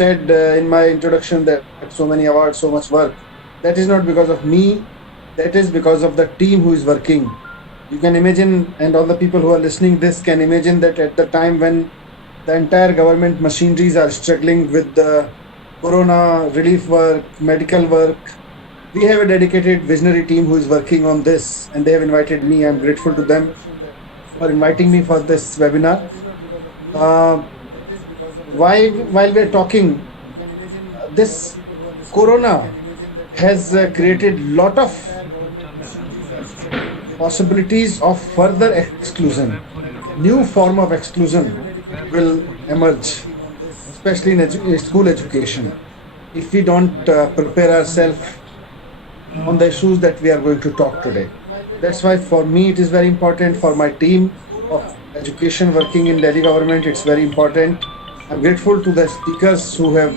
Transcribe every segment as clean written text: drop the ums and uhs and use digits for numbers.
said in my introduction that so many awards, so much work, that is not because of me, that is because of the team who is working. You can imagine, and all the people who are listening this can imagine that at the time when the entire government machineries are struggling with the corona relief work, medical work, we have a dedicated visionary team who is working on this, and they have invited me. I'm grateful to them for inviting me for this webinar. Uh, while we're talking, this corona has created lot of possibilities of further exclusion. New form of exclusion will emerge, especially in school education, if we don't prepare ourselves on the issues that we are going to talk today. That's why for me it is very important, for my team of education working in Delhi government, it's very important. I'm grateful to the speakers who have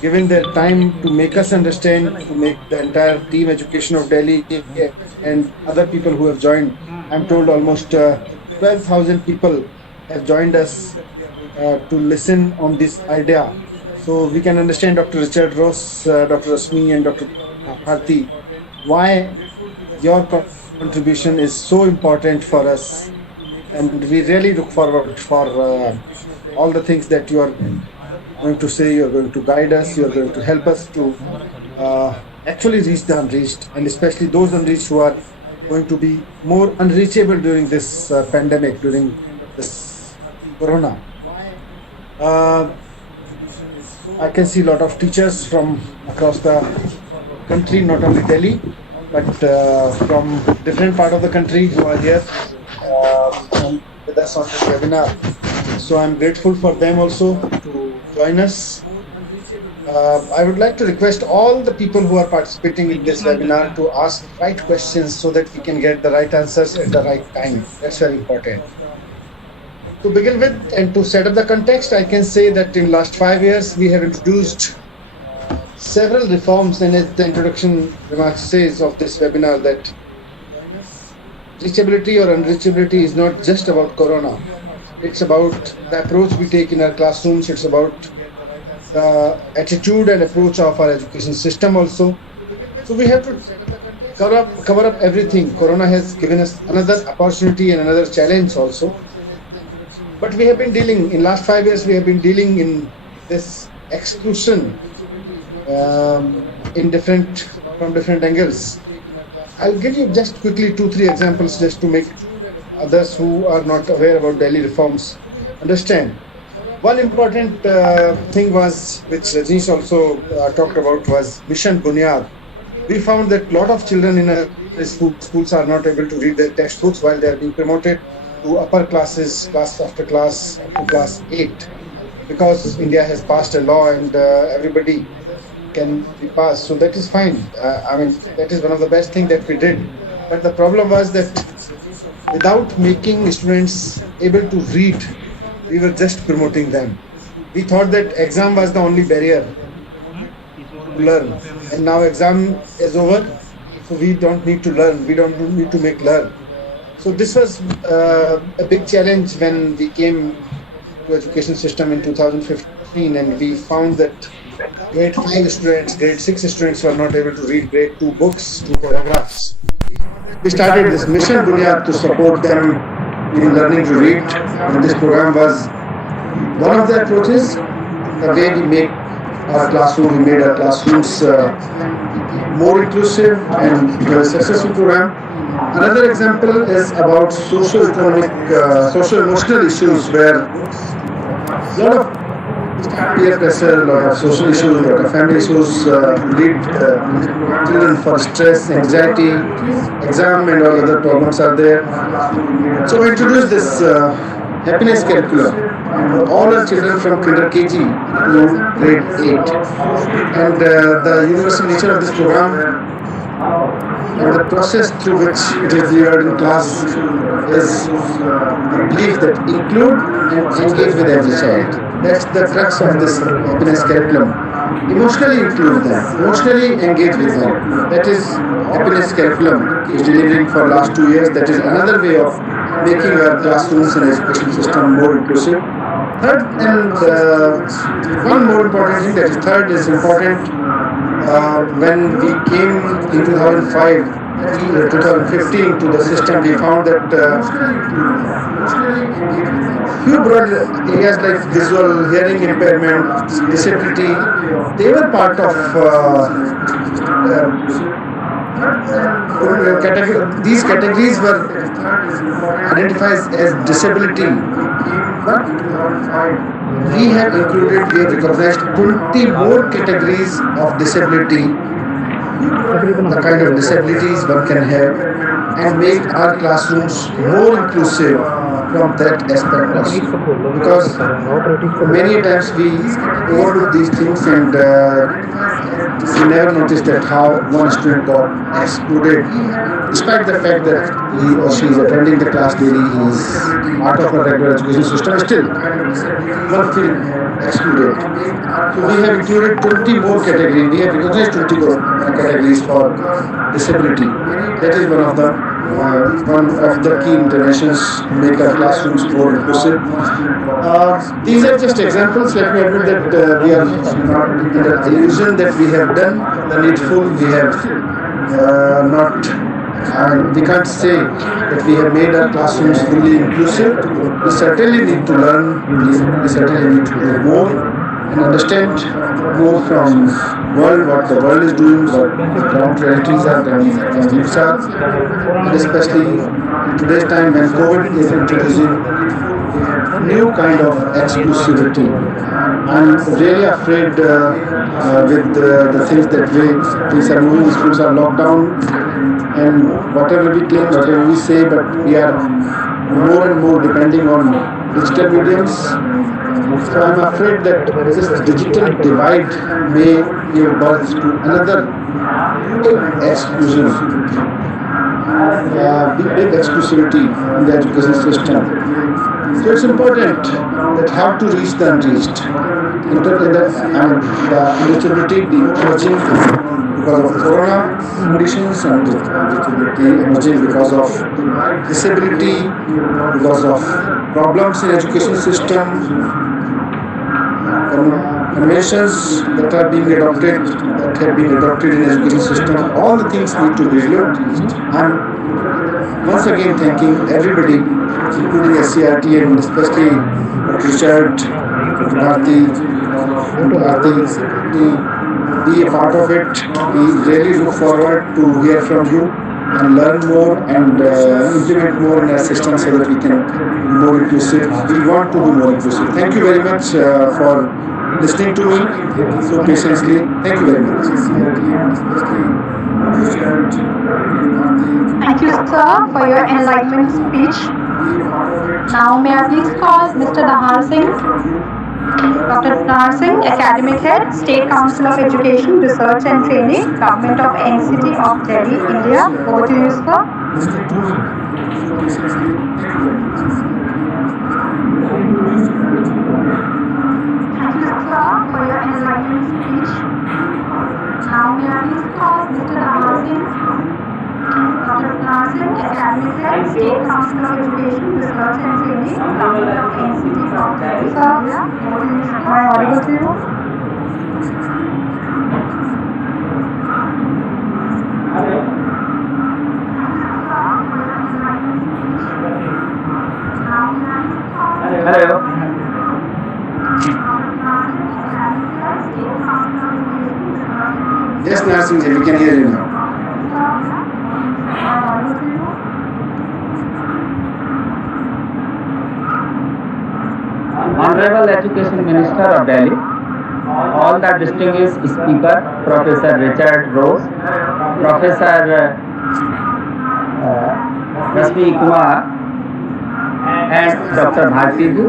given their time to make us understand, to make the entire team education of Delhi and other people who have joined. I'm told almost 12,000 people have joined us to listen on this idea. So we can understand Dr. Richard Ross, Dr. Rasmi and Dr. Bharti, why your contribution is so important for us. And we really look forward for all the things that you are going to say. You're going to guide us, you're going to help us to actually reach the unreached, and especially those unreached who are going to be more unreachable during this pandemic, during this corona. I can see a lot of teachers from across the country, not only Delhi, but from different part of the country who are here with us on this webinar. So I'm grateful for them also to join us. I would like to request all the people who are participating in this webinar to ask right questions so that we can get the right answers at the right time. That's very important. To begin with, and to set up the context, I can say that in last 5 years we have introduced several reforms, and as the introduction remarks says of this webinar, that reachability or unreachability is not just about corona. It's about the approach we take in our classrooms. It's about the attitude and approach of our education system also. So we have to cover up everything. Corona has given us another opportunity and another challenge also. But we have been dealing, in last 5 years, we have been dealing in this exclusion from different angles. I'll give you just quickly 2-3 examples just to make others who are not aware about Delhi reforms understand. One important thing was, which Rajneesh also talked about, was Mission Bunyad. We found that a lot of children in our schools are not able to read their textbooks while they are being promoted to upper classes, class after class, up to class 8, because India has passed a law and everybody can be passed. So that is fine. That is one of the best things that we did. But the problem was that without making students able to read, we were just promoting them. We thought that exam was the only barrier to learn, and now exam is over, so we don't need to learn, we don't need to make learn. So this was a big challenge when we came to education system in 2015, and we found that grade 5 students, grade 6 students were not able to read grade 2 books, 2 paragraphs. We started this Mission Bunyad to support them in learning to read, and this program was one of the approaches. The way we make our classroom, we made our classrooms more inclusive, and it was a successful program. Another example is about socio-economic, socio-emotional issues, where a lot of peer pressure, a lot of social issues, a lot of family issues lead children for stress, anxiety, exam and all other problems are there. So we introduced this happiness curriculum for all our children from kinder KG to grade 8. And the universal nature of this program and the process through which it is delivered in class is a belief that include and engage with every child. That's the crux of this happiness curriculum. Emotionally include them, emotionally engage with them. That is happiness curriculum is delivering for last 2 years. That is another way of making our classrooms and education system more inclusive. Third, and one more important thing, that is third is important. When we came in 2015 to the system, we found that few broad areas like visual, hearing impairment, disability, they were part of these categories were identified as disability, but we have recognized 20 more categories of disability, the kind of disabilities one can have, and make our classrooms more inclusive from that aspect also. Because many times we overlook these things and we never notice that how one student got excluded, despite the fact that he or she is attending the class daily, he is part of a regular education system, still one feel excluded. So we have included 20 more categories. We have recognized 20 more categories for disability. That is one of the key interventions to make our classrooms more inclusive. These are just examples. Let me admit that we are not under illusion that we have done the needful. We have not. We can't say that we have made our classrooms fully inclusive. We certainly need to learn. We certainly need to do more and understand more from world, what the world is doing, what ground realities are, and needs are, and especially in today's time when COVID is introducing new kind of exclusivity. I'm really afraid with the things that things are moving, schools are locked down, and whatever we claim, whatever we say, but we are more and more depending on digital mediums. So I'm afraid that this digital divide may give birth to another exclusion, big exclusivity in the education system. So it's important that how to reach the unreached. The disability emerging because of corona conditions, and disability emerging because of disability, because of problems in education system, conventions that have been adopted in education system. All the things need to be reviewed. I'm once again thanking everybody, including SCERT and especially Richard, Bharti, to be a part of it. We really look forward to hear from you and learn more and implement more in our system so that we can be more inclusive. We want to be more inclusive. Thank you very much for listening to me so patiently. Thank you very much. Thank you, sir, for your enlightenment speech. Now, may I please call Mr. Dahar Singh, Dr. Dahar Singh, Academic Head, State Council of Education, Research and Training, Government of NCT of Delhi, India. Over to you, sir. Thank you, sir, for your enlightenment speech. Now, may I please call Mr. Dahar Singh, Dr. Dahar Singh, Academic Head, State Council of Education, Research and Training, Government of NCT of Delhi. Sir, am I audible to you? Hello. Yes, Narsingh, we can hear you now. Honorable Education Minister of Delhi, all the distinguished speaker, Professor Richard Rose, Professor Rashmi Kumar, and Dr. Bharti ji.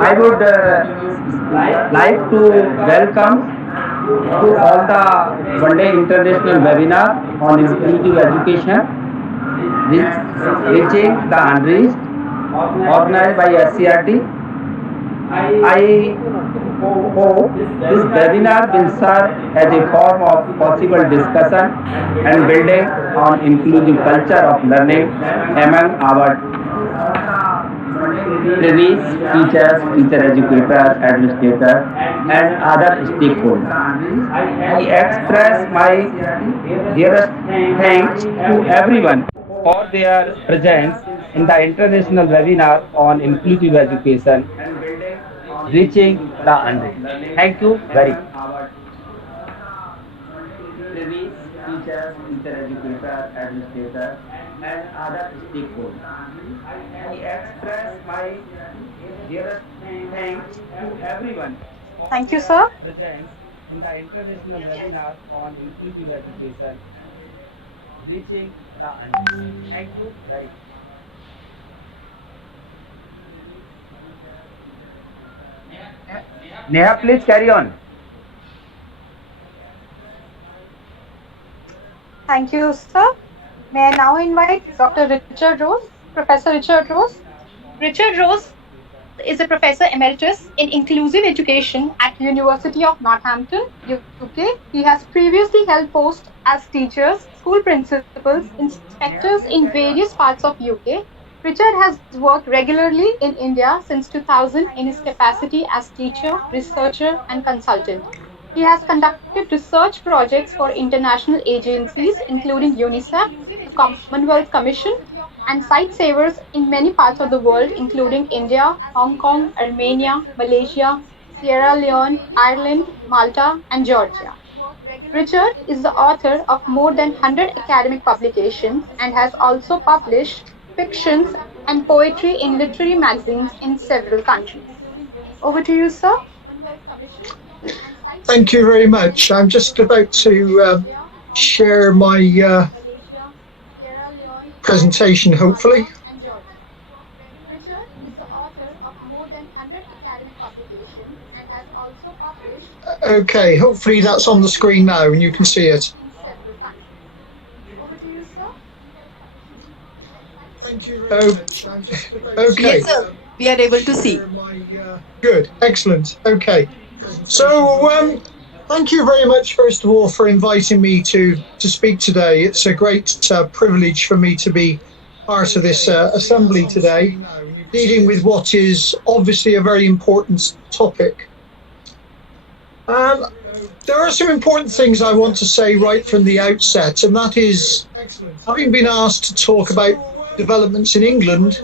I would like to welcome to all the one-day international webinar on inclusive education, reaching the unreached, organized by SCERT. I This webinar will serve as a form of possible discussion and building on inclusive culture of learning among our trainees, teachers, teacher educators, administrators, and other stakeholders. I express my dearest thanks to everyone for their presence in the international webinar on inclusive education reaching the unreached. Thank you very much. Trainees, teachers, teacher educators, administrators, and other stakeholders. I express my dearest thanks to everyone. Thank you, sir. Presence in the international webinar on inclusive education reaching the unreached. Thank you very much. Neha, please carry on. Thank you, sir. May I now invite Dr. Richard Rose, Professor Richard Rose. Richard Rose is a professor emeritus in inclusive education at University of Northampton, UK. He has previously held posts as teachers, school principals, inspectors in various parts of UK. Richard has worked regularly in India since 2000 in his capacity as teacher, researcher, and consultant. He has conducted research projects for international agencies including UNICEF, the Commonwealth Commission, and site savers in many parts of the world including India, Hong Kong, Armenia, Malaysia, Sierra Leone, Ireland, Malta, and Georgia. Richard is the author of more than 100 academic publications and has also published fictions and poetry in literary magazines in several countries. Over to you, sir. Thank you very much. I'm just about to share my presentation, hopefully. Okay, hopefully that's on the screen now and you can see it. Thank you very much. Okay. Yes, sir. We are able to see. Good, excellent. Okay. So, thank you very much, first of all, for inviting me to speak today. It's a great privilege for me to be part of this assembly today, dealing with what is obviously a very important topic. There are some important things I want to say right from the outset, and that is, having been asked to talk about developments in England,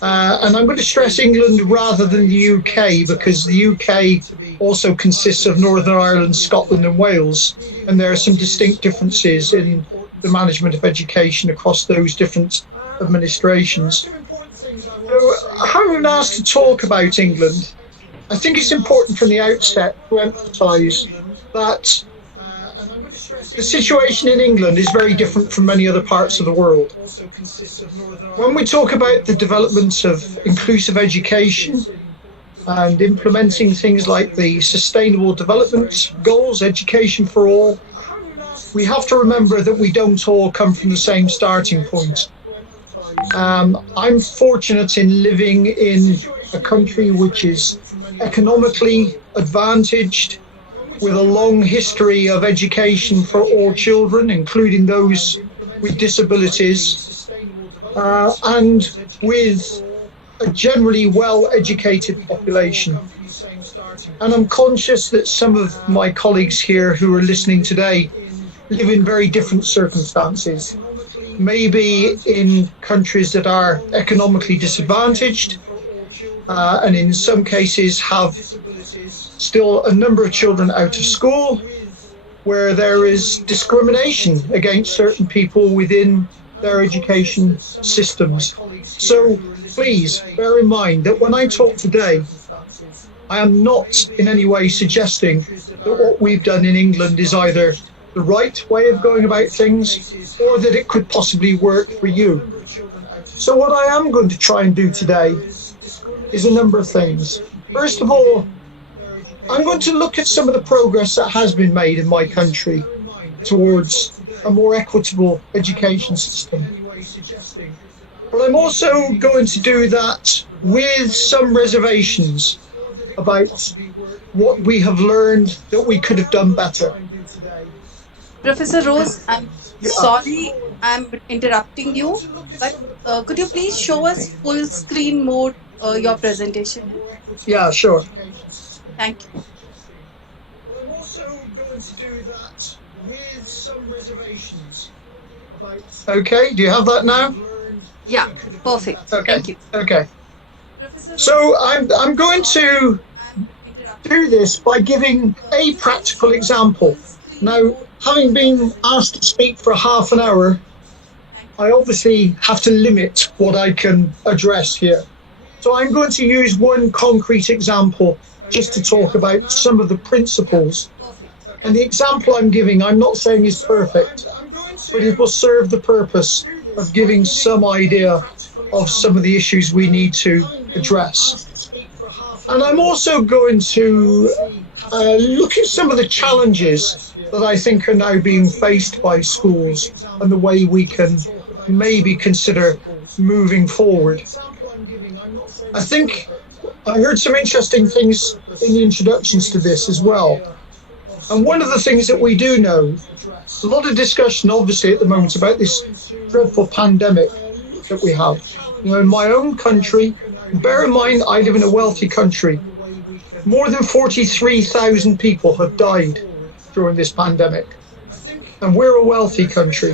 and I'm going to stress England rather than the UK, because the UK also consists of Northern Ireland, Scotland and Wales, and there are some distinct differences in the management of education across those different administrations. So, having been asked to talk about England, I think it's important from the outset to emphasise that the situation in England is very different from many other parts of the world. When we talk about the development of inclusive education and implementing things like the Sustainable Development Goals, education for all, we have to remember that we don't all come from the same starting point. I'm fortunate in living in a country which is economically advantaged, with a long history of education for all children, including those with disabilities, and with a generally well-educated population. And I'm conscious that some of my colleagues here who are listening today live in very different circumstances, maybe in countries that are economically disadvantaged, and in some cases have still a number of children out of school, where there is discrimination against certain people within their education systems. So please bear in mind that when I talk today, I am not in any way suggesting that what we've done in England is either the right way of going about things or that it could possibly work for you. So what I am going to try and do today is a number of things. First of all, I'm going to look at some of the progress that has been made in my country towards a more equitable education system. But I'm also going to do that with some reservations about what we have learned that we could have done better. Professor Rose, I'm sorry I'm interrupting you, but could you please show us full screen mode your presentation? Yeah, sure. Thank you. I'm also going to do that with some reservations. Okay, do you have that now? Yeah, perfect. Okay. Thank you. Okay. So I'm going to do this by giving a practical example. Now, having been asked to speak for half an hour, I obviously have to limit what I can address here. So I'm going to use one concrete example just to talk about some of the principles. And the example I'm giving, I'm not saying is perfect, but it will serve the purpose of giving some idea of some of the issues we need to address. And I'm also going to look at some of the challenges that I think are now being faced by schools and the way we can maybe consider moving forward. I think I heard some interesting things in the introductions to this as well. And one of the things that we do know, a lot of discussion obviously at the moment about this dreadful pandemic that we have. You know, in my own country, bear in mind I live in a wealthy country, more than 43,000 people have died during this pandemic. And we're a wealthy country.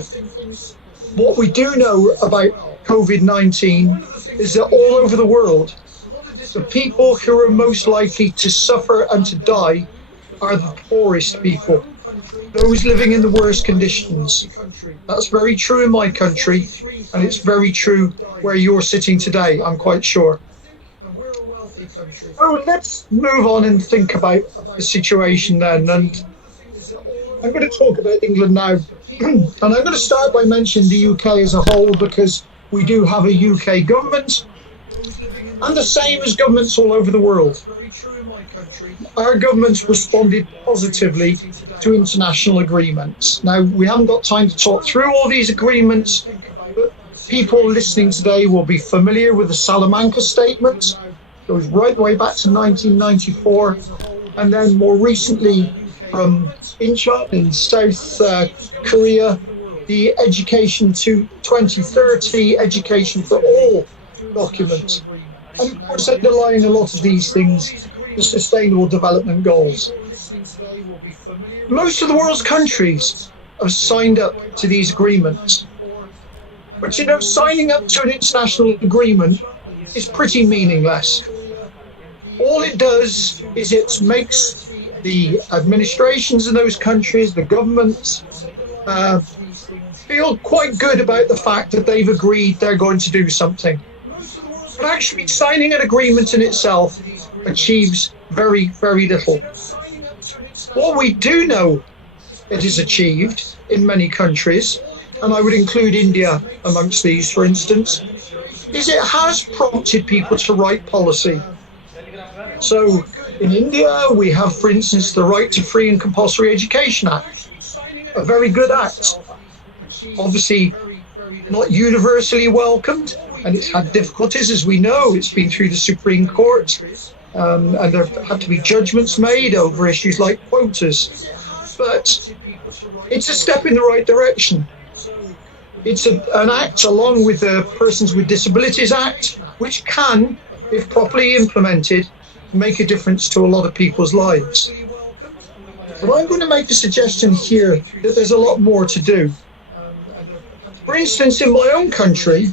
What we do know about COVID-19 is that all over the world, the people who are most likely to suffer and to die are the poorest people, those living in the worst conditions. That's very true in my country, and it's very true where you're sitting today, I'm quite sure. So let's move on and think about the situation then. And I'm going to talk about England now. And I'm going to start by mentioning the UK as a whole, because we do have a UK government, and the same as governments all over the world. Our government's responded positively to international agreements. Now, we haven't got time to talk through all these agreements, but people listening today will be familiar with the Salamanca Statement. It goes right the way back to 1994, and then more recently from Incheon in South Korea, the Education to 2030, Education for All document. And of course, underlying a lot of these things, the Sustainable Development Goals. Most of the world's countries have signed up to these agreements. But you know, signing up to an international agreement is pretty meaningless. All it does is it makes the administrations in those countries, the governments, feel quite good about the fact that they've agreed they're going to do something. But actually signing an agreement in itself achieves very, very little. What we do know it is achieved in many countries, and I would include India amongst these, for instance, is it has prompted people to write policy. So in India, we have, for instance, the Right to Free and Compulsory Education Act, a very good act. Obviously not universally welcomed, and it's had difficulties, as we know. It's been through the Supreme Court, and there had to be judgments made over issues like quotas. But it's a step in the right direction. It's an act, along with the Persons with Disabilities Act, which can, if properly implemented, make a difference to a lot of people's lives. But I'm going to make a suggestion here that there's a lot more to do. For instance, in my own country,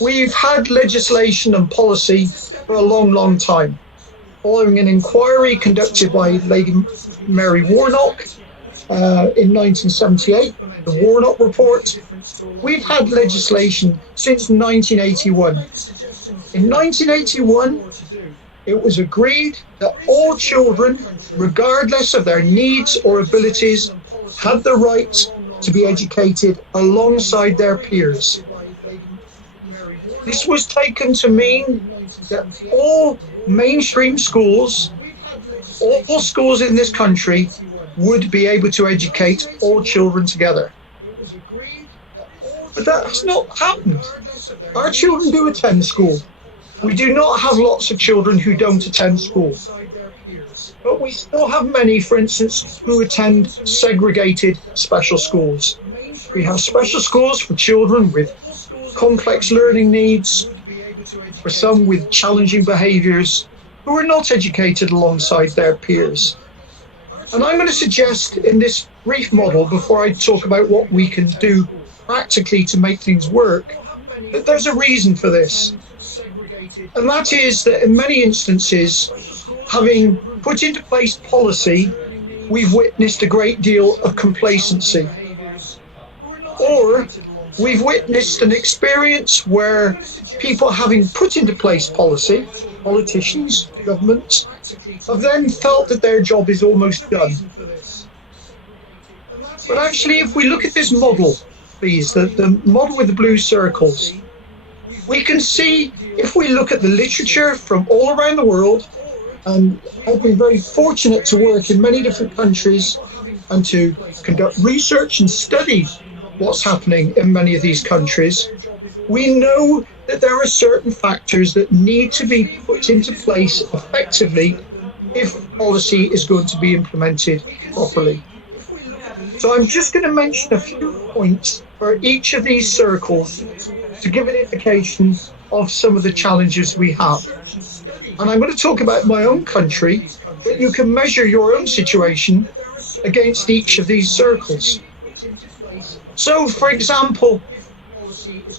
we've had legislation and policy for a long, long time. Following an inquiry conducted by Lady Mary Warnock in 1978, the Warnock Report, we've had legislation since 1981. In 1981, it was agreed that all children, regardless of their needs or abilities, had the right to be educated alongside their peers. This was taken to mean that all mainstream schools, all schools in this country, would be able to educate all children together. But that has not happened. Our children do attend school, We do not have lots of children who don't attend school. But we still have many, for instance, who attend segregated special schools. We have special schools for children with complex learning needs, for some with challenging behaviours, who are not educated alongside their peers. And I'm going to suggest in this brief model, before I talk about what we can do practically to make things work, that there's a reason for this. And that is that in many instances, having put into place policy, we've witnessed a great deal of complacency. Or we've witnessed an experience where people, having put into place policy, politicians, governments, have then felt that their job is almost done. But actually, if we look at this model, please, the model with the blue circles, we can see, if we look at the literature from all around the world, and I've been very fortunate to work in many different countries and to conduct research and study what's happening in many of these countries, we know that there are certain factors that need to be put into place effectively if policy is going to be implemented properly. So I'm just going to mention a few points for each of these circles to give an indication of some of the challenges we have. And I'm going to talk about my own country, but you can measure your own situation against each of these circles. So, for example,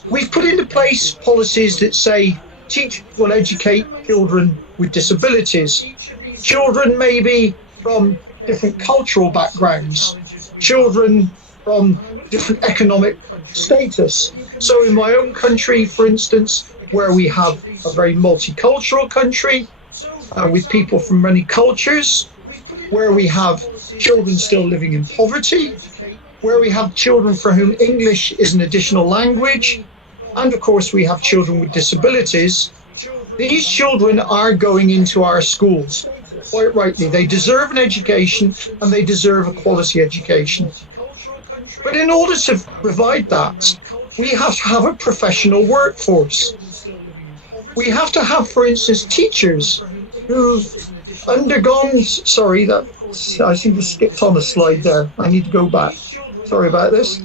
we've put into place policies that say teachers will educate children with disabilities, children maybe from different cultural backgrounds, children from different economic status. So in my own country, for instance, where we have a very multicultural country with people from many cultures, where we have children still living in poverty, where we have children for whom English is an additional language, and of course we have children with disabilities. These children are going into our schools, quite rightly. They deserve an education and they deserve a quality education. But in order to provide that, we have to have a professional workforce. We have to have, for instance, teachers who've undergone, sorry, that I seem to skipped on a slide there. I need to go back. Sorry about this.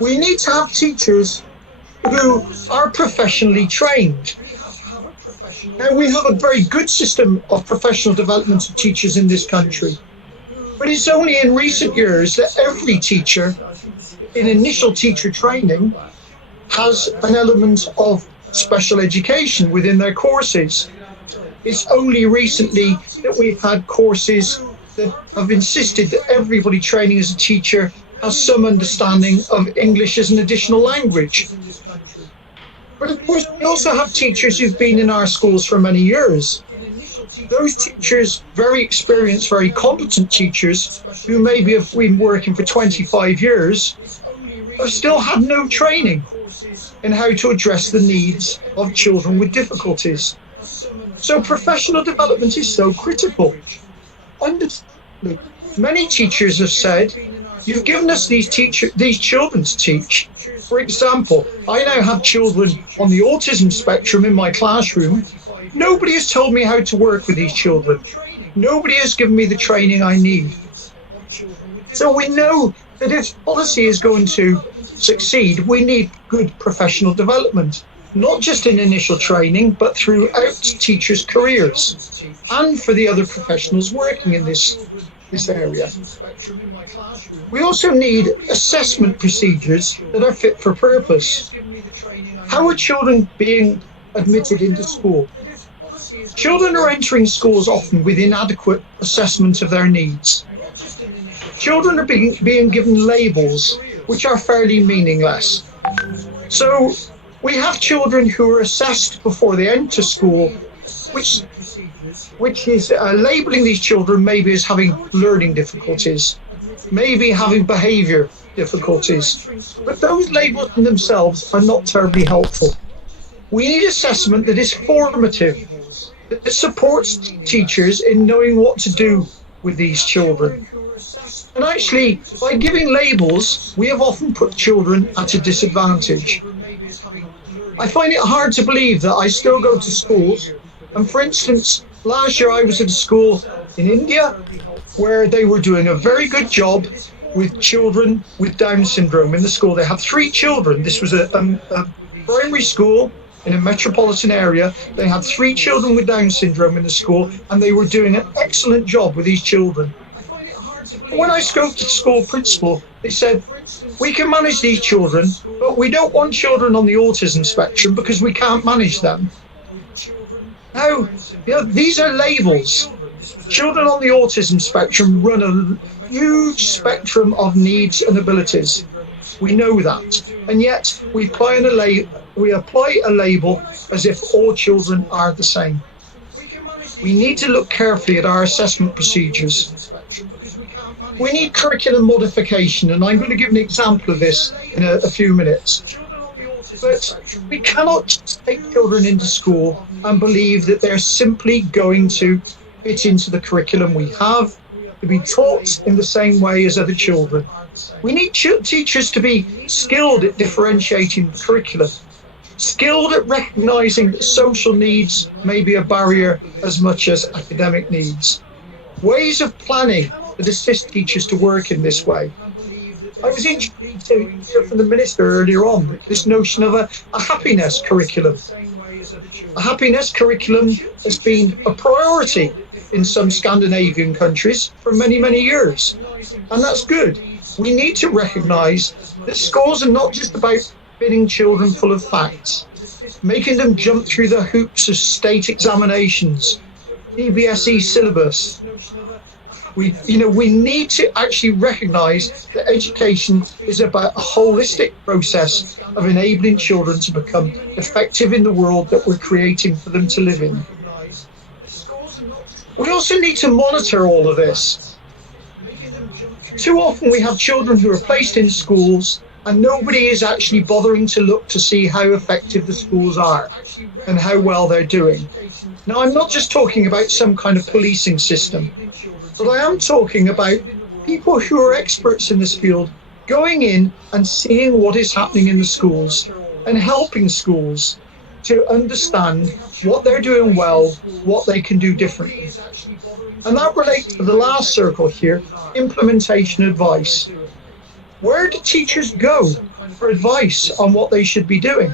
We need to have teachers who are professionally trained. Now, we have a very good system of professional development of teachers in this country, but it's only in recent years that every teacher in initial teacher training has an element of special education within their courses. It's only recently that we've had courses that have insisted that everybody training as a teacher has some understanding of English as an additional language. But of course, we also have teachers who've been in our schools for many years. Those teachers, very experienced, very competent teachers, who maybe have been working for 25 years, have still had no training in how to address the needs of children with difficulties. So professional development is so critical. Many teachers have said, you've given us these children to teach. For example, I now have children on the autism spectrum in my classroom. Nobody has told me how to work with these children. Nobody has given me the training I need. So we know that if policy is going to succeed, we need good professional development, not just in initial training, but throughout teachers' careers and for the other professionals working in this area. We also need assessment procedures that are fit for purpose. How are children being admitted into school? Children are entering schools often with inadequate assessment of their needs. Children are being given labels which are fairly meaningless. So we have children who are assessed before they enter school, which is labelling these children maybe as having learning difficulties, maybe having behaviour difficulties. But those labels in themselves are not terribly helpful. We need assessment that is formative, that supports teachers in knowing what to do with these children. And actually, by giving labels, we have often put children at a disadvantage. I find it hard to believe that I still go to schools. And for instance, last year I was at a school in India where they were doing a very good job with children with Down syndrome in the school. They had 3 children. This was a primary school in a metropolitan area. They had 3 children with Down syndrome in the school, and they were doing an excellent job with these children. When I spoke to the school principal, they said, we can manage these children, but we don't want children on the autism spectrum because we can't manage them. Now, these are labels. Children on the autism spectrum run a huge spectrum of needs and abilities. We know that. And yet we apply a label as if all children are the same. We need to look carefully at our assessment procedures. We need curriculum modification, and I'm going to give an example of this in a few minutes. But we cannot just take children into school and believe that they're simply going to fit into the curriculum we have, to be taught in the same way as other children. We need teachers to be skilled at differentiating the curriculum, skilled at recognising that social needs may be a barrier as much as academic needs. Ways of planning that assist teachers to work in this way. I was intrigued to hear from the Minister earlier on this notion of a happiness curriculum. A happiness curriculum has been a priority in some Scandinavian countries for many, many years. And that's good. We need to recognise that schools are not just about fitting children full of facts, making them jump through the hoops of state examinations, CBSE syllabus. We need to actually recognise that education is about a holistic process of enabling children to become effective in the world that we're creating for them to live in. We also need to monitor all of this. Too often we have children who are placed in schools and nobody is actually bothering to look to see how effective the schools are and how well they're doing. Now, I'm not just talking about some kind of policing system, but I am talking about people who are experts in this field going in and seeing what is happening in the schools and helping schools to understand what they're doing well, what they can do differently. And that relates to the last circle here, implementation advice. Where do teachers go for advice on what they should be doing?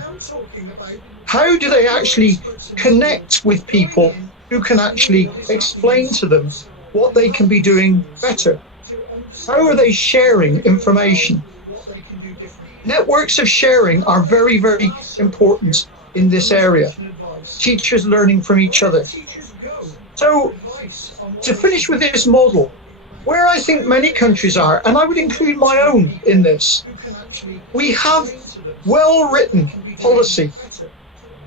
How do they actually connect with people who can actually explain to them what they can be doing better? How are they sharing information? Networks of sharing are very, very important in this area. Teachers learning from each other. So, to finish with this model, where I think many countries are, and I would include my own in this, we have well-written policy.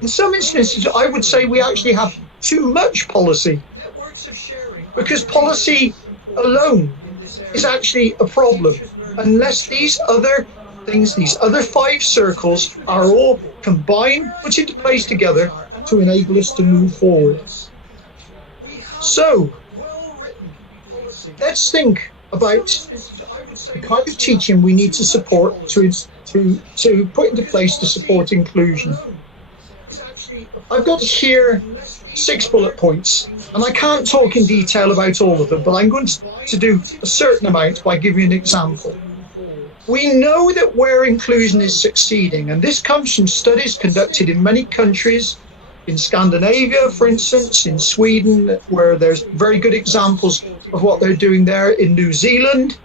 In some instances, I would say we actually have too much policy, because policy alone is actually a problem, unless these other things, these other 5 circles are all combined, put into place together to enable us to move forward. So, let's think about the kind of teaching we need to support to put into place to support inclusion. I've got here 6 bullet points, and I can't talk in detail about all of them, but I'm going to do a certain amount by giving an example. We know that where inclusion is succeeding, and this comes from studies conducted in many countries, in Scandinavia, for instance, in Sweden, where there's very good examples of what they're doing there, in New Zealand,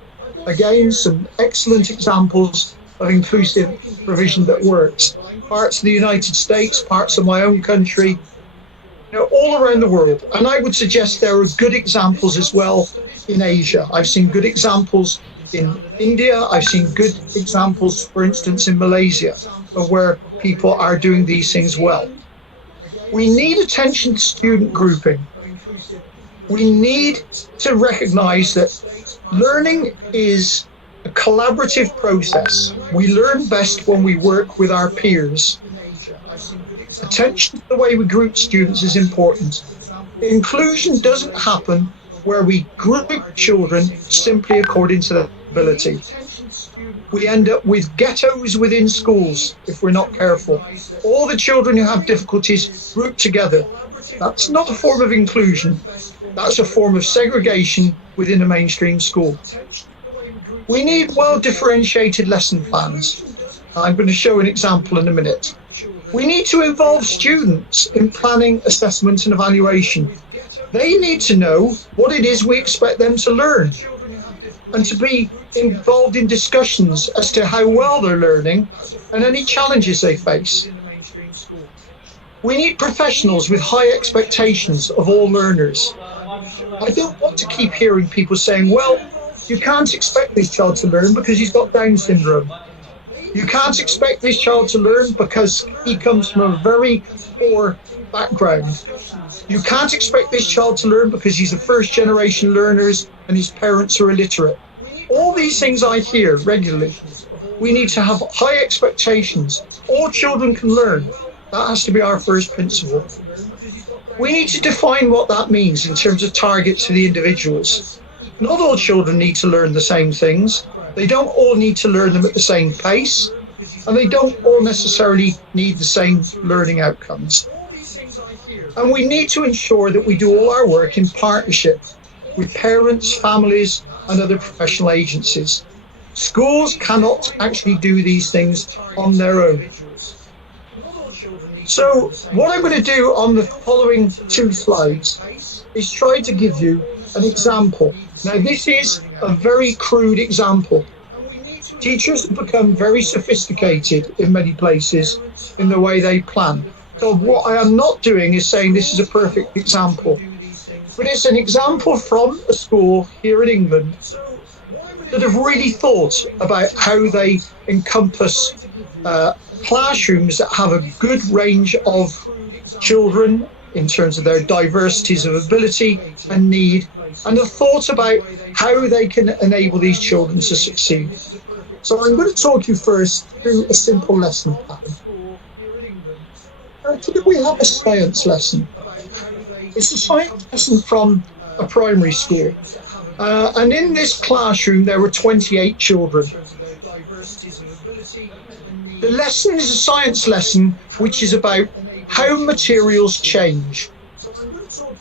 again, some excellent examples of inclusive provision that works. Parts of the United States, parts of my own country, all around the world. And I would suggest there are good examples as well in Asia. I've seen good examples in India. I've seen good examples, for instance, in Malaysia, of where people are doing these things well. We need attention to student grouping. We need to recognise that learning is a collaborative process. We learn best when we work with our peers. Attention to the way we group students is important. Inclusion doesn't happen where we group children simply according to their ability. We end up with ghettos within schools if we're not careful. All the children who have difficulties grouped together. That's not a form of inclusion. That's a form of segregation within a mainstream school. We need well-differentiated lesson plans. I'm going to show an example in a minute. We need to involve students in planning, assessment and evaluation. They need to know what it is we expect them to learn and to be involved in discussions as to how well they're learning and any challenges they face. We need professionals with high expectations of all learners. I don't want to keep hearing people saying, well, you can't expect this child to learn because he's got Down syndrome. You can't expect this child to learn because he comes from a very poor background. You can't expect this child to learn because he's a first-generation learner and his parents are illiterate. All these things I hear regularly. We need to have high expectations. All children can learn. That has to be our first principle. We need to define what that means in terms of targets for the individuals. Not all children need to learn the same things. They don't all need to learn them at the same pace, and they don't all necessarily need the same learning outcomes. And we need to ensure that we do all our work in partnership with parents, families, and other professional agencies. Schools cannot actually do these things on their own. So what I'm going to do on the following 2 slides is try to give you an example. Now, this is a very crude example. Teachers have become very sophisticated in many places in the way they plan. So what I am not doing is saying this is a perfect example, but it's an example from a school here in England that have really thought about how they encompass classrooms that have a good range of children in terms of their diversities of ability and need, and have thought about how they can enable these children to succeed. So I'm going to talk you first through a simple lesson plan. Today we have a science lesson. It's a science lesson from a primary school. And in this classroom there were 28 children. The lesson is a science lesson which is about how materials change.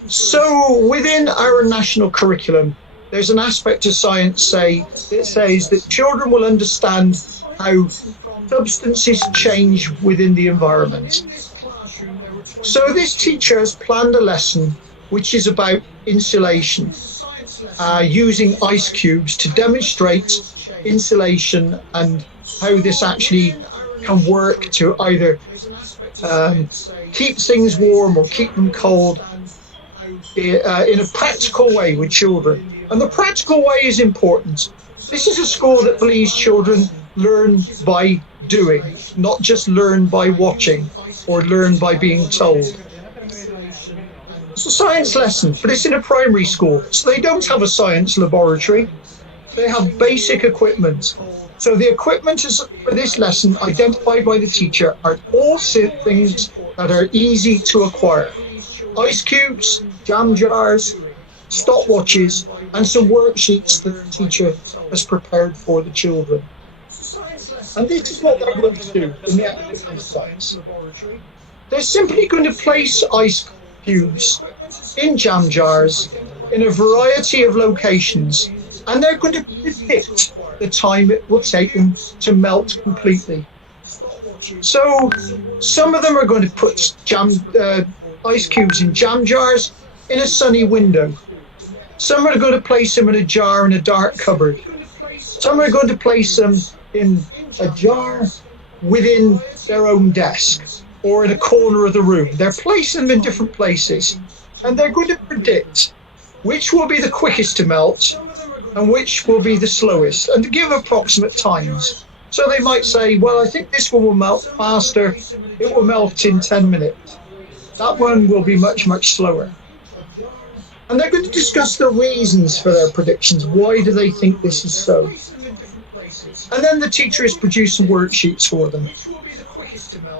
So within our national curriculum, there's an aspect of science that says that children will understand how substances change within the environment. So this teacher has planned a lesson which is about insulation, using ice cubes to demonstrate insulation and how this actually can work to either keep things warm or keep them cold in a practical way with children. And the practical way is important. This is a school that believes children learn by doing, not just learn by watching or learn by being told. It's a science lesson, but it's in a primary school, so they don't have a science laboratory. They have basic equipment. So the equipment for this lesson, identified by the teacher, are all things that are easy to acquire. Ice cubes, jam jars, stopwatches, and some worksheets that the teacher has prepared for the children. And this is what they're going to do in the activity of science. They're simply going to place ice cubes in jam jars in a variety of locations, and they're going to predict the time it will take them to melt completely. So some of them are going to put ice cubes in jam jars in a sunny window. Some are going to place them in a jar in a dark cupboard. Some are going to place them in a jar within their own desk or in a corner of the room. They're placing them in different places, and they're going to predict which will be the quickest to melt and which will be the slowest, and to give approximate times. So they might say, well, I think this one will melt faster. It will melt in 10 minutes. That one will be much, much slower. And they're going to discuss the reasons for their predictions. Why do they think this is so? And then the teacher has produced some worksheets for them.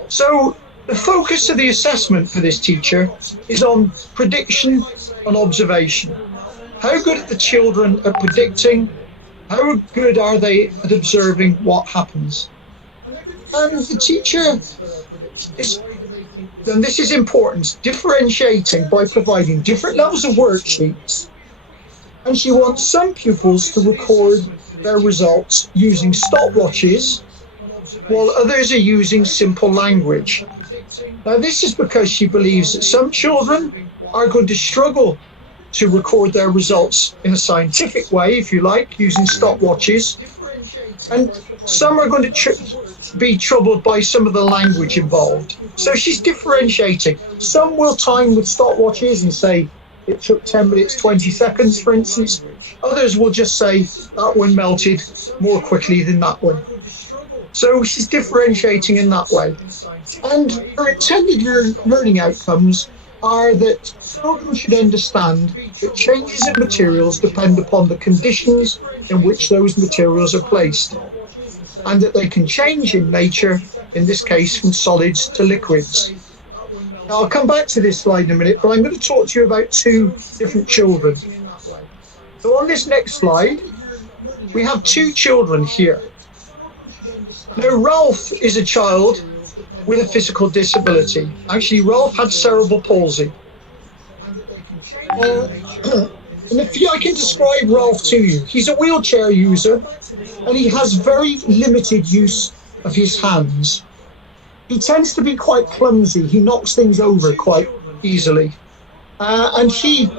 So the focus of the assessment for this teacher is on prediction and observation. How good are the children at predicting? How good are they at observing what happens? And the teacher and this is important, differentiating by providing different levels of worksheets. And she wants some pupils to record their results using stopwatches, while others are using simple language. Now, this is because she believes that some children are going to struggle to record their results in a scientific way, if you like, using stopwatches, and some are going to be troubled by some of the language involved. So she's differentiating. Some will time with stopwatches and say it took 10 minutes, 20 seconds, for instance. Others will just say that one melted more quickly than that one. So she's differentiating in that way. And her intended learning outcomes are that children should understand that changes in materials depend upon the conditions in which those materials are placed, and that they can change in nature, in this case from solids to liquids. Now, I'll come back to this slide in a minute, but I'm going to talk to you about two different children. So on this next slide, we have two children here. Now, Ralph is a child with a physical disability. Actually, Ralph had cerebral palsy. And if I can describe Ralph to you, he's a wheelchair user and he has very limited use of his hands. He tends to be quite clumsy. He knocks things over quite easily. And he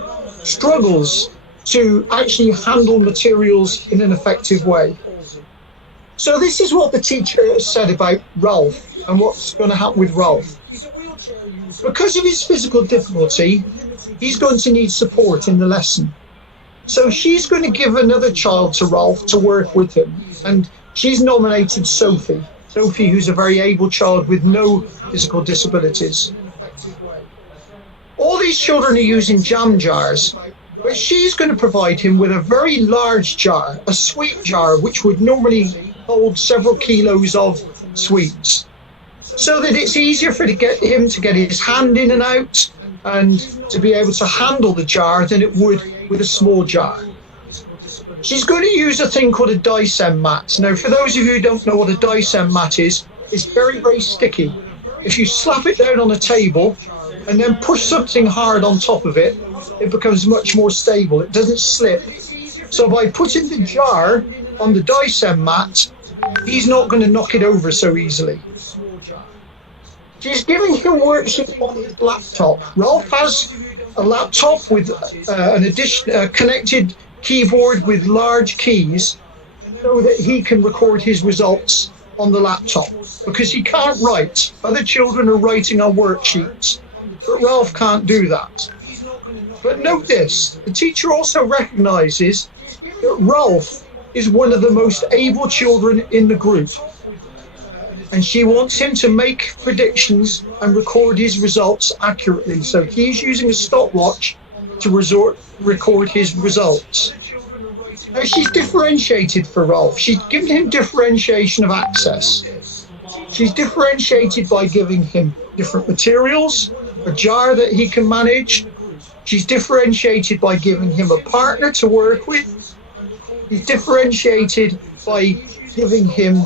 struggles to actually handle materials in an effective way. So this is what the teacher has said about Ralph and what's going to happen with Ralph. Because of his physical difficulty, he's going to need support in the lesson. So she's going to give another child to Ralph to work with him. And she's nominated Sophie. Sophie, who's a very able child with no physical disabilities. All these children are using jam jars, but she's going to provide him with a very large jar, a sweet jar, which would normally hold several kilos of sweets, so that it's easier for him to get his hand in and out and to be able to handle the jar than it would with a small jar. She's going to use a thing called a Dyson mat. Now, for those of you who don't know what a Dyson mat is, it's very, very sticky. If you slap it down on a table and then push something hard on top of it, it becomes much more stable. It doesn't slip. So by putting the jar on the Dyson mat, he's not going to knock it over so easily. She's giving him worksheet on his laptop. Ralph has a laptop with a connected keyboard with large keys so that he can record his results on the laptop, because he can't write. Other children are writing on worksheets, but Ralph can't do that. But note this, the teacher also recognises that Ralph is one of the most able children in the group, and she wants him to make predictions and record his results accurately. So he's using a stopwatch to record his results. Now, she's differentiated for Ralph. She's given him differentiation of access. She's differentiated by giving him different materials, a jar that he can manage. She's differentiated by giving him a partner to work with. She's differentiated by giving him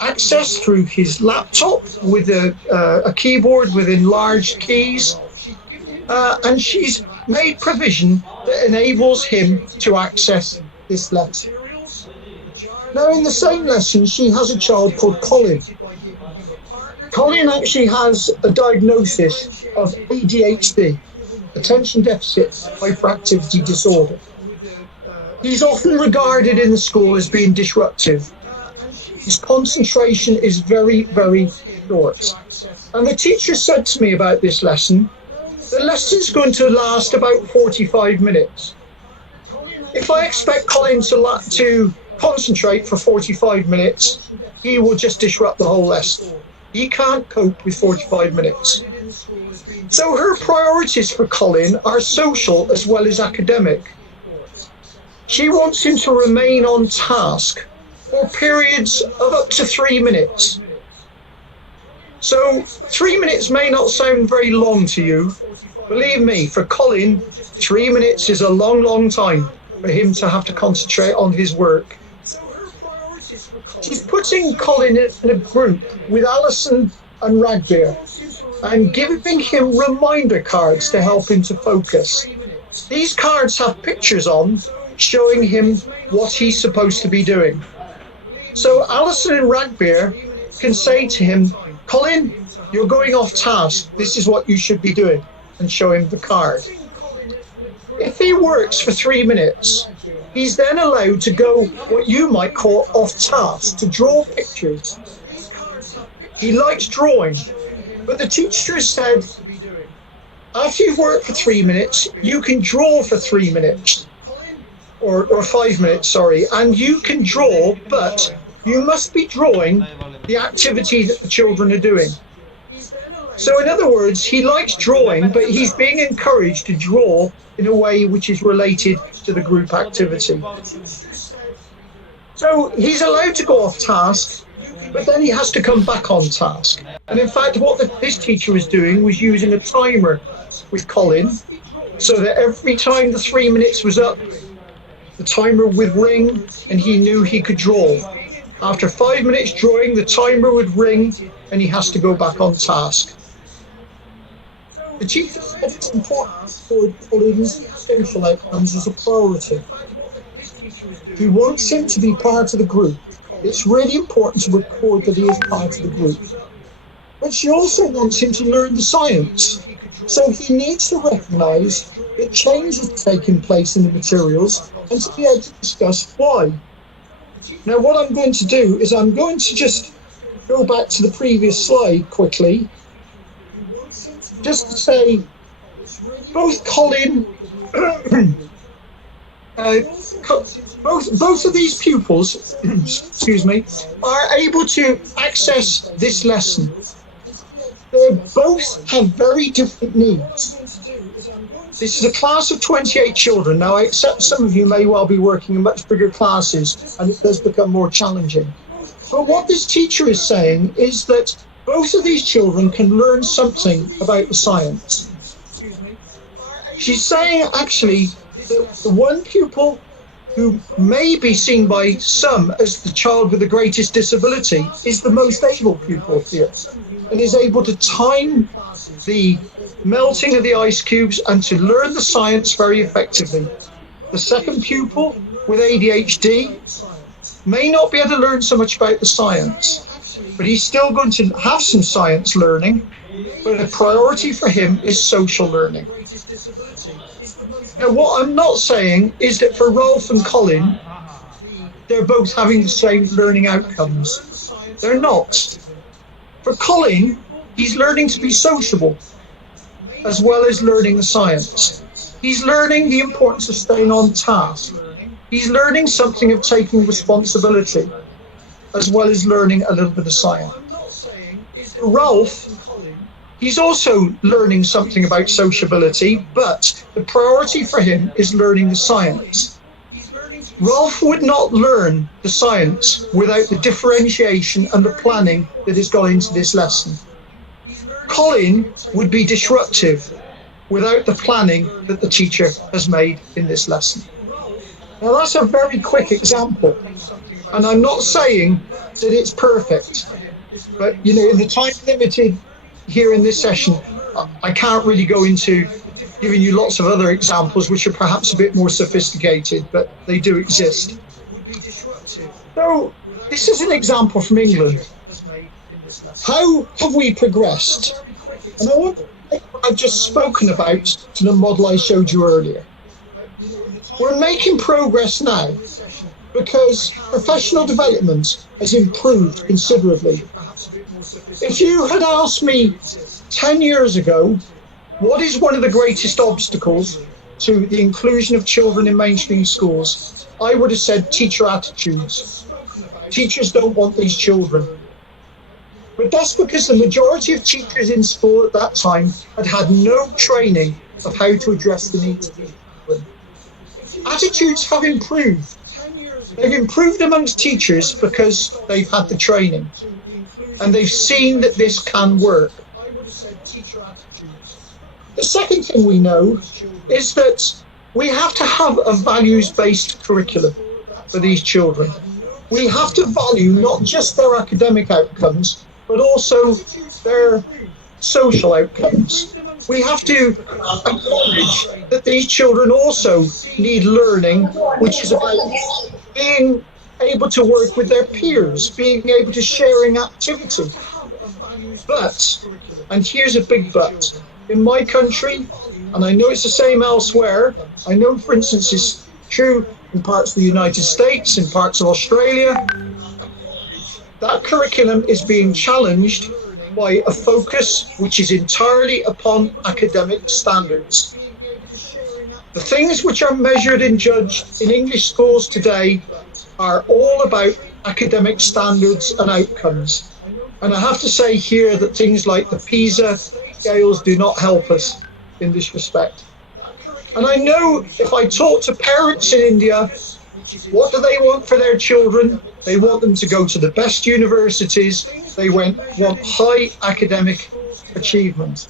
access through his laptop with a keyboard with enlarged keys. And she's made provision that enables him to access this lesson. Now, in the same lesson, she has a child called Colin. Colin actually has a diagnosis of ADHD, attention deficit hyperactivity disorder. He's often regarded in the school as being disruptive. His concentration is very, very short. And the teacher said to me about this lesson, the lesson's going to last about 45 minutes. If I expect Colin to concentrate for 45 minutes, he will just disrupt the whole lesson. He can't cope with 45 minutes. So her priorities for Colin are social as well as academic. She wants him to remain on task for periods of up to 3 minutes. So 3 minutes may not sound very long to you. Believe me, for Colin, 3 minutes is a long, long time. for him to have to concentrate on his work. She's putting Colin in a group with Alison and Ragbear and giving him reminder cards to help him to focus. These cards have pictures on showing him what he's supposed to be doing. So Alison and Ragbear can say to him, Colin, you're going off task. This is what you should be doing, and show him the card. If he works for 3 minutes, he's then allowed to go what you might call off task, to draw pictures. He likes drawing, but the teacher has said, after you've worked for 3 minutes, you can draw for 3 minutes, or 5 minutes, sorry, and you can draw, but you must be drawing the activity that the children are doing. So in other words, he likes drawing, but he's being encouraged to draw in a way which is related to the group activity. So he's allowed to go off task, but then he has to come back on task. And in fact, what this teacher was doing was using a timer with Colin, so that every time the 3 minutes was up, the timer would ring and he knew he could draw. After 5 minutes drawing, the timer would ring and he has to go back on task. The teacher said it's important for Colin's social outcomes as a priority. He wants him to be part of the group. It's really important to record that he is part of the group. But she also wants him to learn the science. So he needs to recognise that change is taking place in the materials and to be able to discuss why. Now what I'm going to do is I'm going to just go back to the previous slide quickly, just to say both Colin, both of these pupils, excuse me, are able to access this lesson. They both have very different needs. This is a class of 28 children. Now, I accept some of you may well be working in much bigger classes, and it does become more challenging. But what this teacher is saying is that both of these children can learn something about the science. She's saying, actually, that the one pupil who may be seen by some as the child with the greatest disability is the most able pupil here, and is able to time the melting of the ice cubes and to learn the science very effectively. The second pupil with ADHD may not be able to learn so much about the science, but he's still going to have some science learning, but a priority for him is social learning. Now, what I'm not saying is that for Rolf and Colin, they're both having the same learning outcomes. They're not. For Colin, he's learning to be sociable, as well as learning the science. He's learning the importance of staying on task. He's learning something of taking responsibility, as well as learning a little bit of science. For Rolf, he's also learning something about sociability, but the priority for him is learning the science. Rolf would not learn the science without the differentiation and the planning that has gone into this lesson. Colin would be disruptive without the planning that the teacher has made in this lesson. Now that's a very quick example, and I'm not saying that it's perfect, but you know, in the time limited here in this session, I can't really go into giving you lots of other examples which are perhaps a bit more sophisticated, but they do exist. So this is an example from England. How have we progressed? And I want to take what I've just spoken about to the model I showed you earlier. We're making progress now because professional development has improved considerably. If you had asked me 10 years ago, what is one of the greatest obstacles to the inclusion of children in mainstream schools, I would have said teacher attitudes. Teachers don't want these children. But that's because the majority of teachers in school at that time had no training of how to address the needs of these children. Attitudes have improved. They've improved amongst teachers because they've had the training and they've seen that this can work. The second thing we know is that We have to have a values-based curriculum for these children. We have to value not just their academic outcomes, but also their social outcomes. We have to acknowledge that these children also need learning, which is about being able to work with their peers, being able to sharing activity. But, and here's a big but, in my country, and I know it's the same elsewhere, I know, for instance, it's true in parts of the United States, in parts of Australia, that curriculum is being challenged by a focus which is entirely upon academic standards. The things which are measured and judged in English schools today are all about academic standards and outcomes. And I have to say here that things like the PISA scales do not help us in this respect. And I know if I talk to parents in India, what do they want for their children? They want them to go to the best universities. They want high academic achievement.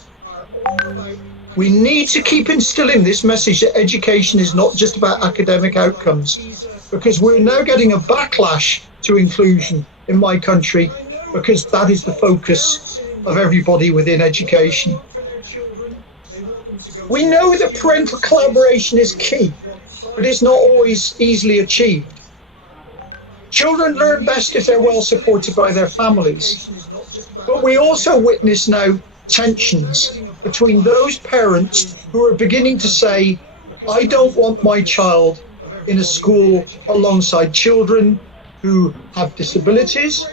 We need to keep instilling this message that education is not just about academic outcomes, because we're now getting a backlash to inclusion in my country, because that is the focus of everybody within education. We know that parental collaboration is key, but it's not always easily achieved. Children learn best if they're well supported by their families. But we also witness now tensions between those parents who are beginning to say, I don't want my child in a school alongside children who have disabilities,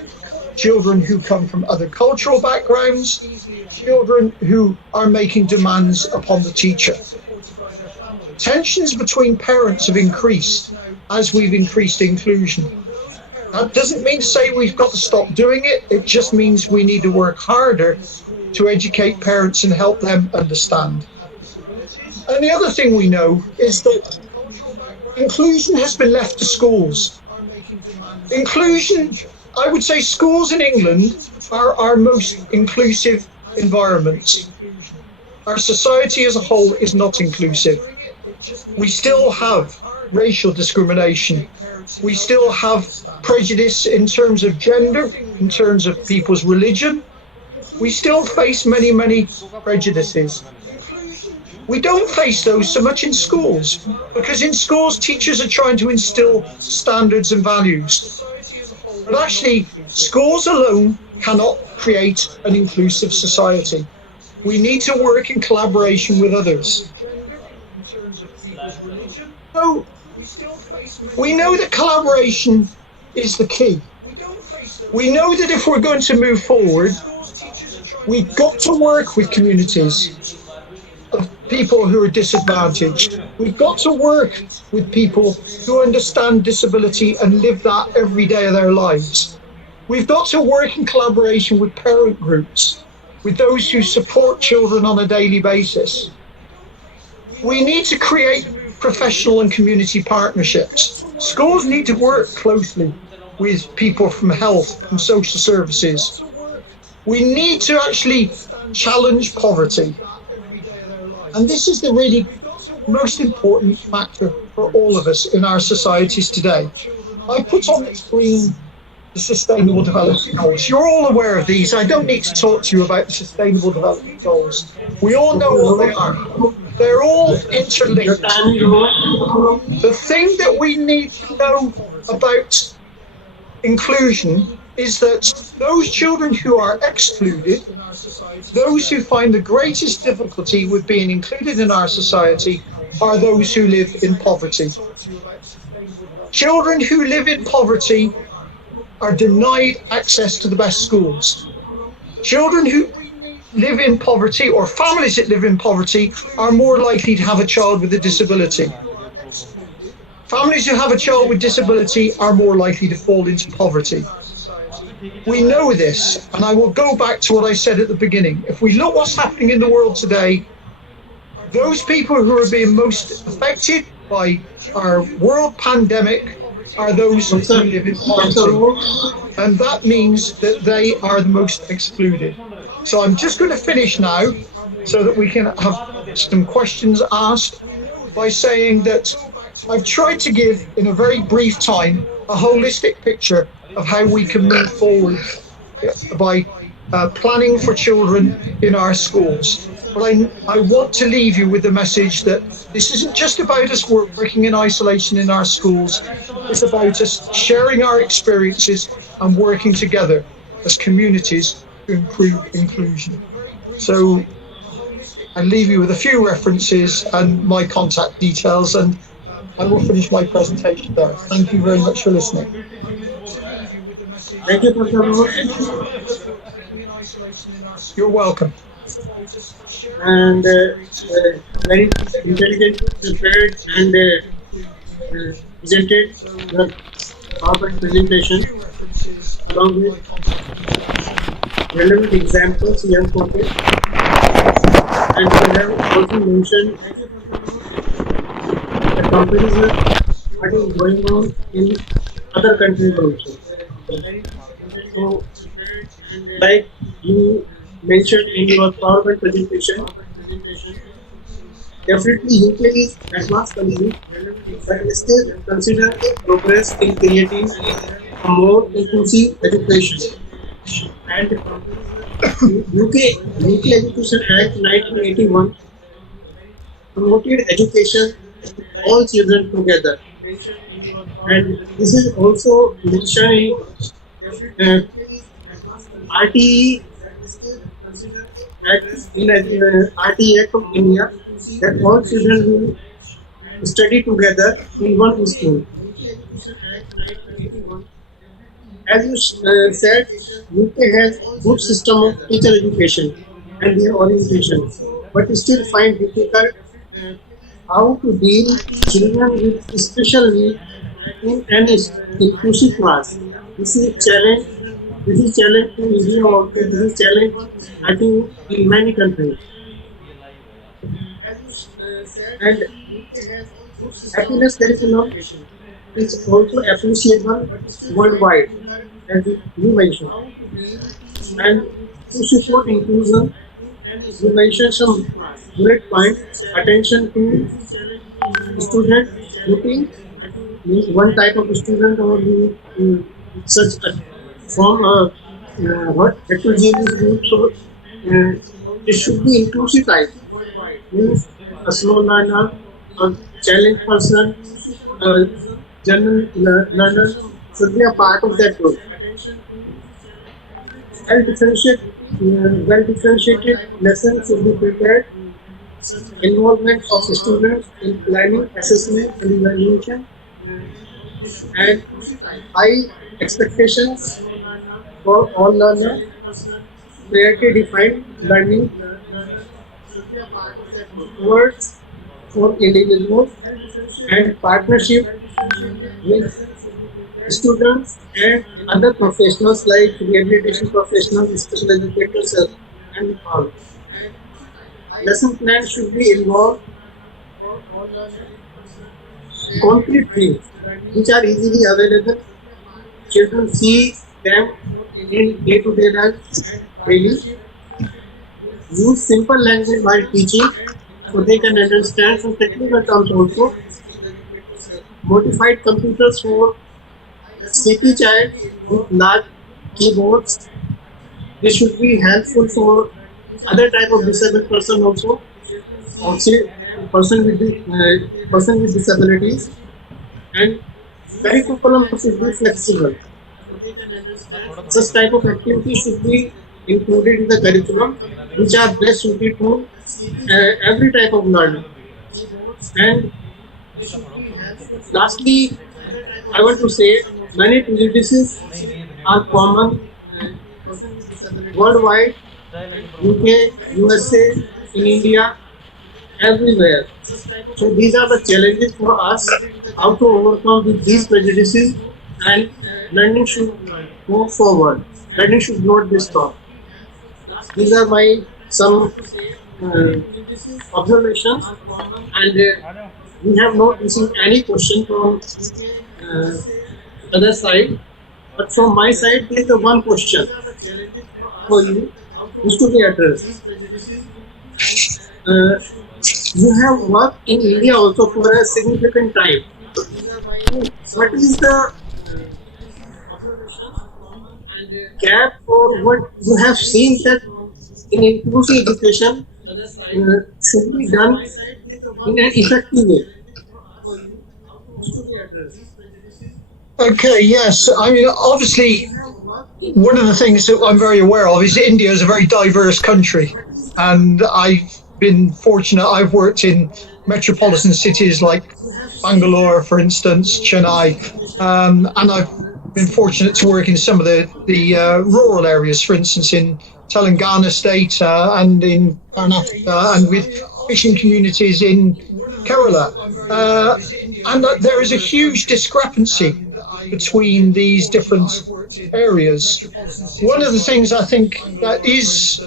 children who come from other cultural backgrounds, children who are making demands upon the teacher. Tensions between parents have increased as we've increased inclusion. That doesn't mean to say we've got to stop doing it. It just means we need to work harder to educate parents and help them understand. And the other thing we know is that inclusion has been left to schools. Inclusion, I would say schools in England are our most inclusive environments. Our society as a whole is not inclusive. We still have racial discrimination. We still have prejudice in terms of gender, in terms of people's religion. We still face many, many prejudices. We don't face those so much in schools, because in schools teachers are trying to instill standards and values. But actually, schools alone cannot create an inclusive society. We need to work in collaboration with others. So, we know that collaboration is the key. We know that if we're going to move forward, we've got to work with communities of people who are disadvantaged. We've got to work with people who understand disability and live that every day of their lives. We've got to work in collaboration with parent groups, with those who support children on a daily basis. We need to create professional and community partnerships. Schools need to work closely with people from health and social services. We need to actually challenge poverty. And this is the really most important factor for all of us in our societies today. I put on the screen the Sustainable Development Goals. You're all aware of these. I don't need to talk to you about the Sustainable Development Goals. We all know what they are. They're all interlinked. The thing that we need to know about inclusion is that those children who are excluded, those who find the greatest difficulty with being included in our society, are those who live in poverty. Children who live in poverty are denied access to the best schools. Children who live in poverty, or families that live in poverty, are more likely to have a child with a disability. Families who have a child with disability are more likely to fall into poverty. We know this, and I will go back to what I said at the beginning. If we look what's happening in the world today, those people who are being most affected by our world pandemic are those who live in poverty. And that means that they are the most excluded. So I'm just going to finish now so that we can have some questions asked. by saying that I've tried to give, in a very brief time, a holistic picture of how we can move forward by planning for children in our schools. But I want to leave you with the message that this isn't just about us working in isolation in our schools. It's about us sharing our experiences and working together as communities to improve inclusion. So I leave you with a few references and my contact details, and I will finish my presentation there. Thank you very much for listening. Thank you, Dr. Rose. You're welcome. And very intelligent, prepared, and presented the PowerPoint presentation along with relevant examples you have quoted. And you have also mentioned the comparison what is going on in other countries also. So, like you mentioned in your PowerPoint presentation, definitely UK is advanced country, but still consider progress in creating a more inclusive education. And UK Education Act 1981 promoted education for all children together. And this is also mentioned in RTE RTE Act of India that all children will study together in one school. As you said, UK has good system of teacher education and their orientation, but still find difficult how to deal children with special needs in an inclusive class. This is a challenge. This is challenge to India also. This is challenge I think in many countries. And happiness there is no is also appreciable worldwide, as you mentioned. And to support inclusion, you mentioned some great points. Attention to student grouping, one type of student or such a form of what heterogeneous group. So it should be inclusive type. Means a slow learner, a challenge person, a general learner should be a part of that group. Well-differentiated lessons should be prepared. Involvement of students in planning, assessment, and evaluation, and high expectations for all learners. Clearly defined learning words for individuals and partnership with students and other professionals like rehabilitation professionals, special educators, and all. Lesson plan should be involved concrete things which are easily available. Children see them in day-to-day life daily. Use simple language while teaching so they can understand some technical terms also. Modified computers for CP child with large keyboards. This should be helpful for other type of disabled person also person with disabilities. And curriculum should be flexible. Such type of activities should be included in the curriculum, which are best suited to every type of learner. And lastly, I want to say many prejudices are common worldwide, UK, USA, in India, everywhere. So these are the challenges for us, how to overcome with these prejudices, and learning should move forward. Learning should not be stopped. These are my some observations, and we have not received any question from other side. But from my side, there is the one question for you, is to be addressed. you have worked in India also for a significant time. What is the gap or what you have seen that in inclusive education should be done in an effective way? Okay, yes. I mean, obviously, one of the things that I'm very aware of is India is a very diverse country. And I've been fortunate, I've worked in metropolitan cities like Bangalore, for instance, Chennai, and I've been fortunate to work in some of the rural areas, for instance, in Telangana state and in Karnataka, and with fishing communities in Kerala. And there is a huge discrepancy between these different areas. One of the things I think that is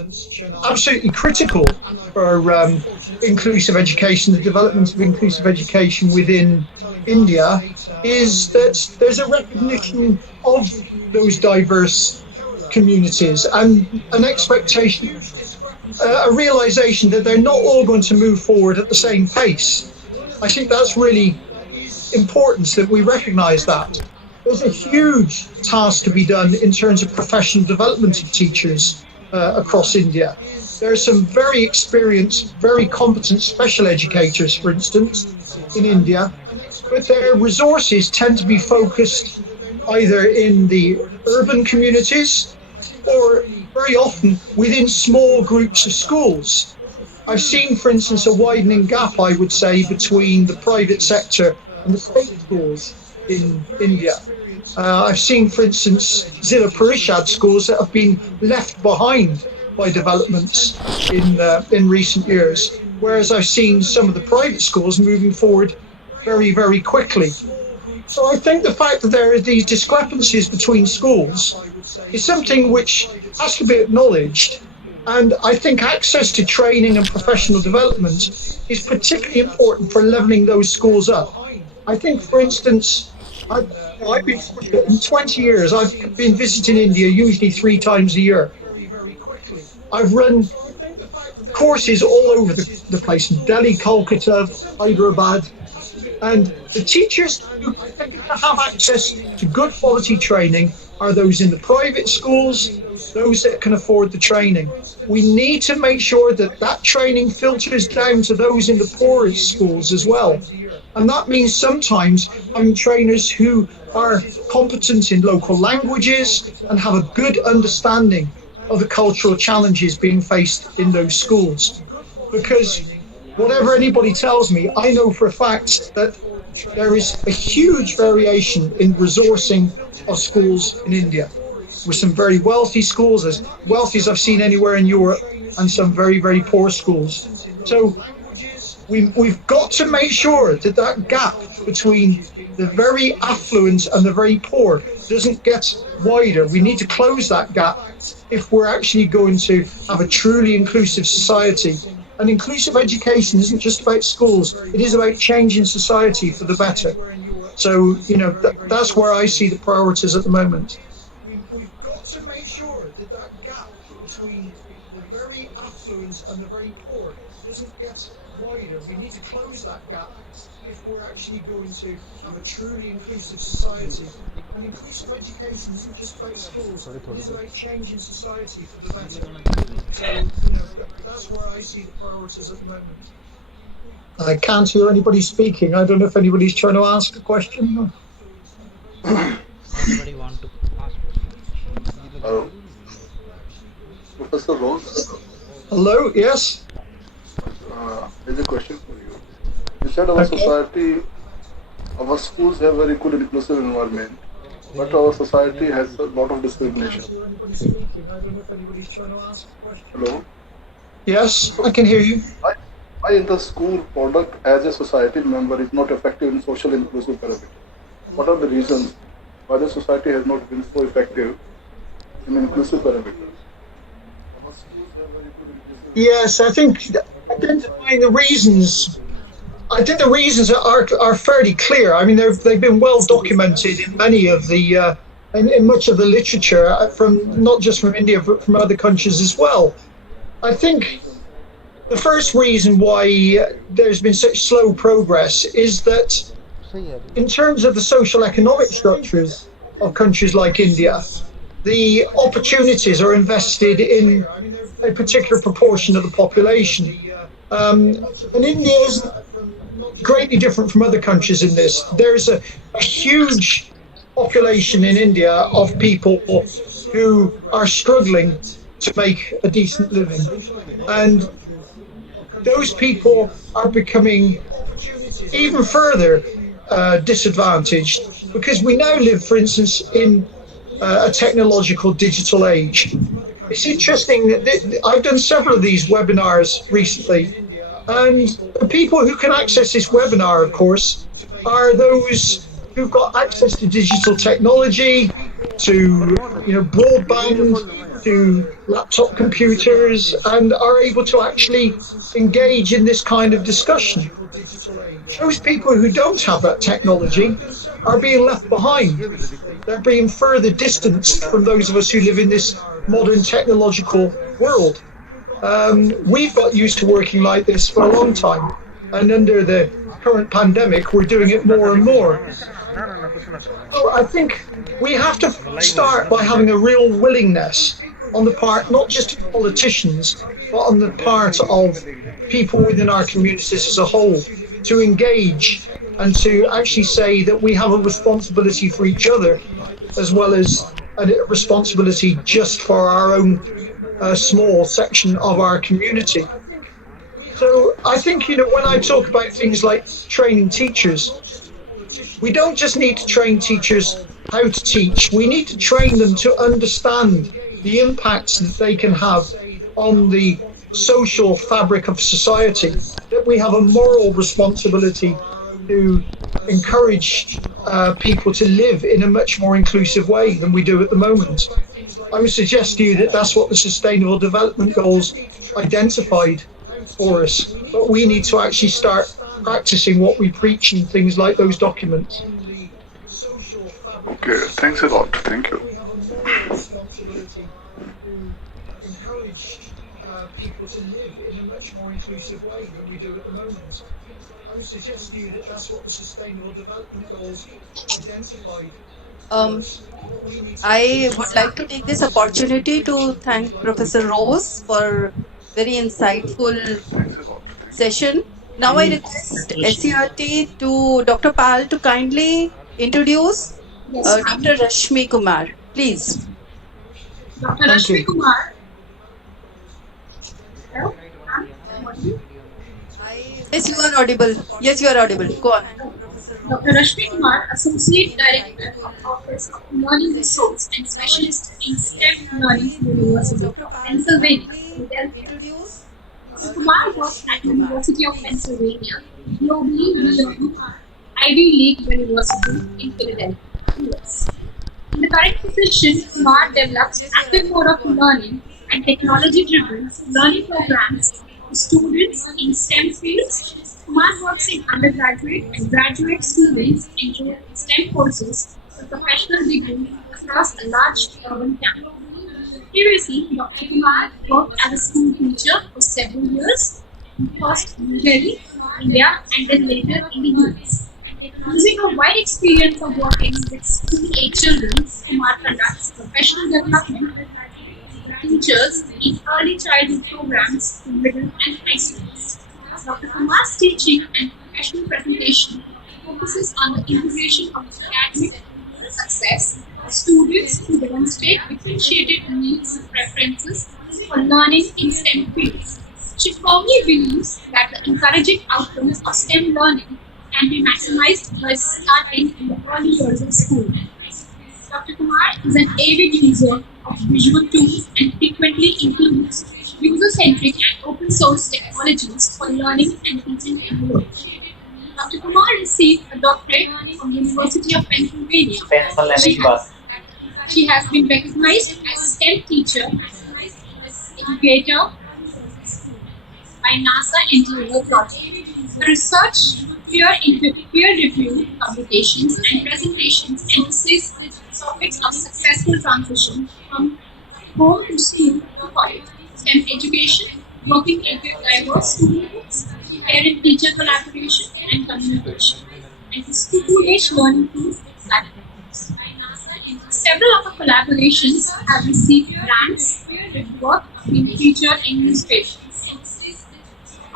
absolutely critical for inclusive education, the development of inclusive education within India, is that there's a recognition of those diverse communities and an expectation, a realization that they're not all going to move forward at the same pace. I think that's really important that we recognize that. There's a huge task to be done in terms of professional development of teachers across India. There are some very experienced, very competent special educators, for instance, in India, but their resources tend to be focused either in the urban communities or very often within small groups of schools. I've seen, for instance, a widening gap, I would say, between the private sector and the state schools in India. I've seen, for instance, Zilla Parishad schools that have been left behind by developments in recent years, whereas I've seen some of the private schools moving forward very, very quickly. So I think the fact that there are these discrepancies between schools is something which has to be acknowledged. And I think access to training and professional development is particularly important for levelling those schools up. I think, for instance, I've been fortunate in 20 years, I've been visiting India usually 3 times a year. I've run courses all over the place, in Delhi, Kolkata, Hyderabad, and the teachers who have access to good quality training are those in the private schools, those that can afford the training. We need to make sure that that training filters down to those in the poorest schools as well. And that means sometimes having trainers who are competent in local languages and have a good understanding of the cultural challenges being faced in those schools. Because whatever anybody tells me, I know for a fact that there is a huge variation in resourcing of schools in India, with some very wealthy schools, as wealthy as I've seen anywhere in Europe, and some very, very poor schools. So we've got to make sure that that gap between the very affluent and the very poor doesn't get wider. We need to close that gap if we're actually going to have a truly inclusive society. And inclusive education isn't just about schools, it is about changing society for the better. So, that's where I see the priorities at the moment. We've got to make sure that that gap between the very affluent and the very poor doesn't get wider. We need to close that gap if we're actually going to have a truly inclusive society. And inclusive education isn't just about schools, it is about changing society for the better. So, that's where I see the priorities at the moment. I can't hear anybody speaking. I don't know if anybody's trying to ask a question. Anybody want to ask questions? Hello. Professor Rose? Hello, yes? There's a question for you. You said our society, our schools have very good inclusive environment, but our society has a lot of discrimination. Hello? Yes, I can hear you. Why in the school product as a society member is not effective in social inclusive parameter? What are the reasons why the society has not been so effective in inclusive parameters? Yes, I think identifying the reasons, the reasons are fairly clear. I mean, they've been well documented in many of the, in much of the literature from not just from India but from other countries as well. I think The first reason why there's been such slow progress is that in terms of the social economic structures of countries like India, the opportunities are invested in a particular proportion of the population. And India is greatly different from other countries in this. There's a huge population in India of people who are struggling to make a decent living. And those people are becoming even further disadvantaged because we now live, for instance, in a technological digital age. It's interesting that I've done several of these webinars recently, and the people who can access this webinar, of course, are those who've got access to digital technology, to broadband, to laptop computers, and are able to actually engage in this kind of discussion. Those people who don't have that technology are being left behind. They're being further distanced from those of us who live in this modern technological world. We've got used to working like this for a long time, and under the current pandemic, we're doing it more and more. So I think we have to start by having a real willingness on the part, not just of politicians, but on the part of people within our communities as a whole, to engage and to actually say that we have a responsibility for each other, as well as a responsibility just for our own small section of our community. So I think, when I talk about things like training teachers, we don't just need to train teachers how to teach, we need to train them to understand the impacts that they can have on the social fabric of society, that we have a moral responsibility to encourage people to live in a much more inclusive way than we do at the moment. I would suggest to you that that's what the Sustainable Development Goals identified for us, but we need to actually start practicing what we preach in things like those documents. Okay, thanks a lot. Thank you. Encourage people to live in a much more inclusive way than we do at the moment. I would suggest to you that that's what the Sustainable Development Goals identified. I would like to take this opportunity to thank Professor Rose for very insightful session. Now I request SCERT to Dr. Powell to kindly introduce Dr. Rashmi Kumar. Please. Dr. Rashmi Kumar. Hello? Yes, you are audible. Yes, you are audible. Go on. Dr. Rashmi Kumar, Associate Director of Office of Learning Resource and Specialist in STEM Learning, University of Pennsylvania, Philadelphia. Mr. Kumar works at the University of Pennsylvania, globally renowned Ivy League University in Philadelphia, US. In the current position, Kumar develops active mode of learning and technology-driven learning programs for students in STEM fields. Kumar works in undergraduate and graduate students enrolled in STEM courses for professional degree across a large urban campus. Previously, Dr. Kumar worked as a school teacher for several years, first in Delhi, India, and then later in the US. Using a wide experience of working with school-age children, Kumar conducts professional development for teachers in early childhood programs in middle and high schools. Dr. Kumar's teaching and professional presentation focuses on the integration of academic success for students who demonstrate differentiated needs and preferences for learning in STEM fields. She firmly believes that the encouraging outcomes of STEM learning can be maximized by starting in the early years of school. Dr. Kumar is an avid user of visual tools and frequently includes user-centric and open-source technologies for learning and teaching and work. Dr. Kumar received a doctorate from the University of Pennsylvania. She has been recognized as STEM teacher, educator by NASA NGO project. The research, peer-reviewed publications and presentations emphasize topics of successful transition from home to school to college, STEM education, working in diverse student groups, parent-teacher collaboration, and communication, and the school-age learning tools platforms. Several of the collaborations have received grants with work in featured English papers.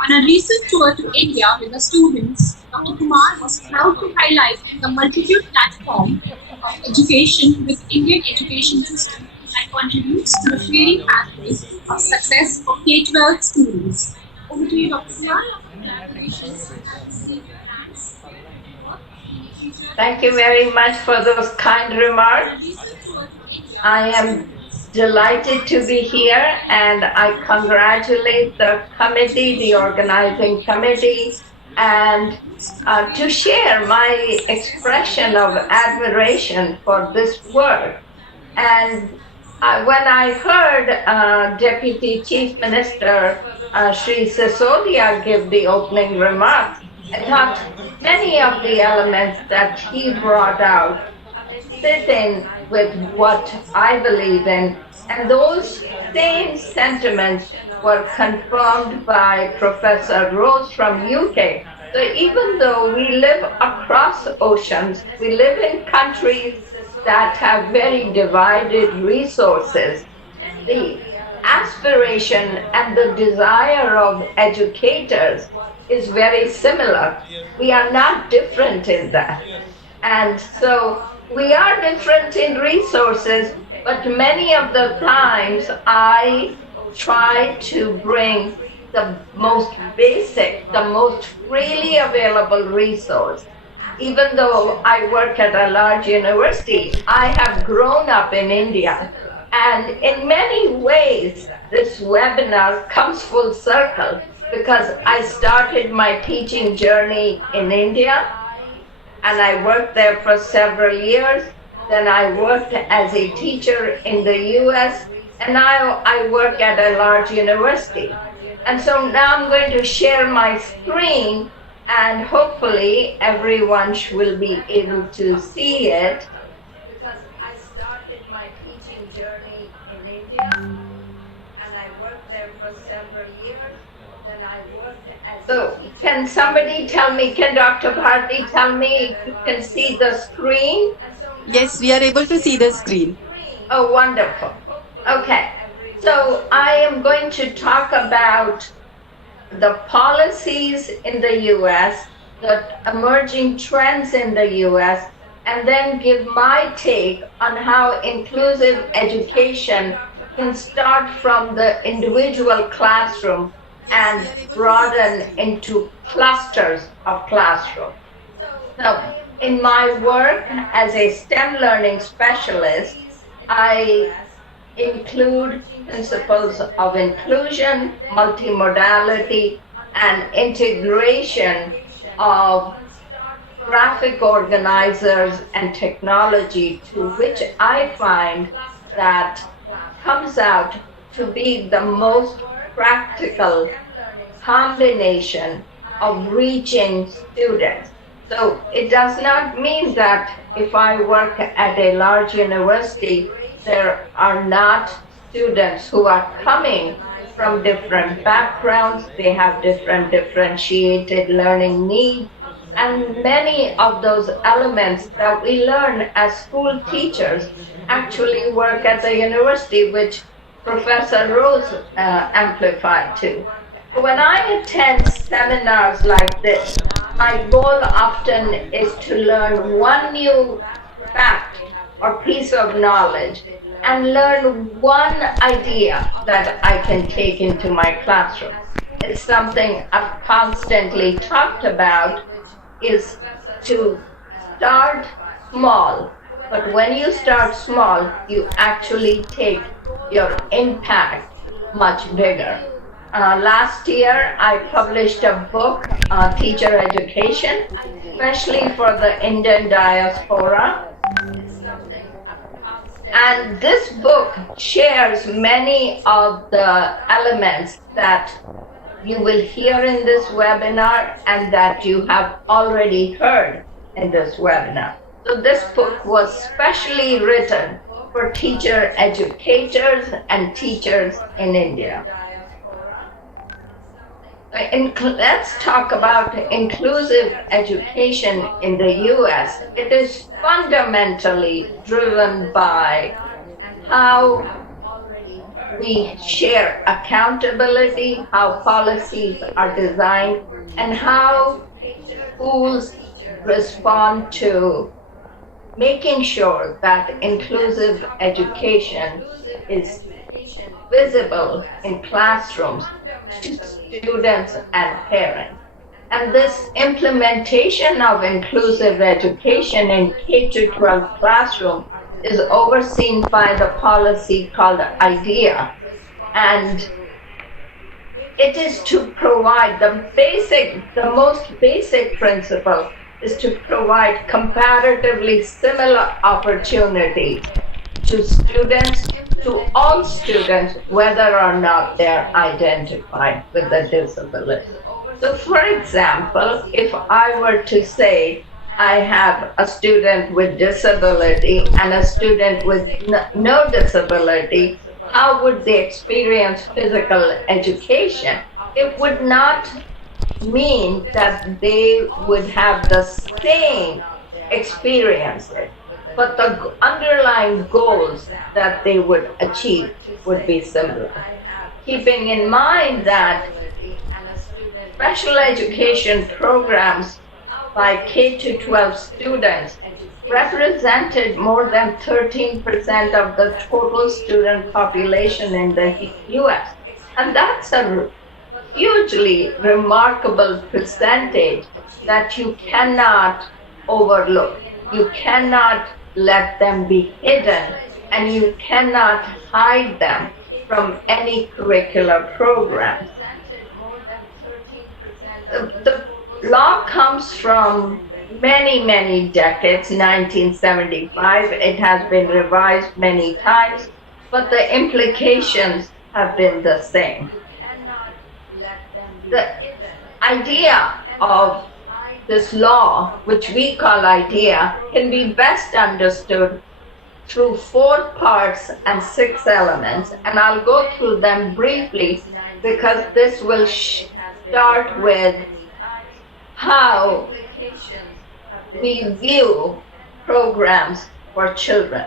On a recent tour to India with the students, Dr. Kumar was proud to highlight the multitude platform of education with Indian education system that contributes to the creating pathways of success for K-12 students. Over to you, Dr. Kumar. Thank you very much for those kind remarks. I am delighted to be here, and I congratulate the committee, the organizing committee, and to share my expression of admiration for this work. And when I heard Deputy Chief Minister Sri Sisodia give the opening remarks, I thought many of the elements that he brought out fit in with what I believe in, and those same sentiments were confirmed by Professor Rose from UK. So even though we live across oceans, we live in countries that have very divided resources, the aspiration and the desire of educators is very similar. We are not different in that. And so we are different in resources, but many of the times I try to bring the most basic, the most freely available resource. Even though I work at a large university, I have grown up in India. And in many ways, this webinar comes full circle because I started my teaching journey in India, and I worked there for several years. Then I worked as a teacher in the US, and now I work at a large university. And so now I'm going to share my screen, and hopefully everyone will be able to see it, because I started my teaching journey in India, and I worked there for several years. Then I worked as... So can somebody tell me, can Dr. Bharti tell me if you can see the screen? Yes, we are able to see the screen. Oh, wonderful. Okay. So I am going to talk about the policies in the US, the emerging trends in the US, and then give my take on how inclusive education can start from the individual classroom and broaden into clusters of classrooms. So in my work as a STEM learning specialist, I include principles of inclusion, multimodality, and integration of graphic organizers and technology, to which I find that comes out to be the most practical combination of reaching students. So it does not mean that if I work at a large university, there are not students who are coming from different backgrounds. They have different differentiated learning needs. And many of those elements that we learn as school teachers actually work at the university, which Professor Rose amplified too. When I attend seminars like this, my goal often is to learn one new fact or piece of knowledge and learn one idea that I can take into my classroom. It's something I've constantly talked about, is to start small. But when you start small, you actually take your impact much bigger. Last year, I published a book, Teacher Education, especially for the Indian diaspora. And this book shares many of the elements that you will hear in this webinar and that you have already heard in this webinar. So this book was specially written for teacher educators and teachers in India. Let's talk about inclusive education in the US. It is fundamentally driven by how we share accountability, how policies are designed, and how schools respond to making sure that inclusive education is visible in classrooms to students and parents. And this implementation of inclusive education in K-12 classroom is overseen by the policy called IDEA. And it is to provide the most basic principle is to provide comparatively similar opportunities to students, to all students, whether or not they're identified with a disability. So for example, if I were to say I have a student with disability and a student with no disability, how would they experience physical education? It would not mean that they would have the same experiences, but the underlying goals that they would achieve would be similar. Keeping in mind that special education programs by K-12 students represented more than 13% of the total student population in the US. And that's a hugely remarkable percentage that you cannot overlook. You cannot let them be hidden, and you cannot hide them from any curricular program. The law comes from many, many decades, 1975. It has been revised many times, but the implications have been the same. The idea of this law, which we call IDEA, can be best understood through 4 parts and 6 elements, and I'll go through them briefly because this will start with how we view programs for children.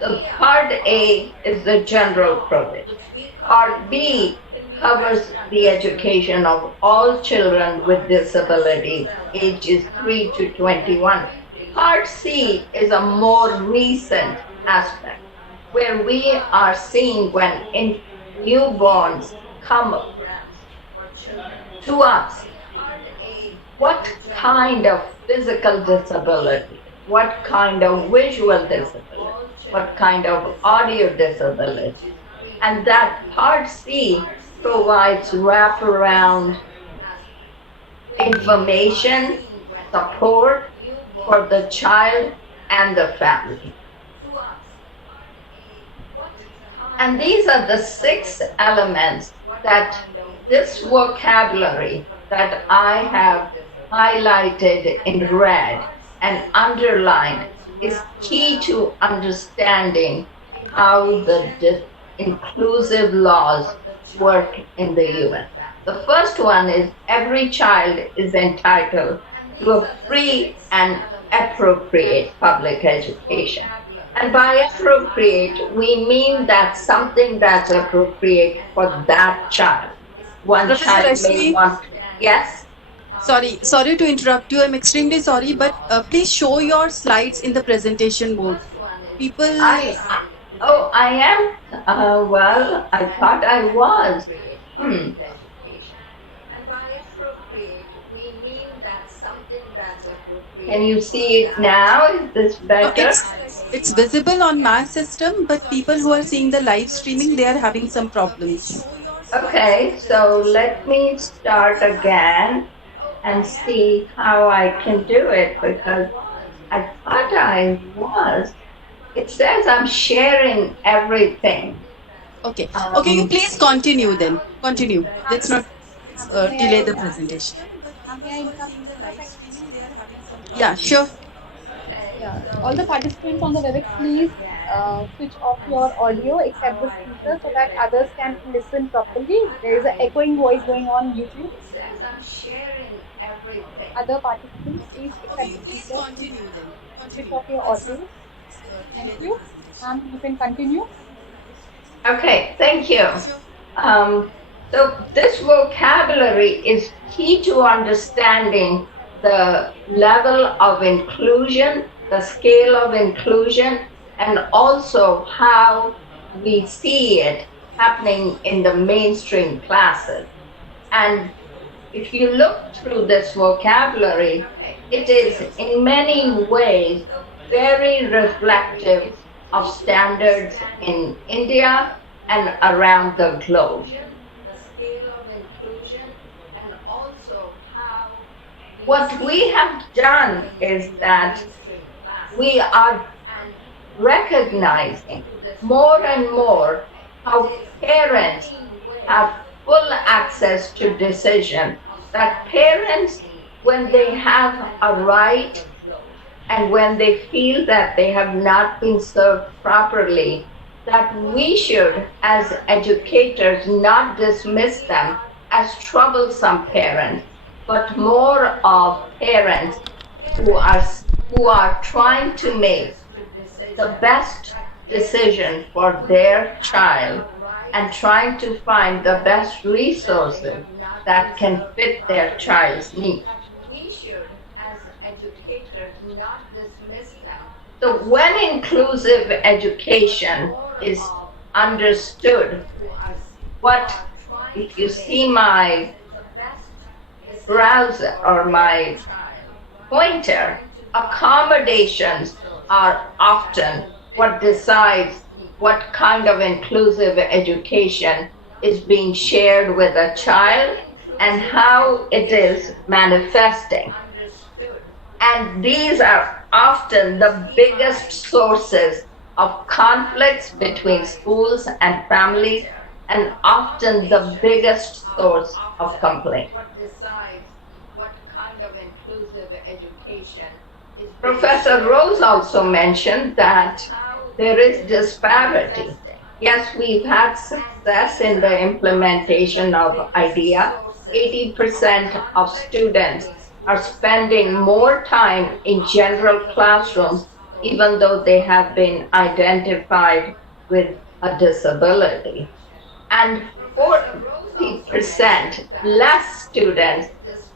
So part A is the general provision. Part B covers the education of all children with disabilities, ages 3 to 21. Part C is a more recent aspect, where we are seeing when newborns come to us, what kind of physical disability, what kind of visual disability, what kind of audio disability. And that part C provides wraparound information, support for the child and the family. And these are the 6 elements that this vocabulary that I have highlighted in red and underlined is key to understanding how the inclusive laws work in the US. The first one is every child is entitled to a free and appropriate public education. And by appropriate, we mean that something that's appropriate for that child. One Professor child may Rashmi? want, yes? Sorry to interrupt you. I'm extremely sorry, but please show your slides in the presentation mode. People. I am? Well, I thought I was. Can you see it now? Is this better? It's visible on my system, but people who are seeing the live streaming, they are having some problems. Okay, so let me start again and see how I can do it, because I thought I was. It says I'm sharing everything. Okay. Okay, you please continue then. Continue. Let's not delay the presentation. Yeah, sure. Yeah. All the participants on the WebEx, please switch off your audio except the speaker so that others can listen properly. There is an echoing voice going on YouTube. As I'm sharing everything. Other participants, please Okay, except the please speaker, please continue then. switch Continue. off your Let's audio. Thank delay the you. presentation. You can continue. Okay, thank you. So this vocabulary is key to understanding the level of inclusion, the scale of inclusion, and also how we see it happening in the mainstream classes. And if you look through this vocabulary, it is in many ways very reflective of standards in India and around the globe. What we have done is that we are recognizing more and more how parents have full access to decision, that parents, when they have a right and when they feel that they have not been served properly, that we should, as educators, not dismiss them as troublesome parents, but more of parents who are trying to make the best decision for their child and trying to find the best resources that can fit their child's needs. We should, as educators, not dismiss them. So when inclusive education is understood, if you see my browser or my pointer, accommodations are often what decides what kind of inclusive education is being shared with a child and how it is manifesting. And these are often the biggest sources of conflicts between schools and families, and often the biggest source of complaint. Professor Rose also mentioned that there is disparity. Yes, we've had success in the implementation of IDEA. 80% of students are spending more time in general classrooms, even though they have been identified with a disability. And 40% less students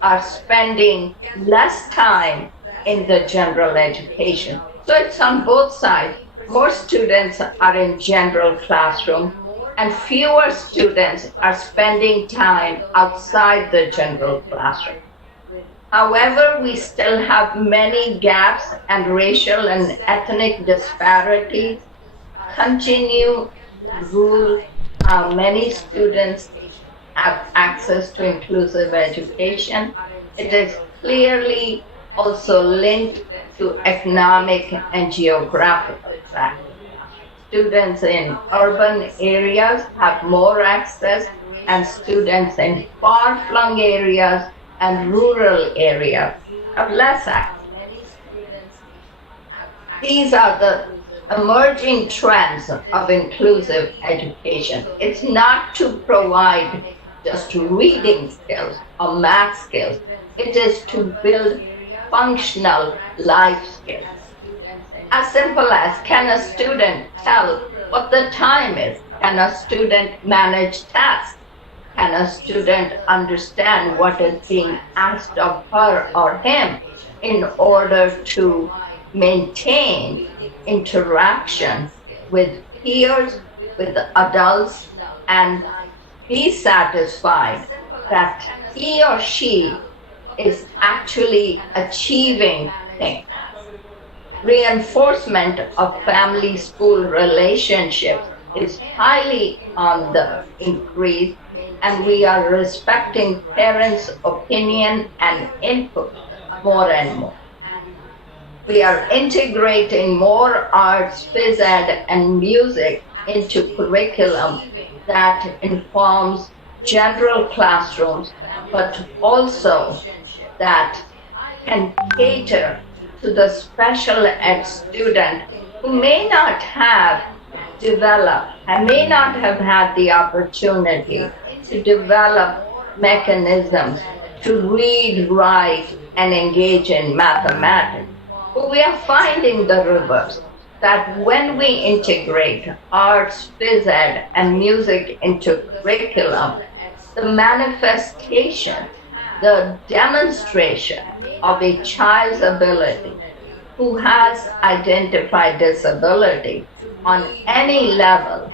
are spending less time in the general education. So it's on both sides. More students are in general classroom and fewer students are spending time outside the general classroom. However, we still have many gaps, and racial and ethnic disparities continue to rule how many students have access to inclusive education. It is clearly also linked to economic and geographical factors. Students in urban areas have more access, and students in far-flung areas and rural areas have less access. These are the emerging trends of inclusive education. It's not to provide just reading skills or math skills. It is to build functional life skills. As simple as, can a student tell what the time is? Can a student manage tasks? Can a student understand what is being asked of her or him in order to maintain interaction with peers, with adults, and be satisfied that he or she is actually achieving things? Reinforcement of family-school relationships is highly on the increase, and we are respecting parents' opinion and input more and more. We are integrating more arts, phys ed, and music into curriculum that informs general classrooms, but also that can cater to the special ed student who may not have developed and may not have had the opportunity to develop mechanisms to read, write, and engage in mathematics. But we are finding the reverse, that when we integrate arts, phys ed, and music into curriculum, the manifestation, the demonstration of a child's ability who has identified disability on any level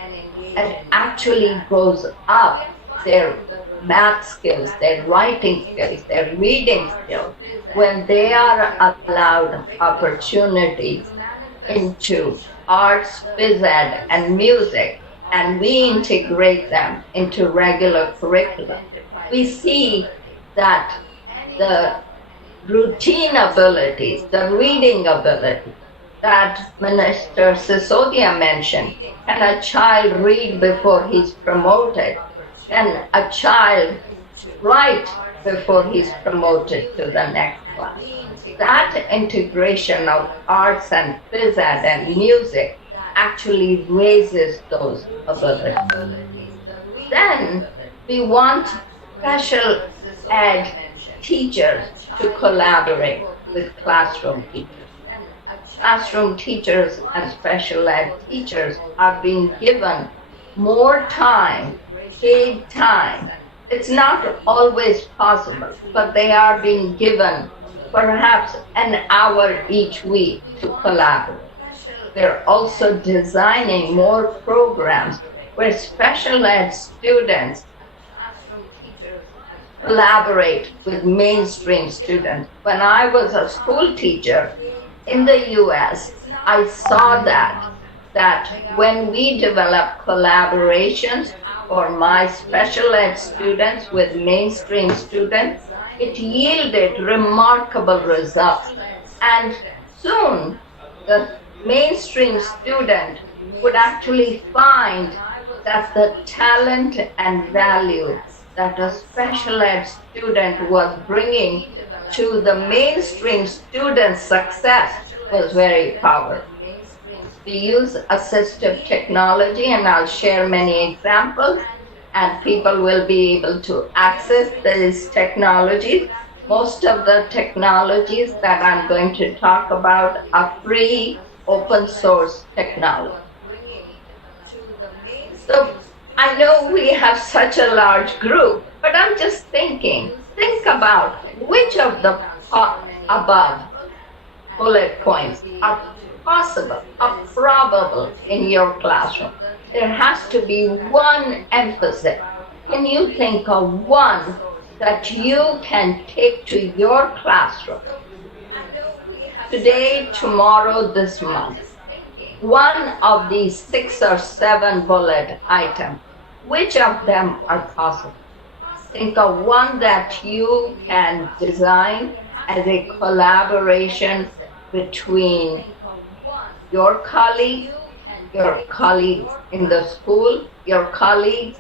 and actually goes up their math skills, their writing skills, their reading skills, when they are allowed opportunities into arts, phys ed, and music, and we integrate them into regular curriculum, we see that the routine abilities, the reading ability that Minister Sisodia mentioned, can a child read before he's promoted? Can a child write before he's promoted to the next class? That integration of arts and phys ed and music actually raises those abilities. Then we want special ed teachers to collaborate with classroom teachers. Classroom teachers and special ed teachers are being given more time, paid time. It's not always possible, but they are being given perhaps an hour each week to collaborate. They're also designing more programs where special ed students collaborate with mainstream students. When I was a school teacher in the US, I saw that when we developed collaborations for my special ed students with mainstream students, it yielded remarkable results. And soon, the mainstream student would actually find that the talent and value that a special ed student was bringing to the mainstream student's success was very powerful. We use assistive technology, and I'll share many examples, and people will be able to access these technologies. Most of the technologies that I'm going to talk about are free, open source technology. So I know we have such a large group, but I'm just think about which of the above bullet points are possible, are probable in your classroom. There has to be one emphasis. Can you think of one that you can take to your classroom today, tomorrow, this month? One of these 6 or 7 bullet items, which of them are possible? Think of one that you can design as a collaboration between your colleagues in the school, your colleagues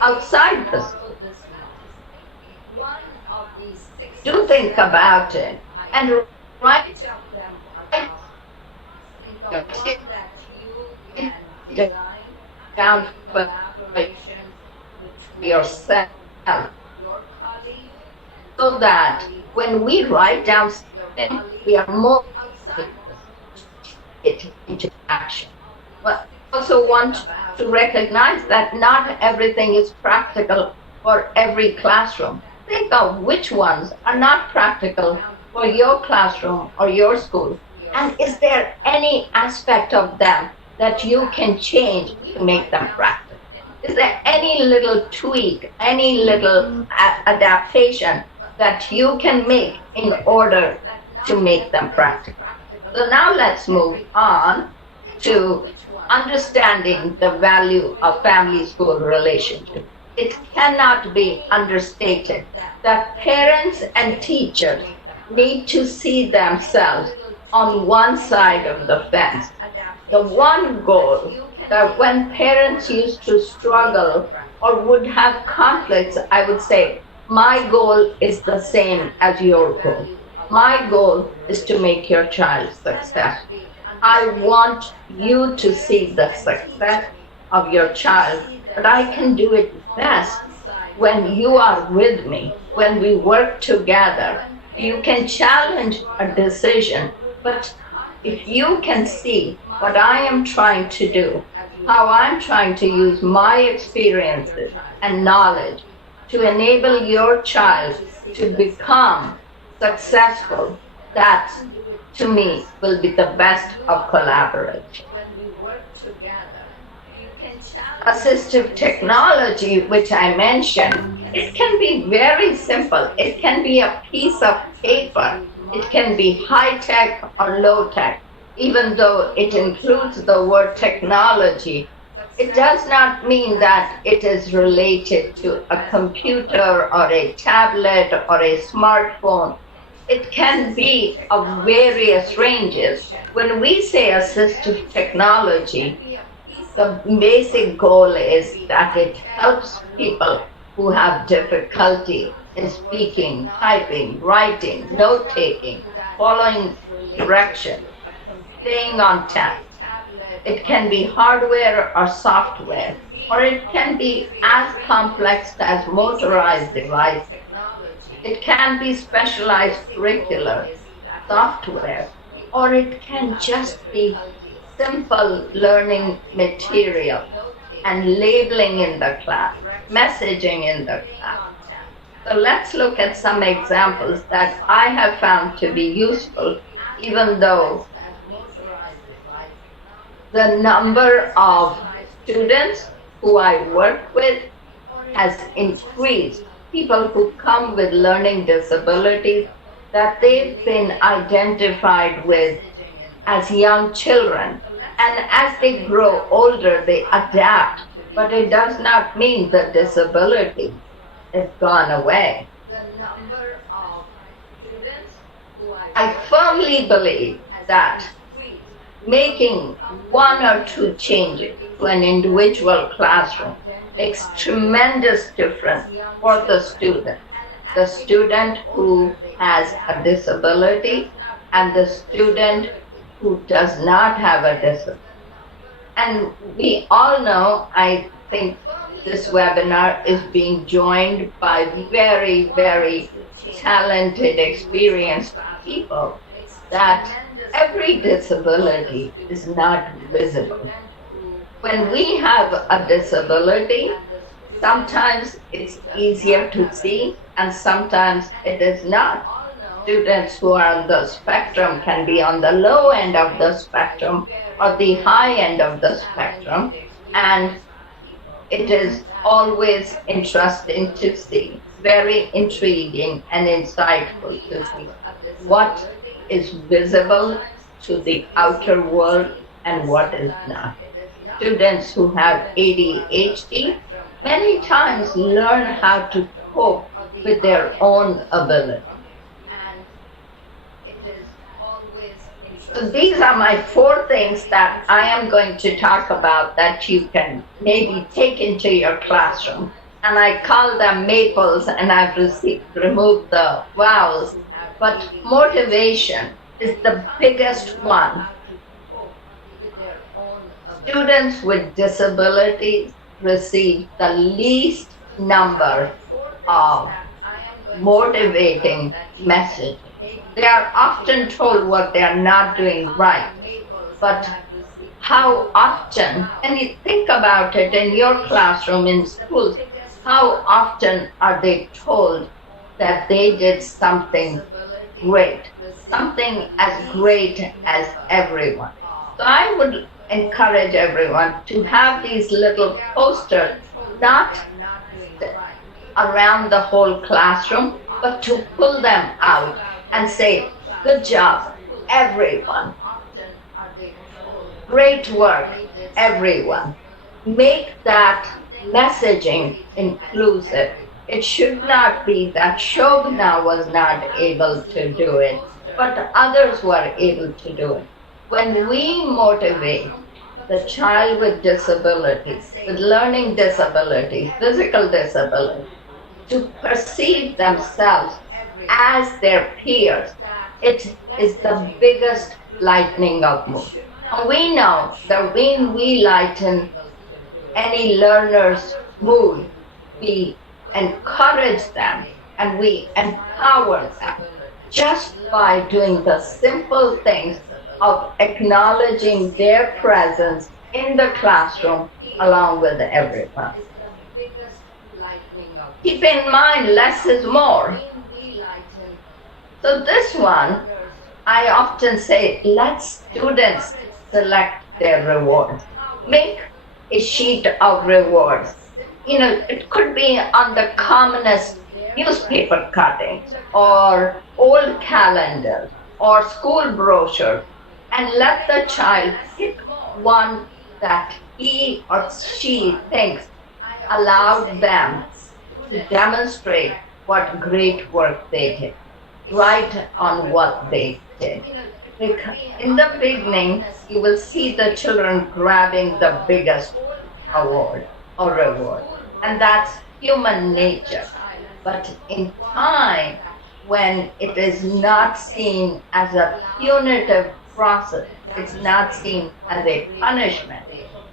outside the school. Do think about it and write down for yourself, so that when we write down something, we are more it into action. But I also want to recognize that not everything is practical for every classroom. Think of which ones are not practical for your classroom or your school, and is there any aspect of them that you can change to make them practical? Is there any little tweak, any little adaptation that you can make in order to make them practical? So now let's move on to understanding the value of family-school relationship. It cannot be understated that parents and teachers need to see themselves on one side of the fence. The one goal that when parents used to struggle or would have conflicts, I would say, my goal is the same as your goal. My goal is to make your child successful. I want you to see the success of your child, but I can do it best when you are with me, when we work together. You can challenge a decision, but if you can see what I am trying to do, how I'm trying to use my experiences and knowledge to enable your child to become successful, that to me will be the best of collaboration. Assistive technology, which I mentioned, it can be very simple. It can be a piece of paper. It can be high-tech or low-tech. Even though it includes the word technology, it does not mean that it is related to a computer or a tablet or a smartphone. It can be of various ranges. When we say assistive technology, the basic goal is that it helps people who have difficulty in speaking, typing, writing, note-taking, following directions, staying on task. It can be hardware or software, or it can be as complex as motorized devices. It can be specialized curricular software, or it can just be simple learning material and labeling in the class, messaging in the class. So let's look at some examples that I have found to be useful, even though the number of students who I work with has increased. People who come with learning disabilities that they've been identified with as young children. And as they grow older, they adapt. But it does not mean the disability has gone away. I firmly believe that making one or two changes to an individual classroom makes tremendous difference for the student. The student who has a disability and the student who does not have a disability. And we all know, I think this webinar is being joined by very, very talented, experienced people, that every disability is not visible. When we have a disability, sometimes it's easier to see and sometimes it is not. Students who are on the spectrum can be on the low end of the spectrum or the high end of the spectrum, and it is always interesting to see, very intriguing and insightful to see what is visible to the outer world and what is not. Students who have ADHD many times learn how to cope with their own ability. So these are my 4 things that I am going to talk about that you can maybe take into your classroom. And I call them maples, and I've removed the vowels. But motivation is the biggest one. Students with disabilities receive the least number of motivating messages. They are often told what they are not doing right. But how often, and you think about it in your classroom, in schools, how often are they told that they did something great, something as great as everyone? So I would encourage everyone to have these little posters, not around the whole classroom, but to pull them out and say, good job, everyone. Great work, everyone. Make that messaging inclusive. It should not be that Shobna was not able to do it, but others were able to do it. When we motivate the child with disabilities, with learning disabilities, physical disabilities, to perceive themselves as their peers, it is the biggest lightening of mood. We know that when we lighten any learner's mood, we encourage them and we empower them just by doing the simple things of acknowledging their presence in the classroom along with everyone. Keep in mind, less is more. So this one, I often say, let students select their rewards. Make a sheet of rewards. You know, it could be on the commonest newspaper cuttings or old calendars or school brochure, and let the child pick one that he or she thinks allowed them to demonstrate what great work they did, write on what they did. In the beginning, you will see the children grabbing the biggest award or reward, and that's human nature. But in time, when it is not seen as a punitive process, it's not seen as a punishment,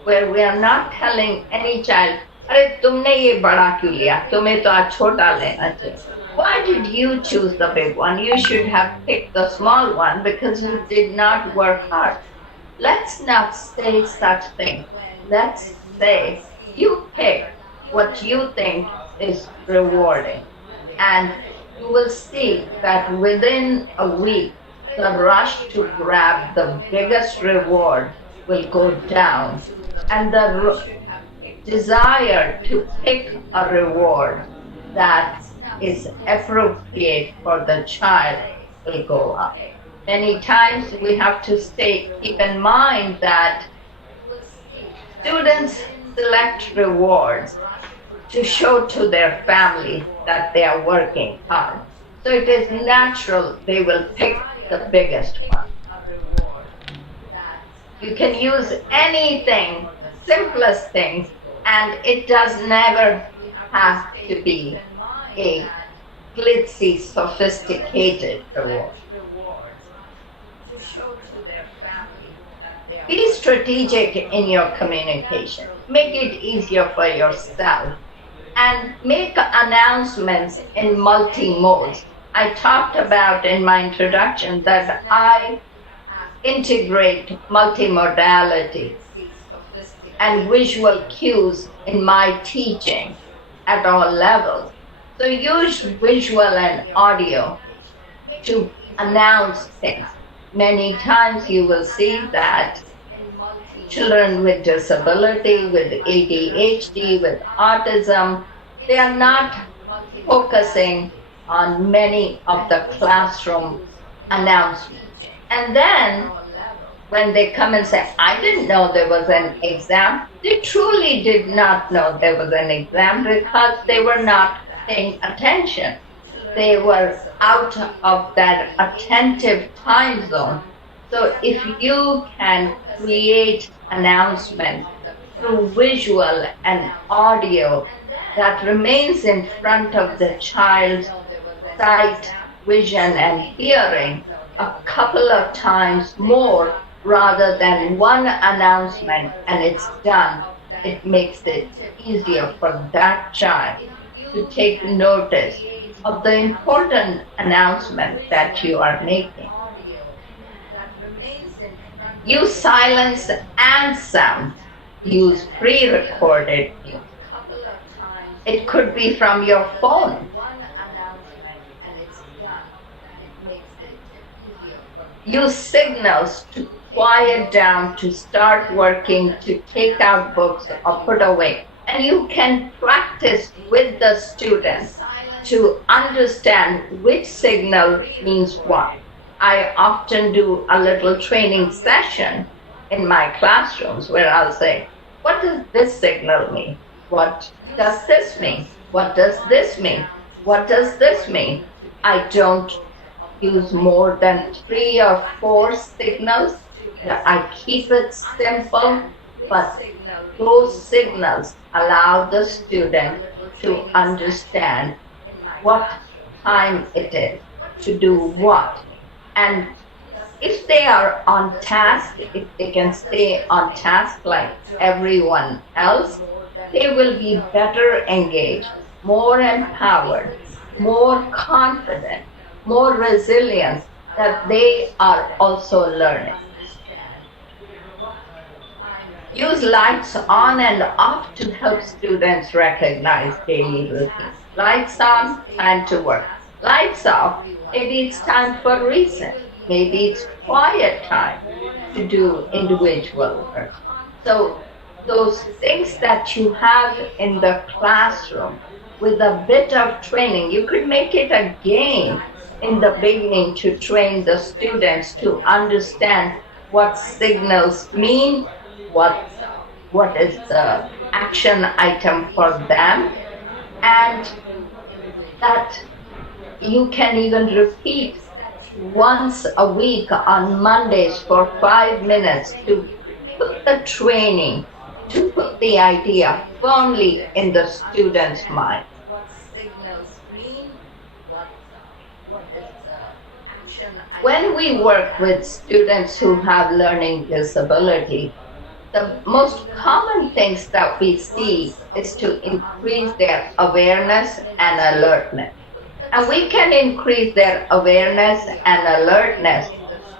where we are not telling any child, "Arey, tumne ye bada kyun liya? Tumhe to aaj chota lena chahiye. Why did you choose the big one? You should have picked the small one because you did not work hard." Let's not say such things. Let's say you pick what you think is rewarding, and you will see that within a week, the rush to grab the biggest reward will go down, and the desire to pick a reward that is appropriate for the child will go up. Many times we have to keep in mind that students select rewards to show to their family that they are working hard. So it is natural they will pick the biggest one. You can use anything, simplest things, and it does never have to be a glitzy, sophisticated reward. Be strategic in your communication. Make it easier for yourself. And make announcements in multi-modes. I talked about in my introduction that I integrate multimodality and visual cues in my teaching at all levels. So use visual and audio to announce things. Many times you will see that children with disability, with ADHD, with autism, they are not focusing on many of the classroom announcements. And then when they come and say, "I didn't know there was an exam," they truly did not know there was an exam because they were not paying attention. They were out of that attentive time zone. So if you can create announcements through visual and audio that remains in front of the child's sight, vision, and hearing a couple of times more rather than one announcement and it's done, it makes it easier for that child to take notice of the important announcement that you are making. Use silence and sound. Use pre-recorded. It could be from your phone. Use signals to quiet down, to start working, to take out books or put away. And you can practice with the students to understand which signal means what. I often do a little training session in my classrooms where I'll say, "What does this signal mean? What does this mean? What does this mean? What does this mean?" I don't use more than 3 or 4 signals. I keep it simple, but those signals allow the student to understand what time it is to do what. And if they are on task, if they can stay on task like everyone else, they will be better engaged, more empowered, more confident, more resilient, that they are also learning. Use lights on and off to help students recognize daily routines. Lights on, time to work. Lights off, maybe it's time for reset. Maybe it's quiet time to do individual work. So those things that you have in the classroom with a bit of training, you could make it a game in the beginning to train the students to understand what signals mean, what is the action item for them, and that you can even repeat once a week on Mondays for 5 minutes to put the training, to put the idea firmly in the student's mind. When we work with students who have learning disability, the most common things that we see is to increase their awareness and alertness. And we can increase their awareness and alertness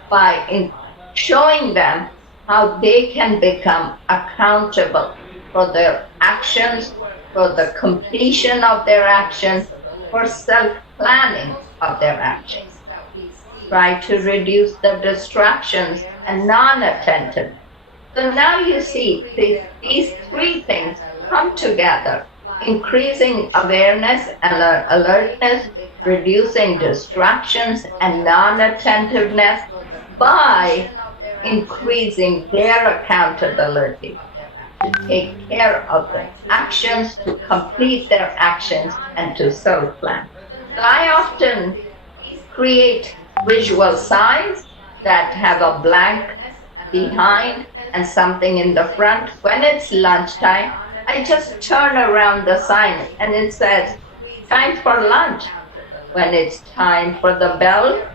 by showing them how they can become accountable for their actions, for the completion of their actions, for self-planning of their actions. Try to reduce the distractions and non-attentiveness. So now you see these three things come together: increasing awareness and alertness, reducing distractions and non-attentiveness by increasing their accountability to take care of their actions, to complete their actions, and to self-plan. So I often create visual signs that have a blank behind and something in the front. When it's lunchtime, I just turn around the sign and it says, time for lunch. When it's time for the bell,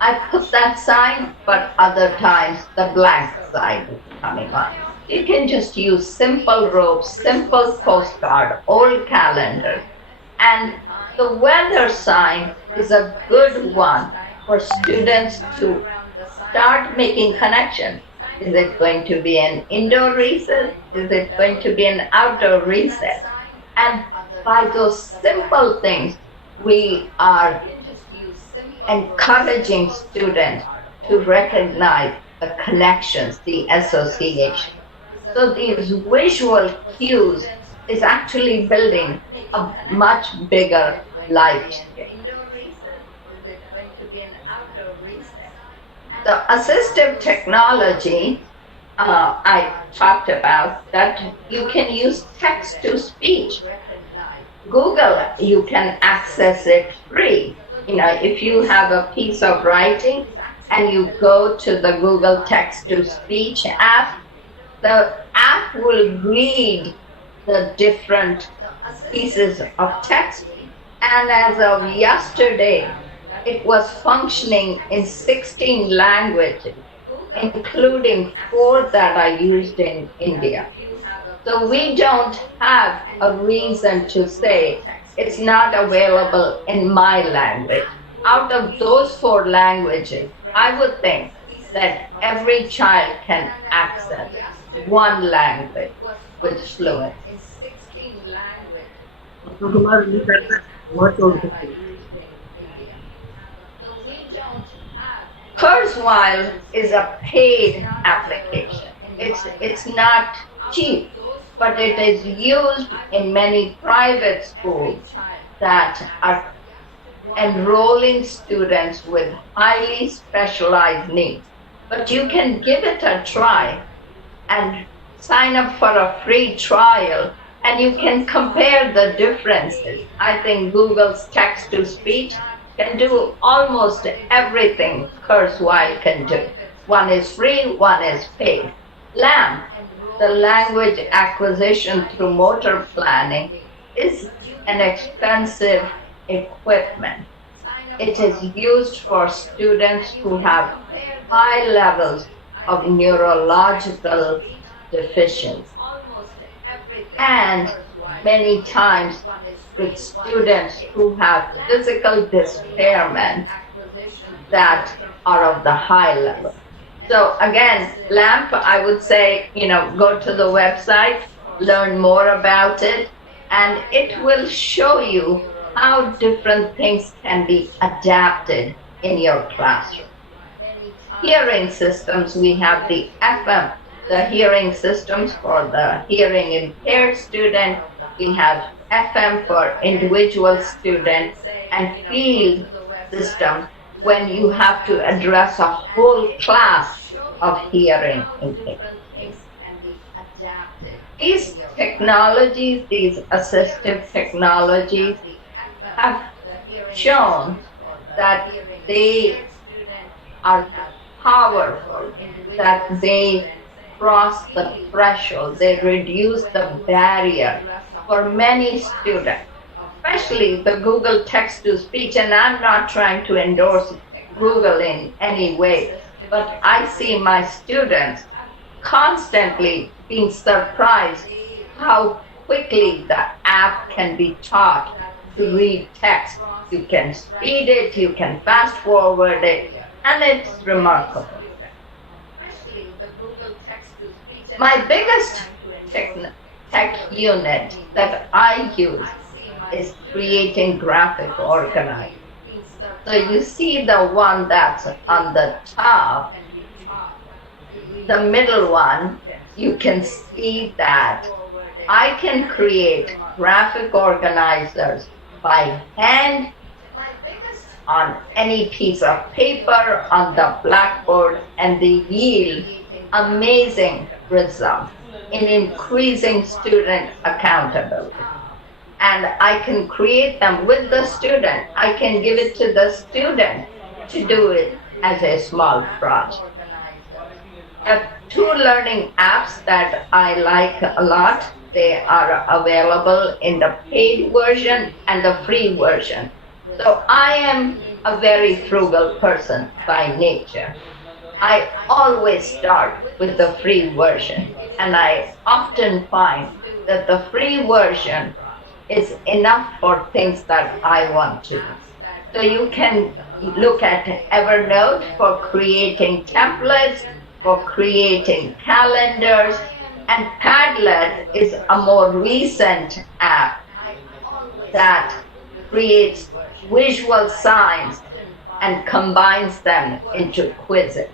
I put that sign, but other times the blank sign is coming on. You can just use simple ropes, simple postcard, old calendar. And the weather sign is a good one for students to start making connections. Is it going to be an indoor recess? Is it going to be an outdoor recess? And by those simple things, we are encouraging students to recognize the connections, the association. So these visual cues is actually building a much bigger life. The assistive technology I talked about, that you can use text to speech. Google, you can access it free. You know, if you have a piece of writing and you go to the Google text to speech app, the app will read the different pieces of text. And as of yesterday, it was functioning in 16 languages, including 4 that I used in India. So we don't have a reason to say it's not available in my language. Out of those 4 languages, I would think that every child can access one language with fluency. Kurzweil is a paid application. It's not cheap, but it is used in many private schools that are enrolling students with highly specialized needs. But you can give it a try and sign up for a free trial, and you can compare the differences. I think Google's text-to-speech can do almost everything Kurzweil can do. One is free, one is paid. LAM, the language acquisition through motor planning, is an expensive equipment. It is used for students who have high levels of neurological deficiency. And many times with students who have physical impairment that are of the high level. So again, LAMP, I would say, go to the website, learn more about it, and it will show you how different things can be adapted in your classroom. Hearing systems, we have the FM, the hearing systems for the hearing impaired student. We have FM for individual students, and field system when you have to address a whole class of hearing impaired. These technologies, these assistive technologies, have shown that they are powerful, that they cross the threshold, they reduce the barrier for many students, especially the Google text-to-speech. And I'm not trying to endorse Google in any way, but I see my students constantly being surprised how quickly the app can be taught to read text. You can speed it, you can fast forward it, and it's remarkable. My biggest tech unit that I use is creating graphic organizers. So you see the one that's on the top, the middle one, you can see that I can create graphic organizers by hand on any piece of paper on the blackboard, and they yield amazing results in increasing student accountability. And I can create them with the student. I can give it to the student to do it as a small project. I have two learning apps that I like a lot. They are available in the paid version and the free version. So I am a very frugal person by nature. I always start with the free version, and I often find that the free version is enough for things that I want to. So you can look at Evernote for creating templates, for creating calendars, and Padlet is a more recent app that creates visual signs and combines them into quizzes.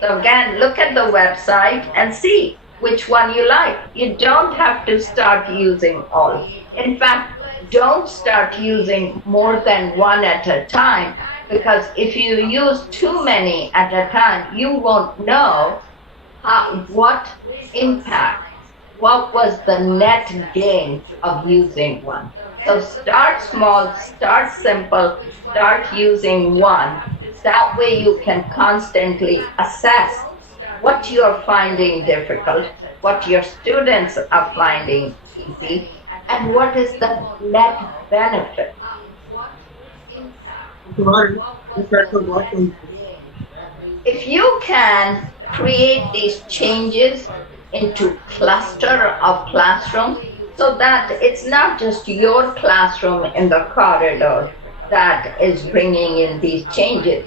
So again, look at the website and see which one you like. You don't have to start using all. In fact, don't start using more than one at a time, because if you use too many at a time, you won't know what impact, what was the net gain of using one. So start small, start simple, start using one. That way you can constantly assess what you're finding difficult, what your students are finding easy, and what is the net benefit. If you can create these changes into cluster of classrooms, so that it's not just your classroom in the corridor that is bringing in these changes.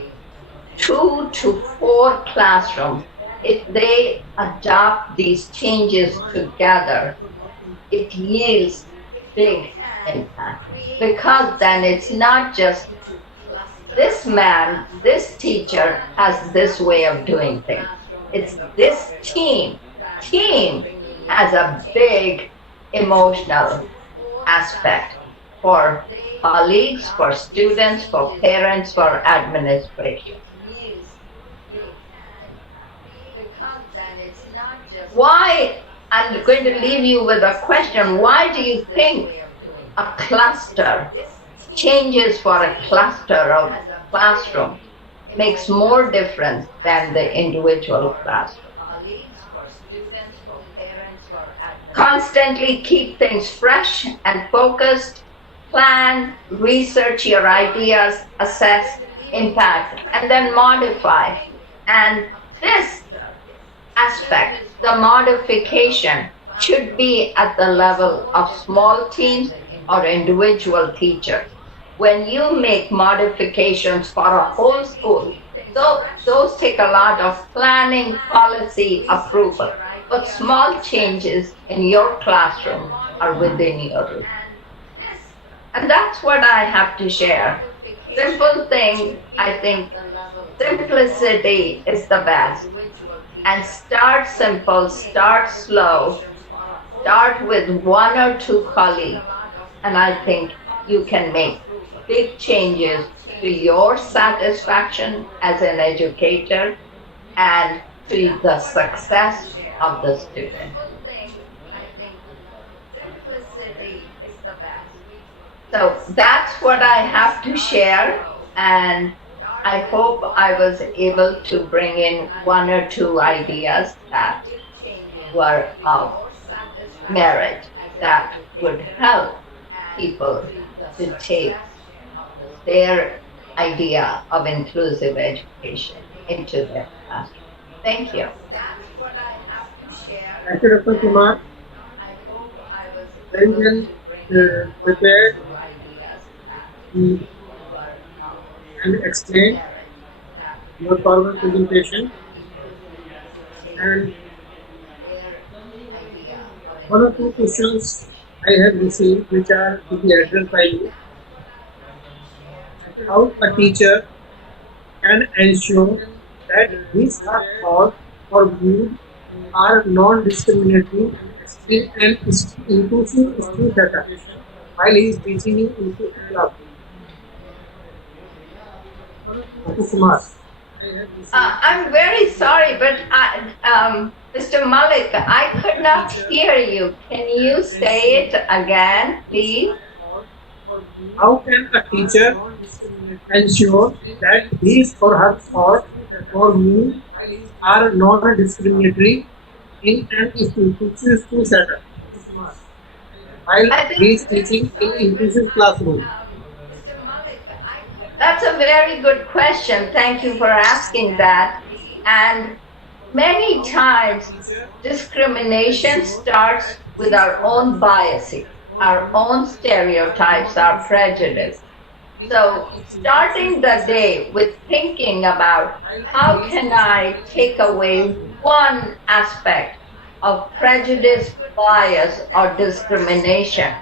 2 to 4 classrooms, if they adopt these changes together, it yields big impact. Because then it's not just this man, this teacher has this way of doing things. It's this team. Team has a big emotional aspect for colleagues, for students, for parents, for administration. Why, I'm going to leave you with a question, why do you think a cluster, changes for a cluster of classroom makes more difference than the individual classroom? Constantly keep things fresh and focused, plan, research your ideas, assess impact, and then modify And this aspect, the modification, should be at the level of small teams or individual teachers. When you make modifications for a whole school, those take a lot of planning, policy approval. But small changes in your classroom are within your reach. And that's what I have to share. Simple thing, I think simplicity is the best. And start simple, start slow, start with one or two colleagues, and I think you can make big changes to your satisfaction as an educator and to the success of the student. So that's what I have to share, and I hope I was able to bring in one or two ideas that were of merit, that would help people to take their idea of inclusive education into their classroom. Thank you. Thank you, Dr. Kumar. Very well prepared and explained your formal presentation. And one or two questions I have received which are to be addressed by you. How a teacher can ensure that his or her or mood are non-discriminatory and inclusive school data while he is teaching in inclusive classroom. Dr. Kumar. I'm very sorry, but Mr. Malik, I could not hear you. Can you say it again, please? How can a teacher ensure that his or her thought or mood are non-discriminatory in an inclusive school setup while he is teaching in inclusive classroom? That's a very good question. Thank you for asking that. And many times, discrimination starts with our own biases, our own stereotypes, our prejudice. So starting the day with thinking about how can I take away one aspect of prejudice, bias, or discrimination,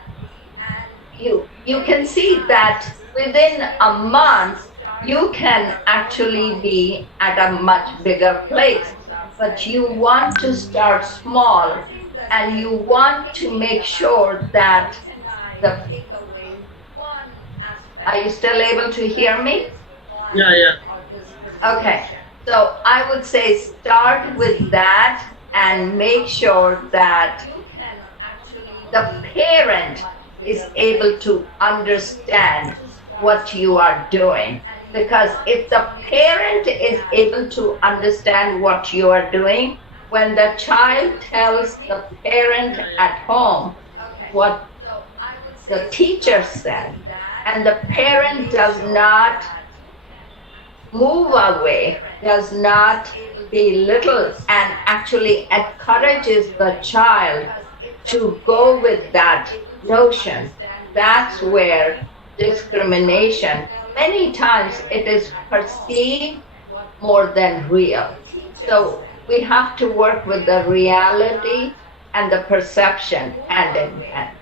you can see that within a month, you can actually be at a much bigger place. But you want to start small, and you want to make sure that Are you still able to hear me? Yeah. Okay. So I would say start with that and make sure that the parent is able to understand what you are doing. Because if the parent is able to understand what you are doing, when the child tells the parent at home what the teacher said, and the parent does not move away, does not belittle, and actually encourages the child to go with that notion, that's where discrimination, many times it is perceived more than real. So we have to work with the reality and the perception hand in hand.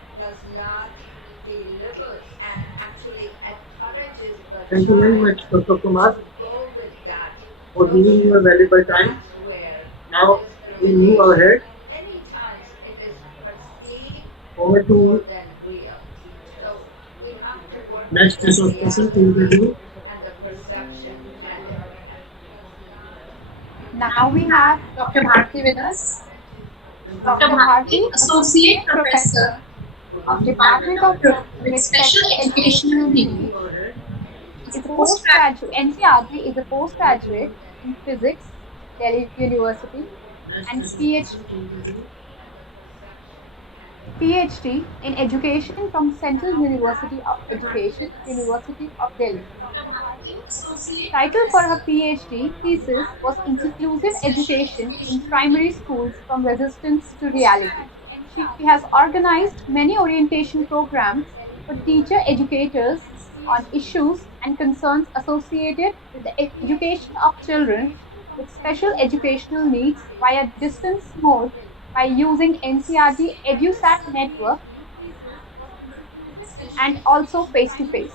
Thank you very much, Dr. Kumar, for giving your valuable time. Now we move ahead. Over to next resource person to interview. Now we have Dr. Bharti with us. Dr. Bharti, Associate Professor of Department of with Special Educational Degree. Is a postgraduate. NCRT is a postgraduate in physics, Delhi University, and PhD. PhD in Education from Central University of Education, University of Delhi. Title for her PhD thesis was Inclusive Education in Primary Schools from Resistance to Reality. She has organized many orientation programs for teacher educators on issues and concerns associated with the education of children with special educational needs via distance mode by using NCRT EduSat network and also face to face.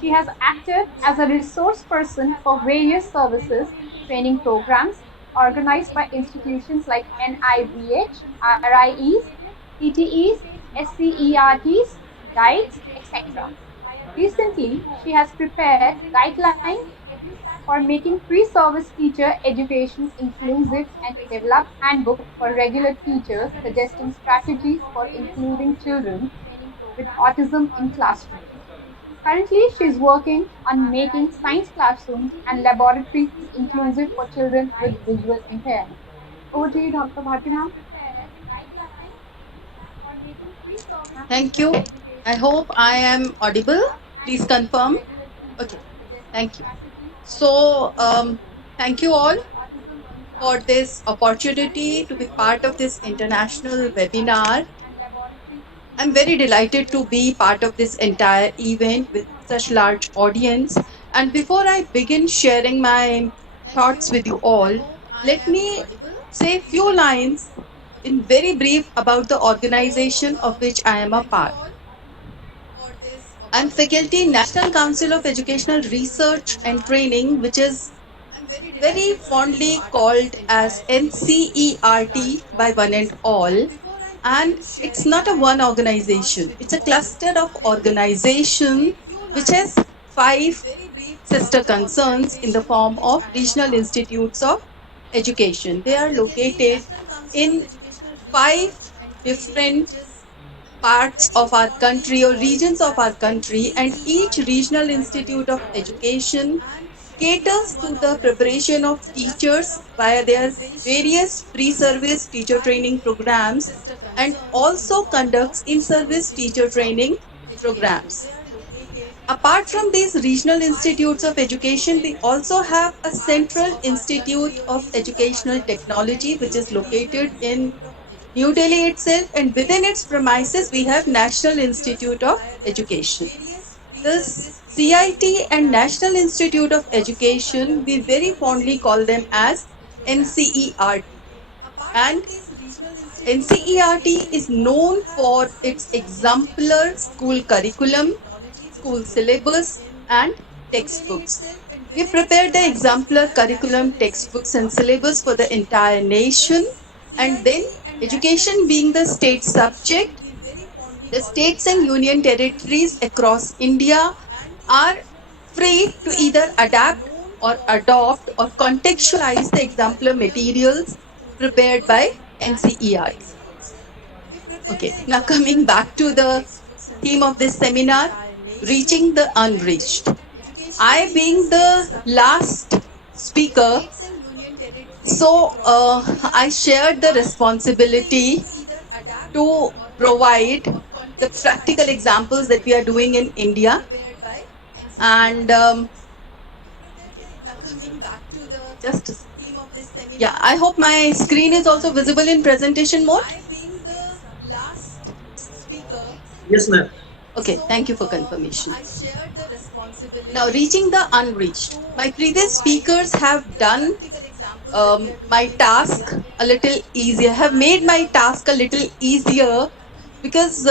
She has acted as a resource person for various services training programs organized by institutions like NIVH, RIEs, TTEs, SCERTs, guides, etc. Recently, she has prepared guidelines for making pre-service teacher education inclusive and developed handbook for regular teachers suggesting strategies for including children with autism in classrooms. Currently, she is working on making science classrooms and laboratories inclusive for children with visual impairment. Over to you, Dr. Bharti ma'am. Thank you. I hope I am audible. Please confirm. Okay. Thank you. So, thank you all for this opportunity to be part of this international webinar. I'm very delighted to be part of this entire event with such large audience. And before I begin sharing my thoughts with you all, let me say a few lines in very brief about the organization of which I am a part. I'm faculty National Council of Educational Research and Training, which is very fondly called as NCERT by one and all. And it's not a one organization, it's a cluster of organization which has 5 sister concerns in the form of regional institutes of education. They are located in 5 different parts of our country or regions of our country, and each regional institute of education caters to the preparation of teachers via their various pre-service teacher training programs and also conducts in-service teacher training programs. Apart from these regional institutes of education, we also have a Central Institute of Educational Technology, which is located in New Delhi itself, and within its premises, we have National Institute of Education. This CIT and National Institute of Education, we very fondly call them as NCERT. And NCERT is known for its exemplar school curriculum, school syllabus, and textbooks. We prepared the exemplar curriculum, textbooks, and syllabus for the entire nation, and then education being the state subject, the states and union territories across India are free to either adapt or adopt or contextualize the exemplar materials prepared by NCERT. Okay, now coming back to the theme of this seminar, reaching the unreached. I being the last speaker, so I shared the responsibility to provide the practical examples that we are doing in India. And yeah, I hope my screen is also visible in presentation mode. Yes, ma'am. Okay, thank you for confirmation. Now, reaching the unreached. My previous speakers have done my task a little easier, have made my task a little easier, because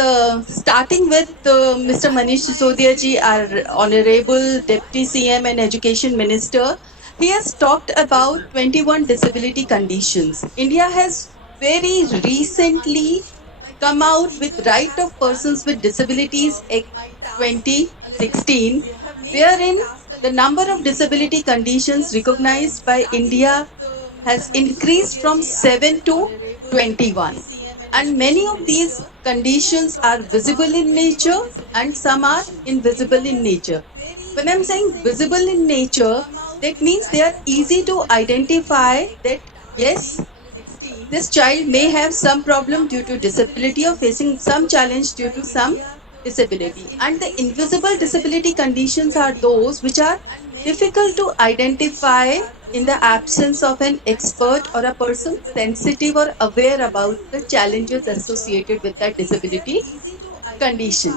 starting with Mr. Manish Sisodia ji, our Honorable Deputy CM and Education Minister, he has talked about 21 disability conditions. India has very recently come out with Right of Persons with Disabilities Act 2016, wherein the number of disability conditions recognized by India has increased from 7 to 21. And many of these conditions are visible in nature and some are invisible in nature. When I'm saying visible in nature, that means they are easy to identify that yes, this child may have some problem due to disability or facing some challenge due to some disability. And the invisible disability conditions are those which are difficult to identify in the absence of an expert or a person sensitive or aware about the challenges associated with that disability condition.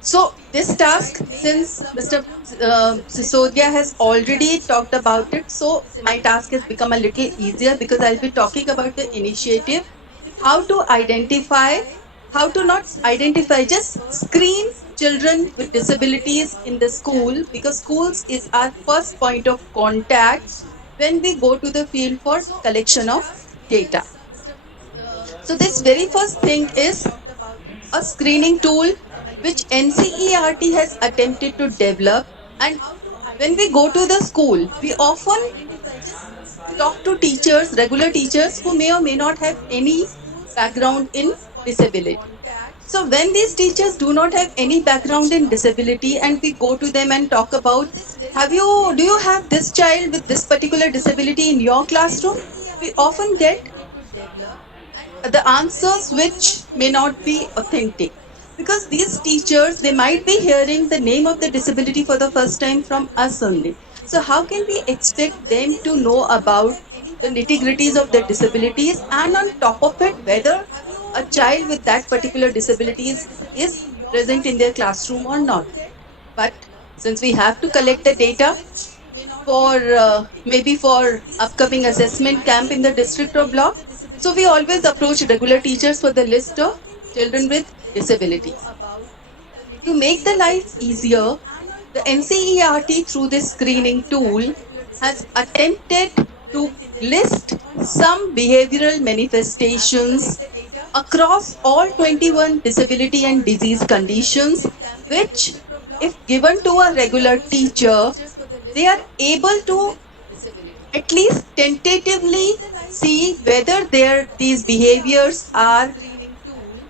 So this task, since Mr. Sisodia has already talked about it, so my task has become a little easier because I'll be talking about the initiative, how to identify, how to not identify, just screen children with disabilities in the school, because schools is our first point of contact when we go to the field for collection of data. So this very first thing is a screening tool which NCERT has attempted to develop. And when we go to the school, we often talk to teachers, regular teachers who may or may not have any background in disability. So when these teachers do not have any background in disability and we go to them and talk about, do you have this child with this particular disability in your classroom? We often get the answers which may not be authentic, because these teachers, they might be hearing the name of the disability for the first time from us only. So how can we expect them to know about the nitty-gritties of the disabilities, and on top of it, whether a child with that particular disability is present in their classroom or not? But since we have to collect the data for maybe for upcoming assessment camp in the district or block, so we always approach regular teachers for the list of children with disabilities. To make the life easier, the NCERT through this screening tool has attempted to list some behavioral manifestations across all 21 disability and disease conditions, which if given to a regular teacher, they are able to at least tentatively see whether these behaviors are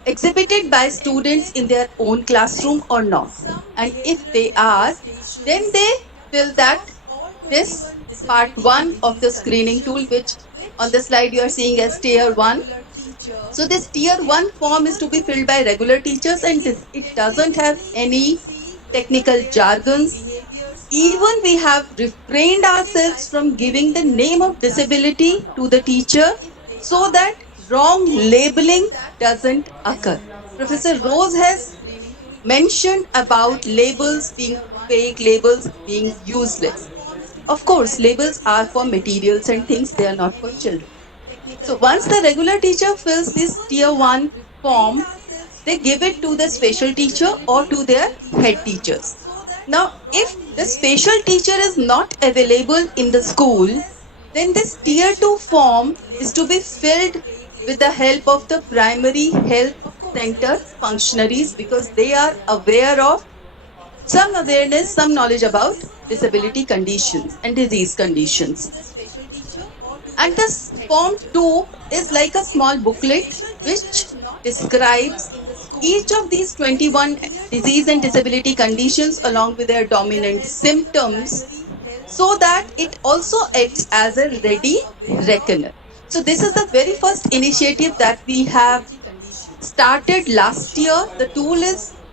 exhibited by students in their own classroom or not. And if they are, then they fill this part 1 of the screening tool, which on the slide you are seeing as tier 1. So this tier 1 form is to be filled by regular teachers, and it doesn't have any technical jargons. Even we have refrained ourselves from giving the name of disability to the teacher so that wrong labeling doesn't occur. Professor Rose has mentioned about labels being fake, labels being useless. Of course, labels are for materials and things, they are not for children. So once the regular teacher fills this tier 1 form, they give it to the special teacher or to their head teachers. Now, if the special teacher is not available in the school, then this tier 2 form is to be filled with the help of the primary health center functionaries, because they are aware of some awareness, some knowledge about disability conditions and disease conditions. And this form 2 is like a small booklet which describes each of these 21 disease and disability conditions along with their dominant symptoms, so that it also acts as a ready reckoner. So this is the very first initiative that we have started last year.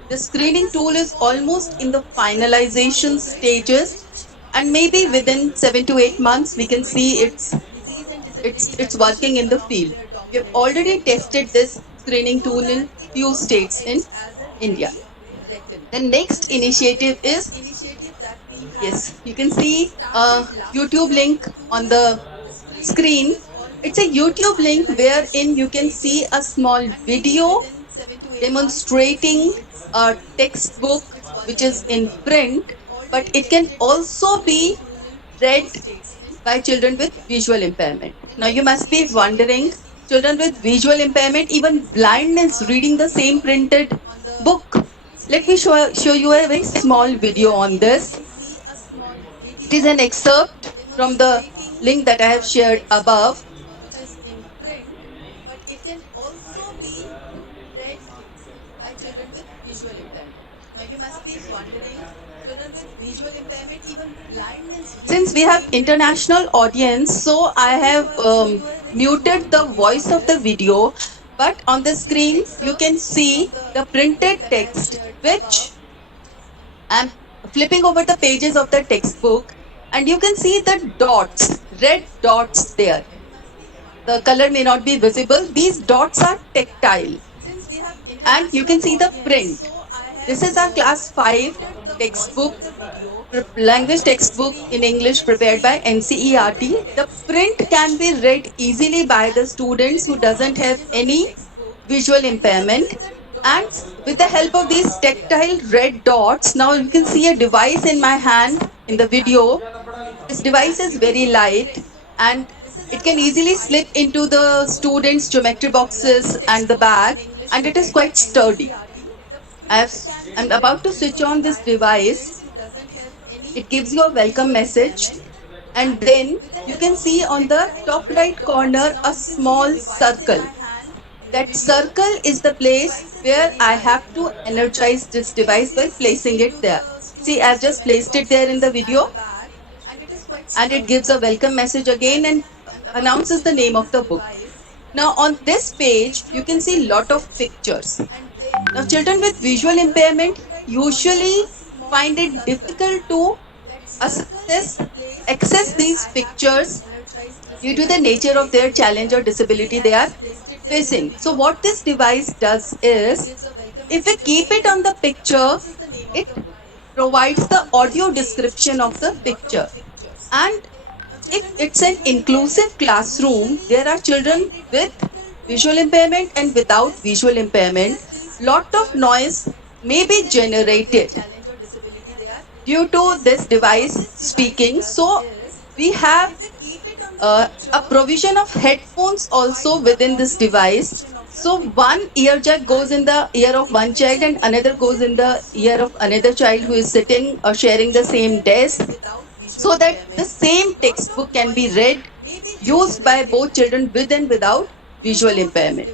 The screening tool is almost in the finalization stages, and maybe within 7 to 8 months we can see it's working in the field. We have already tested this screening tool in few states in India. The next initiative is, yes, you can see a YouTube link on the screen. It's a YouTube link wherein you can see a small video demonstrating a textbook which is in print, but it can also be read by children with visual impairment. Now you must be wondering, children with visual impairment, even blindness, reading the same printed book. Let me show you a very small video on this. It is an excerpt from the link that I have shared above. Now you must be wondering, children with visual impairment, even blindness. Since we have international audience, so I have muted the voice of the video, but on the screen you can see the printed text, which I'm flipping over the pages of the textbook, and you can see the dots, red dots there. The color may not be visible. These dots are tactile, and you can see the print. This is our class 5 textbook, language textbook in English prepared by NCERT. The print can be read easily by the students who doesn't have any visual impairment. And with the help of these tactile red dots, now you can see a device in my hand in the video. This device is very light and it can easily slip into the students' geometry boxes and the bag, and it is quite sturdy. I'm about to switch on this device. It gives you a welcome message, and then you can see on the top right corner a small circle. That circle is the place where I have to energize this device by placing it there. See, I've just placed it there in the video, and it gives a welcome message again and announces the name of the book. Now on this page, you can see lot of pictures. Now children with visual impairment usually find it difficult to access these pictures due to the nature of their challenge or disability they are facing. So what this device does is, if we keep it on the picture, it provides the audio description of the picture. And if it's an inclusive classroom, there are children with visual impairment and without visual impairment. Lot of noise may be generated due to this device speaking. So we have a provision of headphones also within this device. So one ear jack goes in the ear of one child and another goes in the ear of another child who is sitting or sharing the same desk, so that the same textbook can be read, used by both children with and without visual impairment.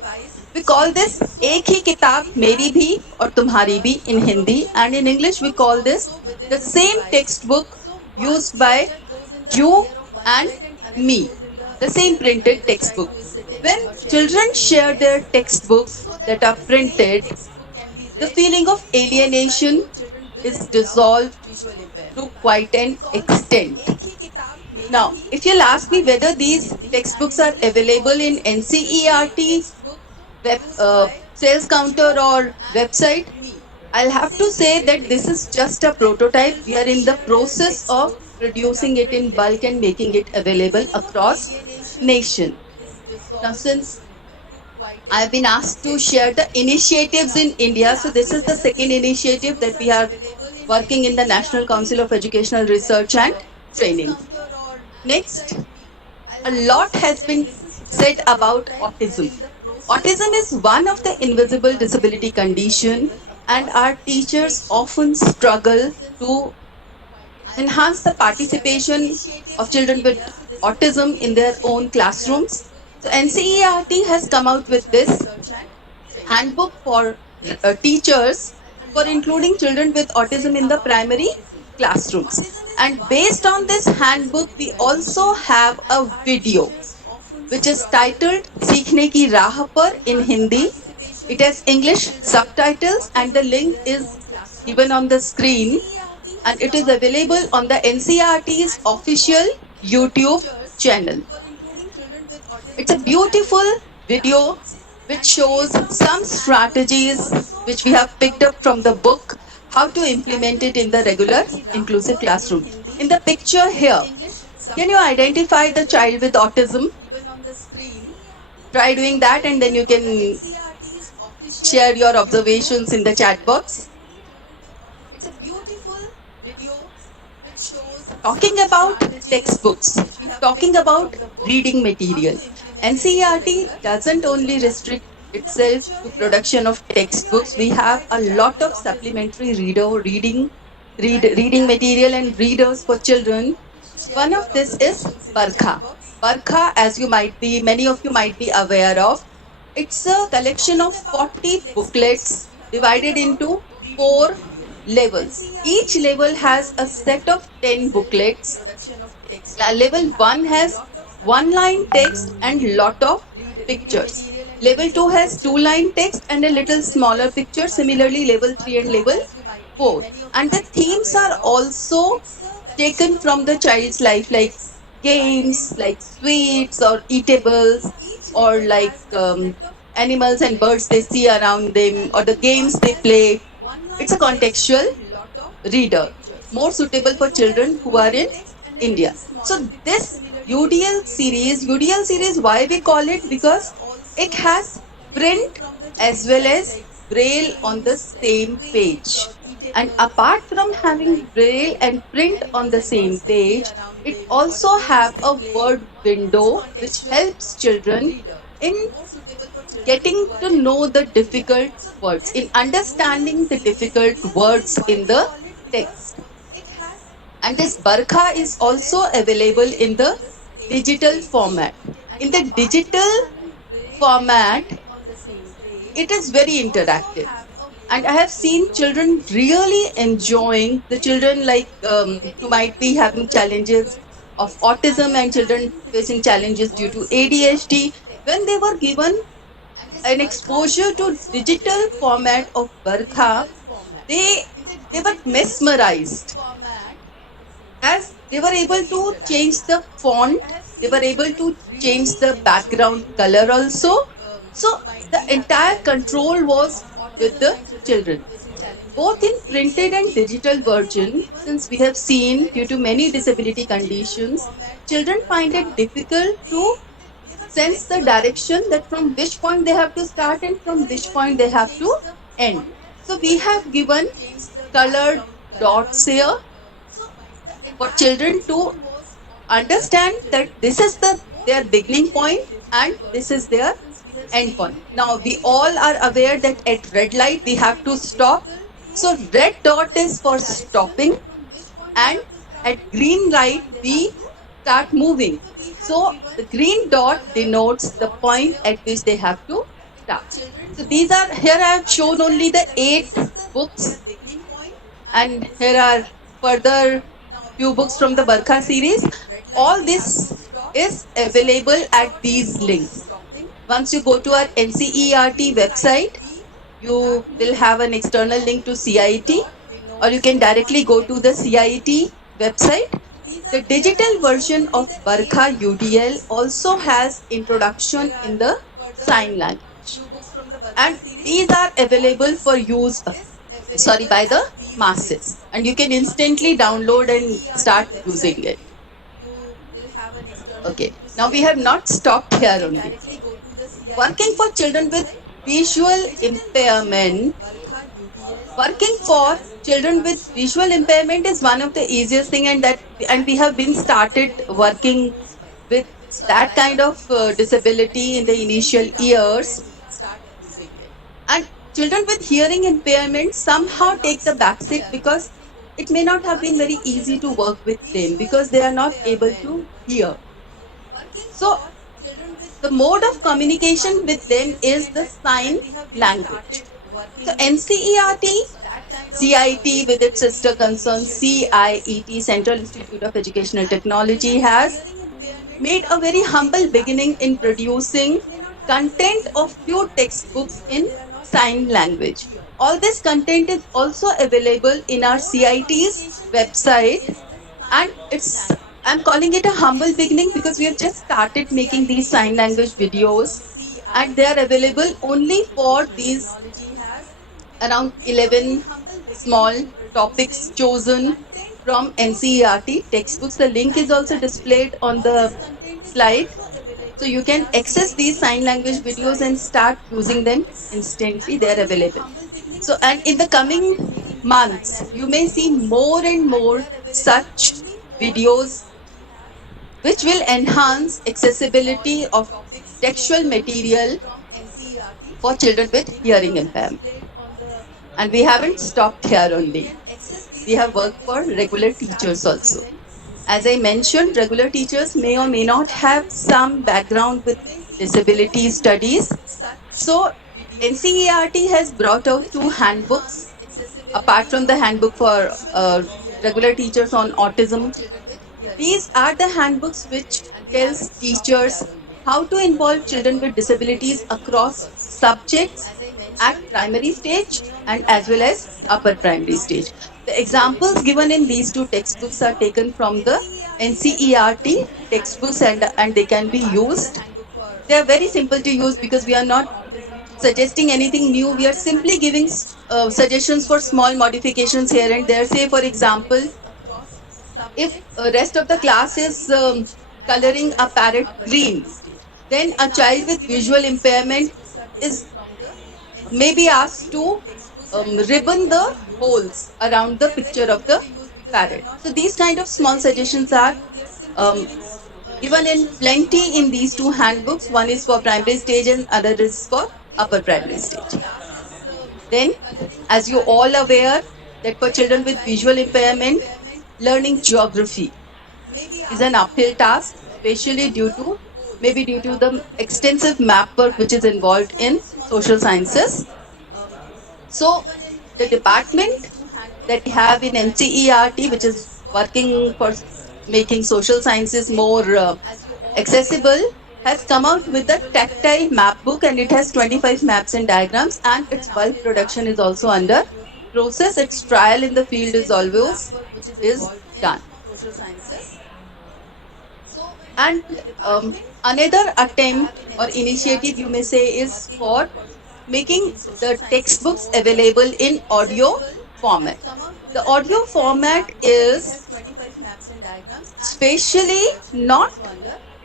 We call this Ek Hi Kitab Meri Bhi or Tumhari Bhi in Hindi, and in English we call this the same textbook used by you and me, the same printed textbook. When children share their textbooks that are printed, the feeling of alienation is dissolved to quite an extent. Now, if you'll ask me whether these textbooks are available in NCERT web, sales counter or website, I'll have to say that this is just a prototype. We are in the process of producing it in bulk and making it available across nation. Now, since I've been asked to share the initiatives in India, so this is the second initiative that we are working in the National Council of Educational Research and Training. Next, a lot has been said about autism. Autism is one of the invisible disability condition, and our teachers often struggle to enhance the participation of children with autism in their own classrooms. So NCERT has come out with this handbook for teachers for including children with autism in the primary classrooms. And based on this handbook, we also have a video which is titled Seekhne Ki Raah Par in Hindi. It has English subtitles and the link is given on the screen, and it is available on the NCERT's official YouTube channel. It's a beautiful video which shows some strategies which we have picked up from the book, how to implement it in the regular inclusive classroom. In the picture here, can you identify the child with autism? Try doing that and then you can share your observations in the chat box. It's a beautiful video which shows talking about textbooks, talking about reading material. NCERT doesn't only restrict itself to production of textbooks. We have a lot of supplementary reading material and readers for children. One of this is Barkha. Barkha, as many of you might be aware of, it's a collection of 40 booklets divided into 4 levels. Each level has a set of 10 booklets. Level 1 has one line text and lot of pictures. Level 2 has two line text and a little smaller picture. Similarly, level 3 and level 4. And the themes are also taken from the child's life, like games, like sweets or eatables, or like animals and birds they see around them, or the games they play. It's a contextual reader, more suitable for children who are in India. So this UDL series, why we call it? Because it has print as well as braille on the same page. And apart from having braille and print on the same page, it also have a word window which helps children in getting to know the difficult words, in understanding the difficult words in the text. And this Barkha is also available in the digital format. In the digital format, it is very interactive. And I have seen children really enjoying, the children like who might be having challenges of autism and children facing challenges due to ADHD, when they were given an exposure to digital format of Barkha, they were mesmerized, as they were able to change the font, they were able to change the background color also. So the entire control was with the children. Both in printed and digital version, since we have seen due to many disability conditions, children find it difficult to sense the direction, that from which point they have to start and from which point they have to end. So we have given colored dots here for children to understand that this is their beginning point and this is their end point. Now we all are aware that at red light we have to stop. So red dot is for stopping, and at green light we start moving. So the green dot denotes the point at which they have to start. So these are, here I have shown only the 8 books, and here are further few books from the Barkha series. All this is available at these links. Once you go to our NCERT website, you will have an external link to CIT, or you can directly go to the CIT website. The digital version of Barkha UDL also has introduction in the sign language, and these are available for use by the masses, and you can instantly download and start using it. Okay, now we have not stopped here only. Working for children with visual impairment, is one of the easiest thing, and we have been started working with that kind of disability in the initial years. And children with hearing impairment somehow take the backseat because it may not have been very easy to work with them because they are not able to hear. So the mode of communication with them is the sign language. So NCERT, CIT with its sister concern CIET, Central Institute of Educational Technology, has made a very humble beginning in producing content of few textbooks in sign language. All this content is also available in our CIT's website, and I'm calling it a humble beginning because we have just started making these sign language videos, and they are available only for these around 11 small topics chosen from NCERT textbooks. The link is also displayed on the slide. So you can access these sign language videos and start using them instantly. They are available. So, and in the coming months, you may see more and more such videos which will enhance accessibility of textual material for children with hearing impairment. And we haven't stopped here only. We have worked for regular teachers also. As I mentioned, regular teachers may or may not have some background with disability studies. So NCERT has brought out 2 handbooks apart from the handbook for regular teachers on autism. These are the handbooks which tells teachers how to involve children with disabilities across subjects at primary stage and as well as upper primary stage. The examples given in these two textbooks are taken from the NCERT textbooks and they can be used. They are very simple to use because we are not suggesting anything new. We are simply giving suggestions for small modifications here and there. Say, for example, if rest of the class is coloring a parrot green, then a child with visual impairment is maybe asked to ribbon the holes around the picture of the parrot. So these kind of small suggestions are um, given in plenty in these two handbooks. One is for primary stage and other is for upper primary stage. Then, as you all aware, that for children with visual impairment, learning geography is an uphill task, especially due to the extensive map work which is involved in social sciences. So, the department that we have in NCERT, which is working for making social sciences more accessible, has come out with a tactile map book, and it has 25 maps and diagrams, and its bulk production is also under process. Its trial in the field is always done. And another attempt or initiative, you may say, is for making the textbooks available in audio format. The audio format is spatially not,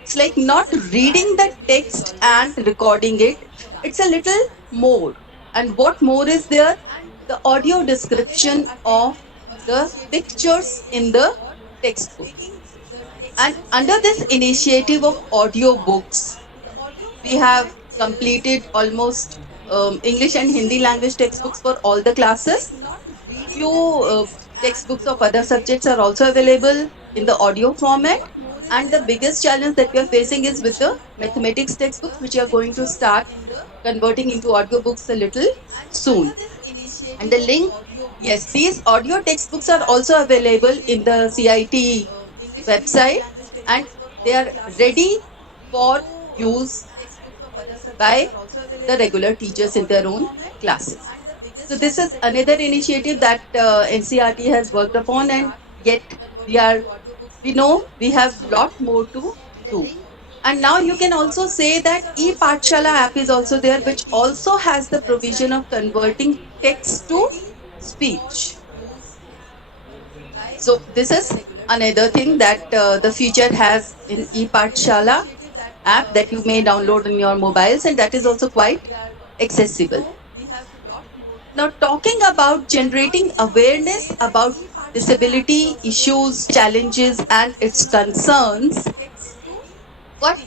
it's like not reading the text and recording it. It's a little more. And what more is there? The audio description of the pictures in the textbook. And under this initiative of audio books, we have completed almost English and Hindi language textbooks for all the classes. Few textbooks of other subjects are also available in the audio format. And the biggest challenge that we are facing is with the mathematics textbooks, which are going to start converting into audio books a little soon. And the link, yes, these audio textbooks are also available in the CIT website, and they are ready for use by the regular teachers in their own classes. So this is another initiative that NCERT has worked upon, and yet we know we have a lot more to do. And now you can also say that e-Pathshala app is also there, which also has the provision of converting text to speech. So this is another thing that the future has in e-Pathshala app that you may download on your mobiles, and that is also quite accessible. Now, talking about generating awareness about disability issues, challenges, and its concerns, what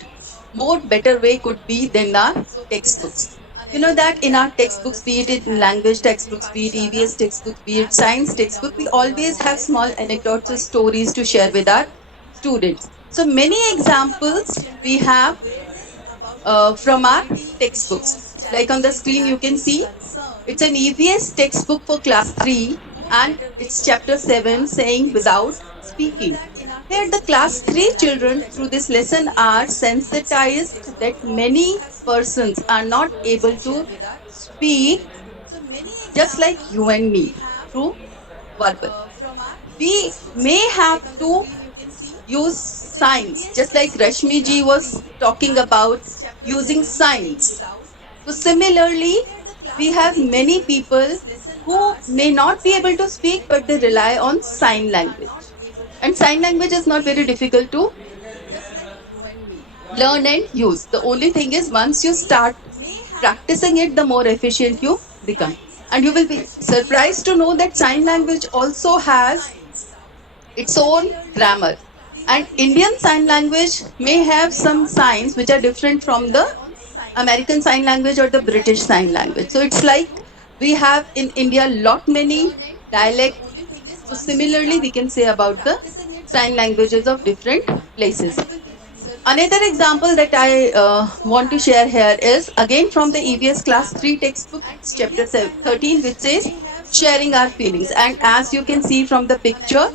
more better way could be than our textbooks? You know that in our textbooks, be it in language textbooks, be it EVS textbook, be it science textbook, we always have small anecdotes or stories to share with our students. So many examples we have from our textbooks. Like on the screen you can see, it's an EVS textbook for class 3 and it's chapter 7 saying without speaking. Here the class 3 children through this lesson are sensitized that many persons are not able to speak just like you and me through verbal. We may have to use signs, just like Rashmi ji was talking about using signs. So similarly, we have many people who may not be able to speak, but they rely on sign language. And sign language is not very difficult to learn and use. The only thing is once you start practicing it, the more efficient you become. And you will be surprised to know that sign language also has its own grammar. And Indian Sign Language may have some signs which are different from the American Sign Language or the British Sign Language. So it's like we have in India lot many dialects. So similarly, we can say about the sign languages of different places. Another example that I want to share here is again from the EVS class 3 textbook, chapter 13, which says sharing our feelings. And as you can see from the picture,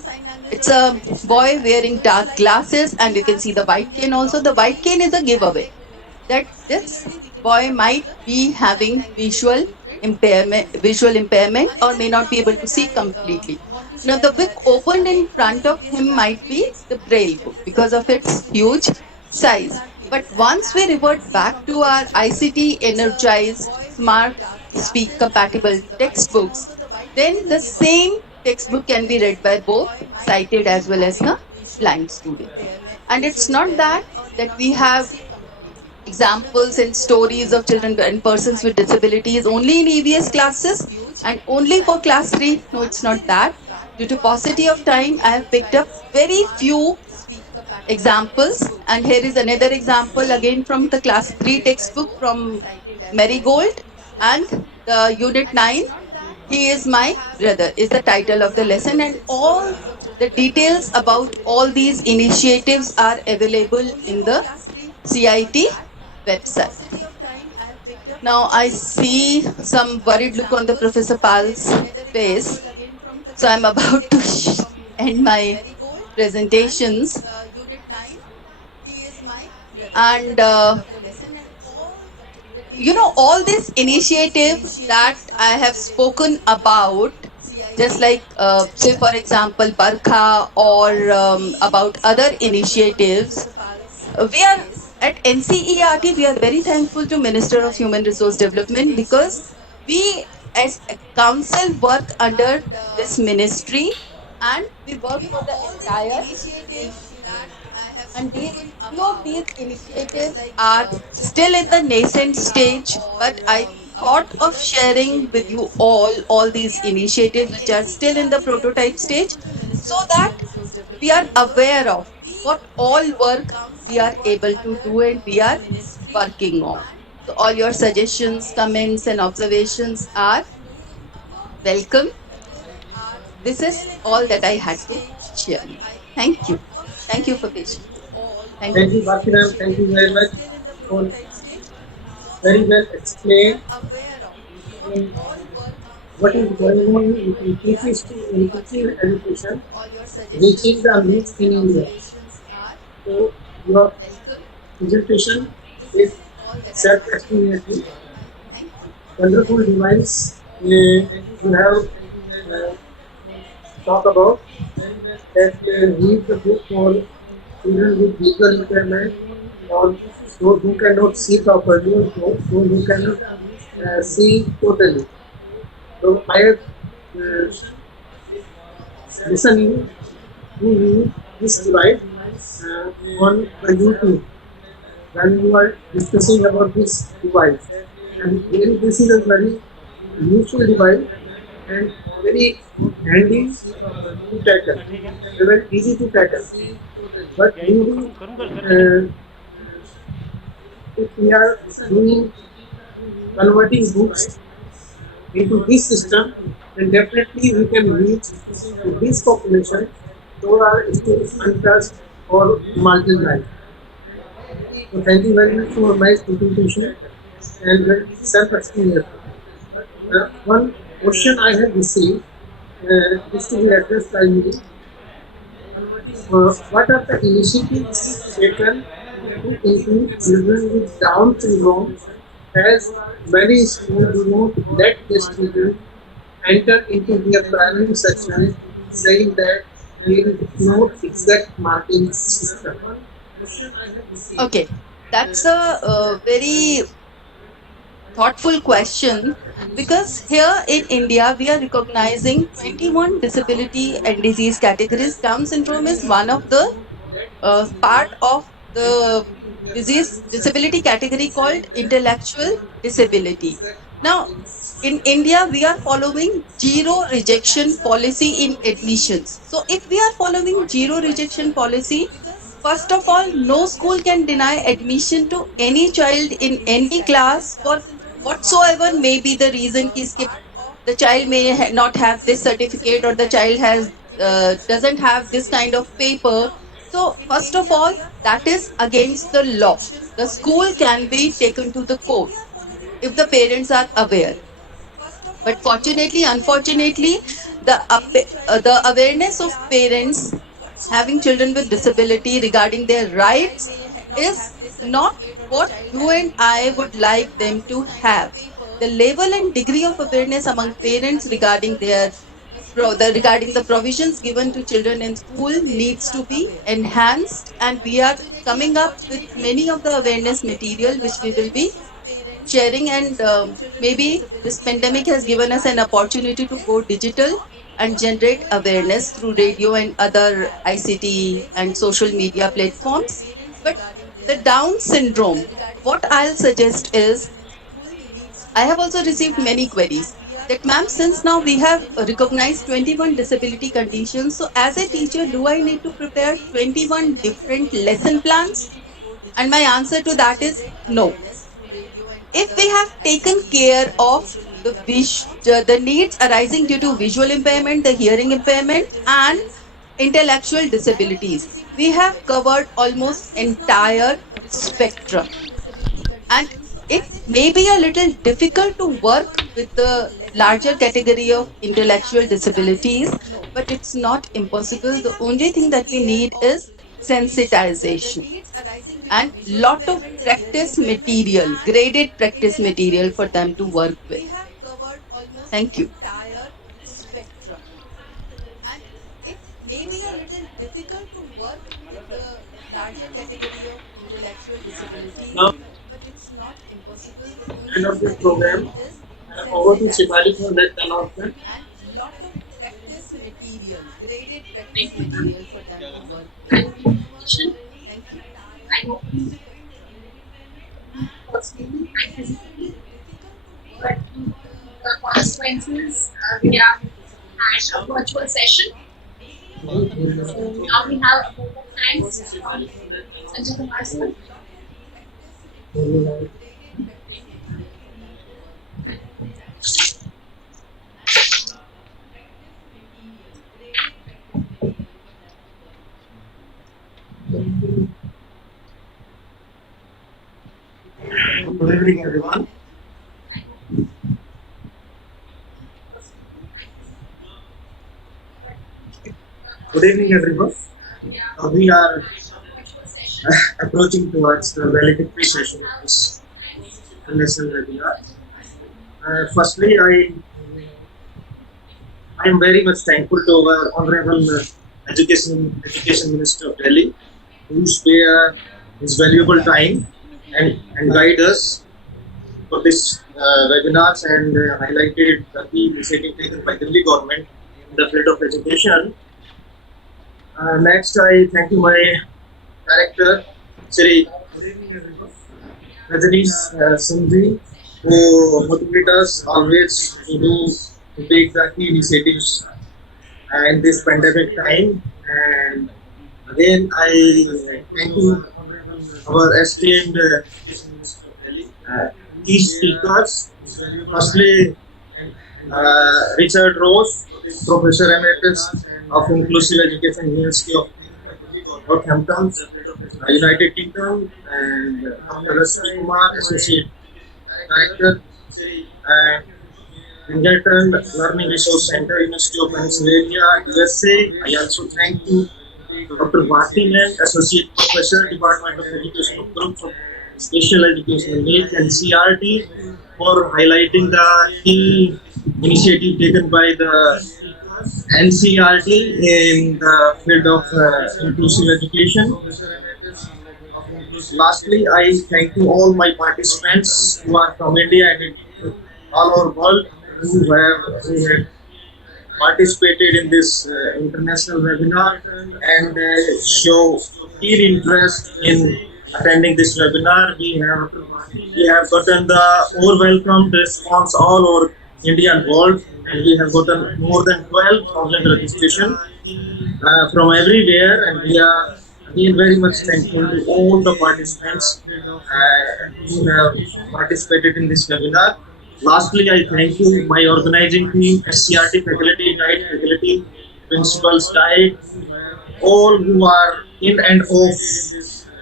it's a boy wearing dark glasses, and you can see the white cane also. The white cane is a giveaway that this boy might be having visual impairment or may not be able to see completely. Now the book opened in front of him might be the braille book because of its huge size. But once we revert back to our ICT energized smart speak compatible textbooks, then the same textbook can be read by both sighted as well as the blind student. And it's not that we have examples and stories of children and persons with disabilities only in EVS classes and only for class 3. No, it's not that. Due to paucity of time, I have picked up very few examples. And here is another example again from the class 3 textbook from Marigold and the unit 9. He is my brother is the title of the lesson, and all the details about all these initiatives are available in the CIT website. Now I see some worried look on the Professor Pal's face. So I'm about to end my presentations. And all this initiative that I have spoken about, just like say for example Barkha or about other initiatives, we are at NCERT, we are very thankful to Minister of Human Resource Development because we as a council work under this ministry and we work for the entire and few of these initiatives are still in the nascent stage, but I thought of sharing with you all these initiatives which are still in the prototype stage so that we are aware of what all work we are able to do and we are working on. So all your suggestions, comments and observations are welcome. This is all that I had to share. Thank you. Thank you for patience. Thank you, Bhakti ma'am. Thank you very much for very well explained what is going on in inclusive education, reaching the needs in India. So your presentation is self-explanatory. Wonderful device you have talked about that read the book for children with visual impairment or those who cannot see properly or those who cannot see totally. So I have listened to this device on YouTube when you are discussing about this device. And really this is a very useful device and very handy to tackle, very easy to tackle. But if we are doing converting books into this system, then definitely we can reach this population who are still untouched or marginalized. So thank you very much for my presentation and very self-explanatory. One question I have received is to be addressed by me. What are the initiatives taken to include children with Down syndrome, as many schools do not let the students enter into their primary section, saying that there is no exact marking system? Okay, that's a very thoughtful question because here in India we are recognizing 21 disability and disease categories. Down syndrome is one of the part of the disability category called intellectual disability. Now in India we are following zero rejection policy in admissions. So if we are following zero rejection policy, first of all, no school can deny admission to any child in any class for whatsoever may be the reason. The child may not have this certificate or the child has doesn't have this kind of paper. So first of all, that is against the law. The school can be taken to the court if the parents are aware. But fortunately, unfortunately, the awareness of parents having children with disability regarding their rights is not what you and I would like them to have. The level and degree of awareness among parents regarding regarding the provisions given to children in school needs to be enhanced, and we are coming up with many of the awareness material which we will be sharing. And maybe this pandemic has given us an opportunity to go digital and generate awareness through radio and other ICT and social media platforms. But the Down syndrome, what I'll suggest is, I have also received many queries that, ma'am, since now we have recognized 21 disability conditions, so as a teacher, do I need to prepare 21 different lesson plans? And my answer to that is no. If we have taken care of the needs arising due to visual impairment, the hearing impairment, and intellectual disabilities, we have covered almost entire spectrum. And it may be a little difficult to work with the larger category of intellectual disabilities, but it's not impossible. The only thing that we need is sensitization and lot of practice material, graded practice material for them to work with. Thank you. And it may be a little difficult to work with the larger category of intellectual disabilities, but it's not impossible. The only End of this thing program. is Over to Shivali for that announcement. and lot of practice material, graded practice material for them to work with. Thank you. I hope you personally and physically, but the consequences, we have had a virtual session. So now we have a vote of thanks from Sanjay Kumar sir. Good evening, everyone. Good evening, everyone. We are approaching towards the valedictory session of this national webinar. Firstly, I am very much thankful to our Honorable Education Minister of Delhi, who spare his valuable time and guide us for this webinars and highlighted the key initiative taken by Delhi government in the field of education. Next, I thank you my director, Shri Rajanish Sindhi, who motivate us always to take the key initiatives in this pandemic time. And again, I thank you our esteemed key speakers. Firstly, Richard Rose, Professor Emeritus of Inclusive Education, University of Northampton, United Kingdom, and Dr. Rashmi Kumar, Associate Director, Pinkerton Learning Resource Center, University of Pennsylvania, USA. I also thank you Dr. Martin, Associate Professor, Department of Education of Group of Special Educational Needs and CRT, for highlighting the key initiative taken by the NCRT in the field of inclusive education. Lastly, I thank you all my participants who are from India and all over the world who have participated in this international webinar and show keen interest in attending this webinar. We have gotten the overwhelming response all over India and world, and we have gotten more than 12,000 registration from everywhere, and we are again very much thankful to all the participants who have participated in this webinar. Lastly, I thank you, my organizing team, SCRT faculty, guide faculty, principals, guide, all who are in and off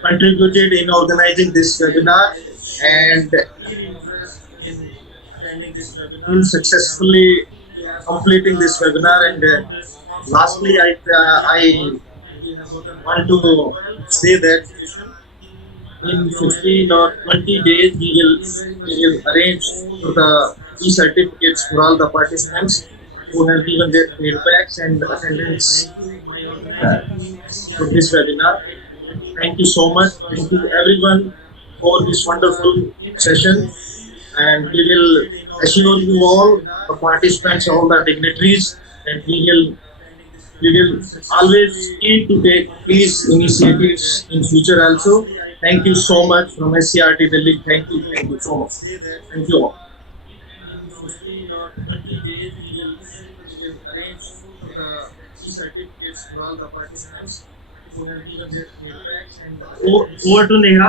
contributed in organizing this webinar and in successfully completing this webinar. And lastly, I want to say that in 15 or 20 days we will arrange for the e-certificates for all the participants who have given their feedbacks and attendance for this webinar. Thank you so much. Thank you everyone for this wonderful session, and we will assure you all, the participants, all the dignitaries, that we will always keen to take these initiatives in future also. Thank you so much from SCERT Delhi. Thank you so much. Thank you all. We will arrange for the e-certificates for all the participants who have given their feedbacks. And over to Neha.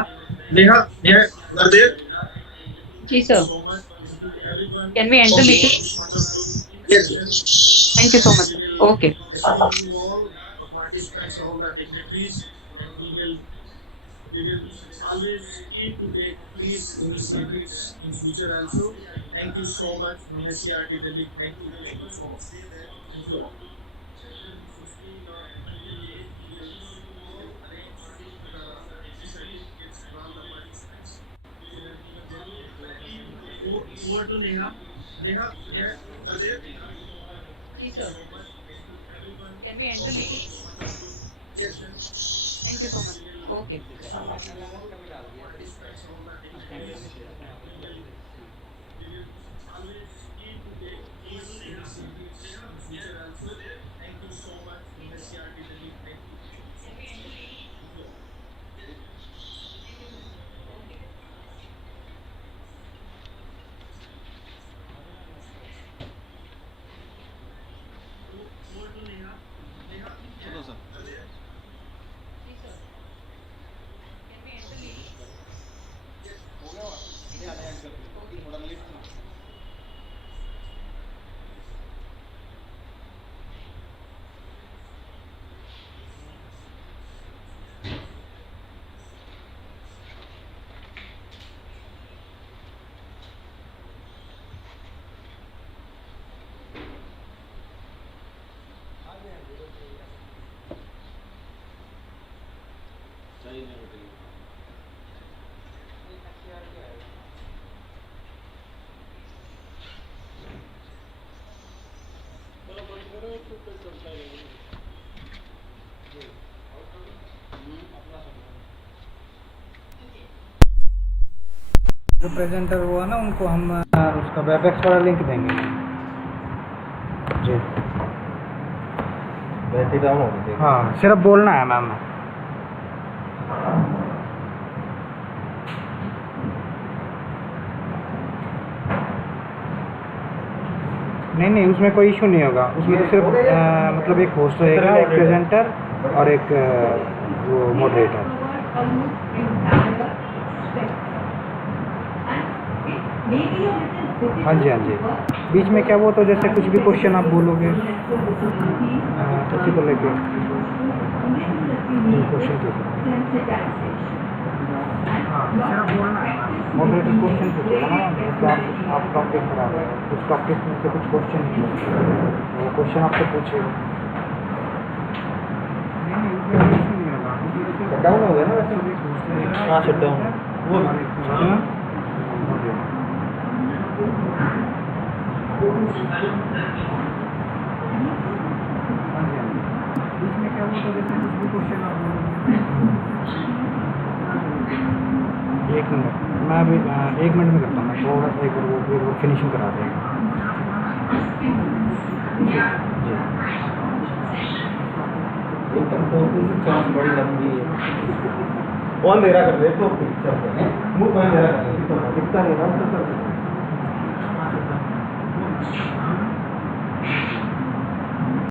Neha, are there? Ji sir. Can we end the meeting? Yes. Thank you so much. Okay. All the participants, all the dignitaries, and we will always keen to take these initiatives in future also. Thank you so much from SCERT Delhi. Thank you so much. Thank you all. Over to Neha. Neha, are there? Ji sir. Can we end the meeting? Yes. Thank you so much. Okay. सुनो sir जो presenter हुआ ना उनको हम उसका Webex वाला link देंगे जी। Battery down हो गई। हाँ सिर्फ बोलना है मैम। नहीं उसमें कोई इशू नहीं होगा। उसमें तो सिर्फ मतलब एक होस्ट रहेगा, एक प्रेजेंटर और एक वो मॉडरेटर। हाँ जी बीच में क्या वो तो जैसे कुछ भी क्वेश्चन आप बोलोगे उसी को लेके क्वेश्चन मॉडरेटर क्वेश्चन पूछेगा ना, तो आप टॉपिक करा रहे हो, उस टॉपिक में से कुछ क्वेश्चन वो क्वेश्चन आपसे पूछेगा। शट डाउन हो गया ना वैसे। हाँ शट डाउन वो इसमें क्या होता है जैसे कुछ भी क्वेश्चन आप एक मिनट मैं अभी 1 मिनट में करता हूँ। मैं थोड़ा सा एक बार वो फिनिशिंग करा देंगे जी। बड़ी लंबी है कौन दे रहा कर दे तो मुँह कौन दे रहा कर दिखता नहीं ना।